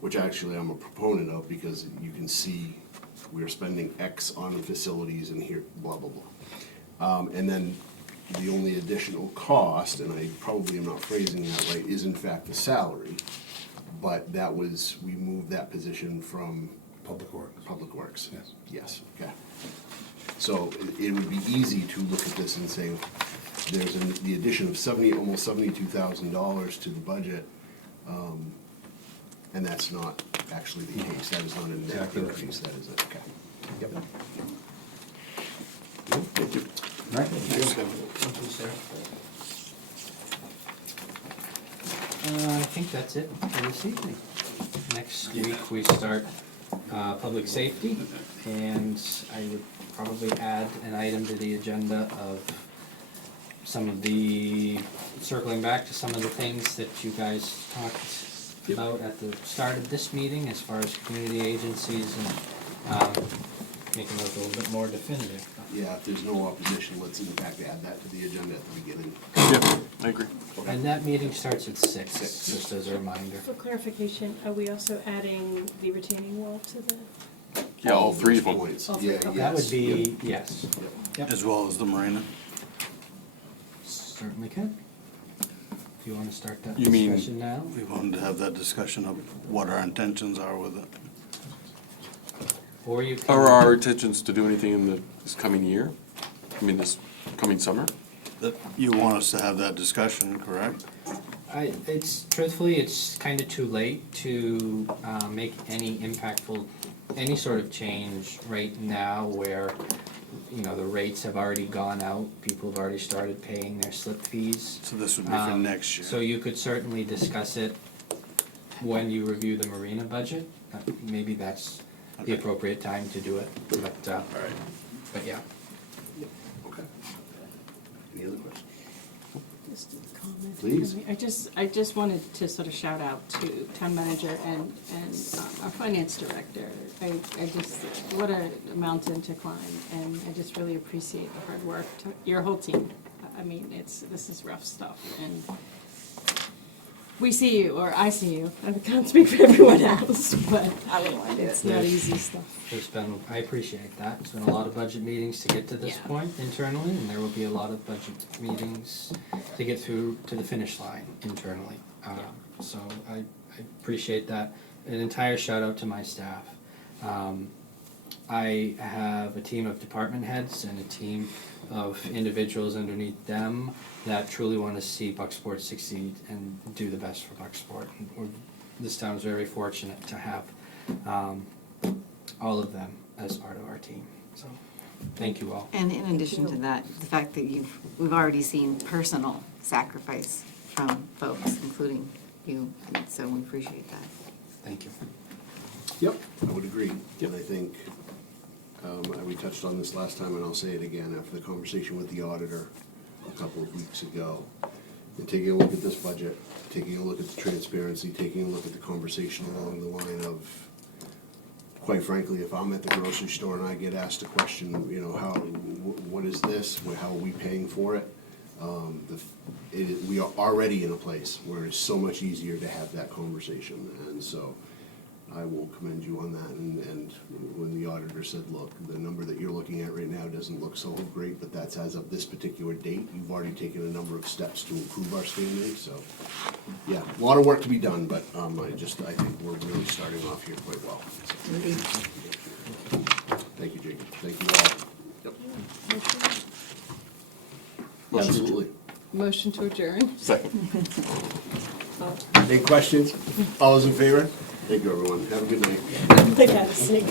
Which actually I'm a proponent of, because you can see we're spending X on facilities and here, blah, blah, blah. And then the only additional cost, and I probably am not phrasing that right, is in fact the salary. But that was, we moved that position from Public Works. Public Works. Yes. Yes, okay. So it would be easy to look at this and say, there's the addition of almost $72,000 to the budget, and that's not actually the case. That is not a net Exactly right. increase, that is it, okay. Yep. Thank you. All right. Thank you, sir. I think that's it for this evening. Next week, we start public safety, and I would probably add an item to the agenda of some of the, circling back to some of the things that you guys talked about at the start of this meeting as far as community agencies and making those a little bit more definitive. Yeah, if there's no opposition, let's in fact add that to the agenda at the beginning. Yeah, I agree. And that meeting starts at 6, just as a reminder. For clarification, are we also adding the retaining wall to the? Yeah, all 3 of them. Points. All three, Yeah, okay. yes. That would be, Yep. yes. Yep. As well as the marina. Certainly can. Do you want to start that You mean- discussion now? We wanted to have that discussion of what our intentions are with it. Or you can. Are our intentions to do anything in this coming year? I mean, this coming summer? That you want us to have that discussion, correct? It's, truthfully, it's kind of too late to make any impactful, any sort of change right now where, you know, the rates have already gone out, people have already started paying their slip fees. So this would be for next year. So you could certainly discuss it when you review the marina budget. Maybe that's the appropriate time to do it, but yeah. Okay. Any other questions? Just a comment. Please. I just wanted to sort of shout out to town manager and our finance director. I just, what a mountain to climb, and I just really appreciate the hard work, your whole team. I mean, this is rough stuff, and we see you, or I see you, I can't speak for everyone else, but I wouldn't want to do it. it's not easy stuff. There's been, I appreciate that. There's been a lot of budget meetings to get to this Yeah. point internally, and there will be a lot of budget meetings to get through to the finish line internally. So I appreciate that. An entire shout out to my staff. I have a team of department heads and a team of individuals underneath them that truly want to see Bucksport succeed and do the best for Bucksport. This town is very fortunate to have all of them as part of our team. So, thank you all. And in addition to that, the fact that we've already seen personal sacrifice from folks, including you, and so we appreciate that. Thank you. Yep, I would agree. And I think, we touched on this last time, and I'll say it again, after the conversation with the auditor a couple of weeks ago, and taking a look at this budget, taking a look at the transparency, taking a look at the conversation along the line of, quite frankly, if I'm at the grocery store and I get asked a question, you know, what is this? How are we paying for it? We are already in a place where it's so much easier to have that conversation, and so I will commend you on that. And when the auditor said, look, the number that you're looking at right now doesn't look so great, but that's as of this particular date, you've already taken a number of steps to improve our standing, so, yeah, a lot of work to be done, but I think we're really starting off here quite well. Thank you, Jacob. Thank you all. Yep. Absolutely. Motion to adjourn. Second. Any questions? All those in favor? Thank you, everyone. Have a good night. I gotta say,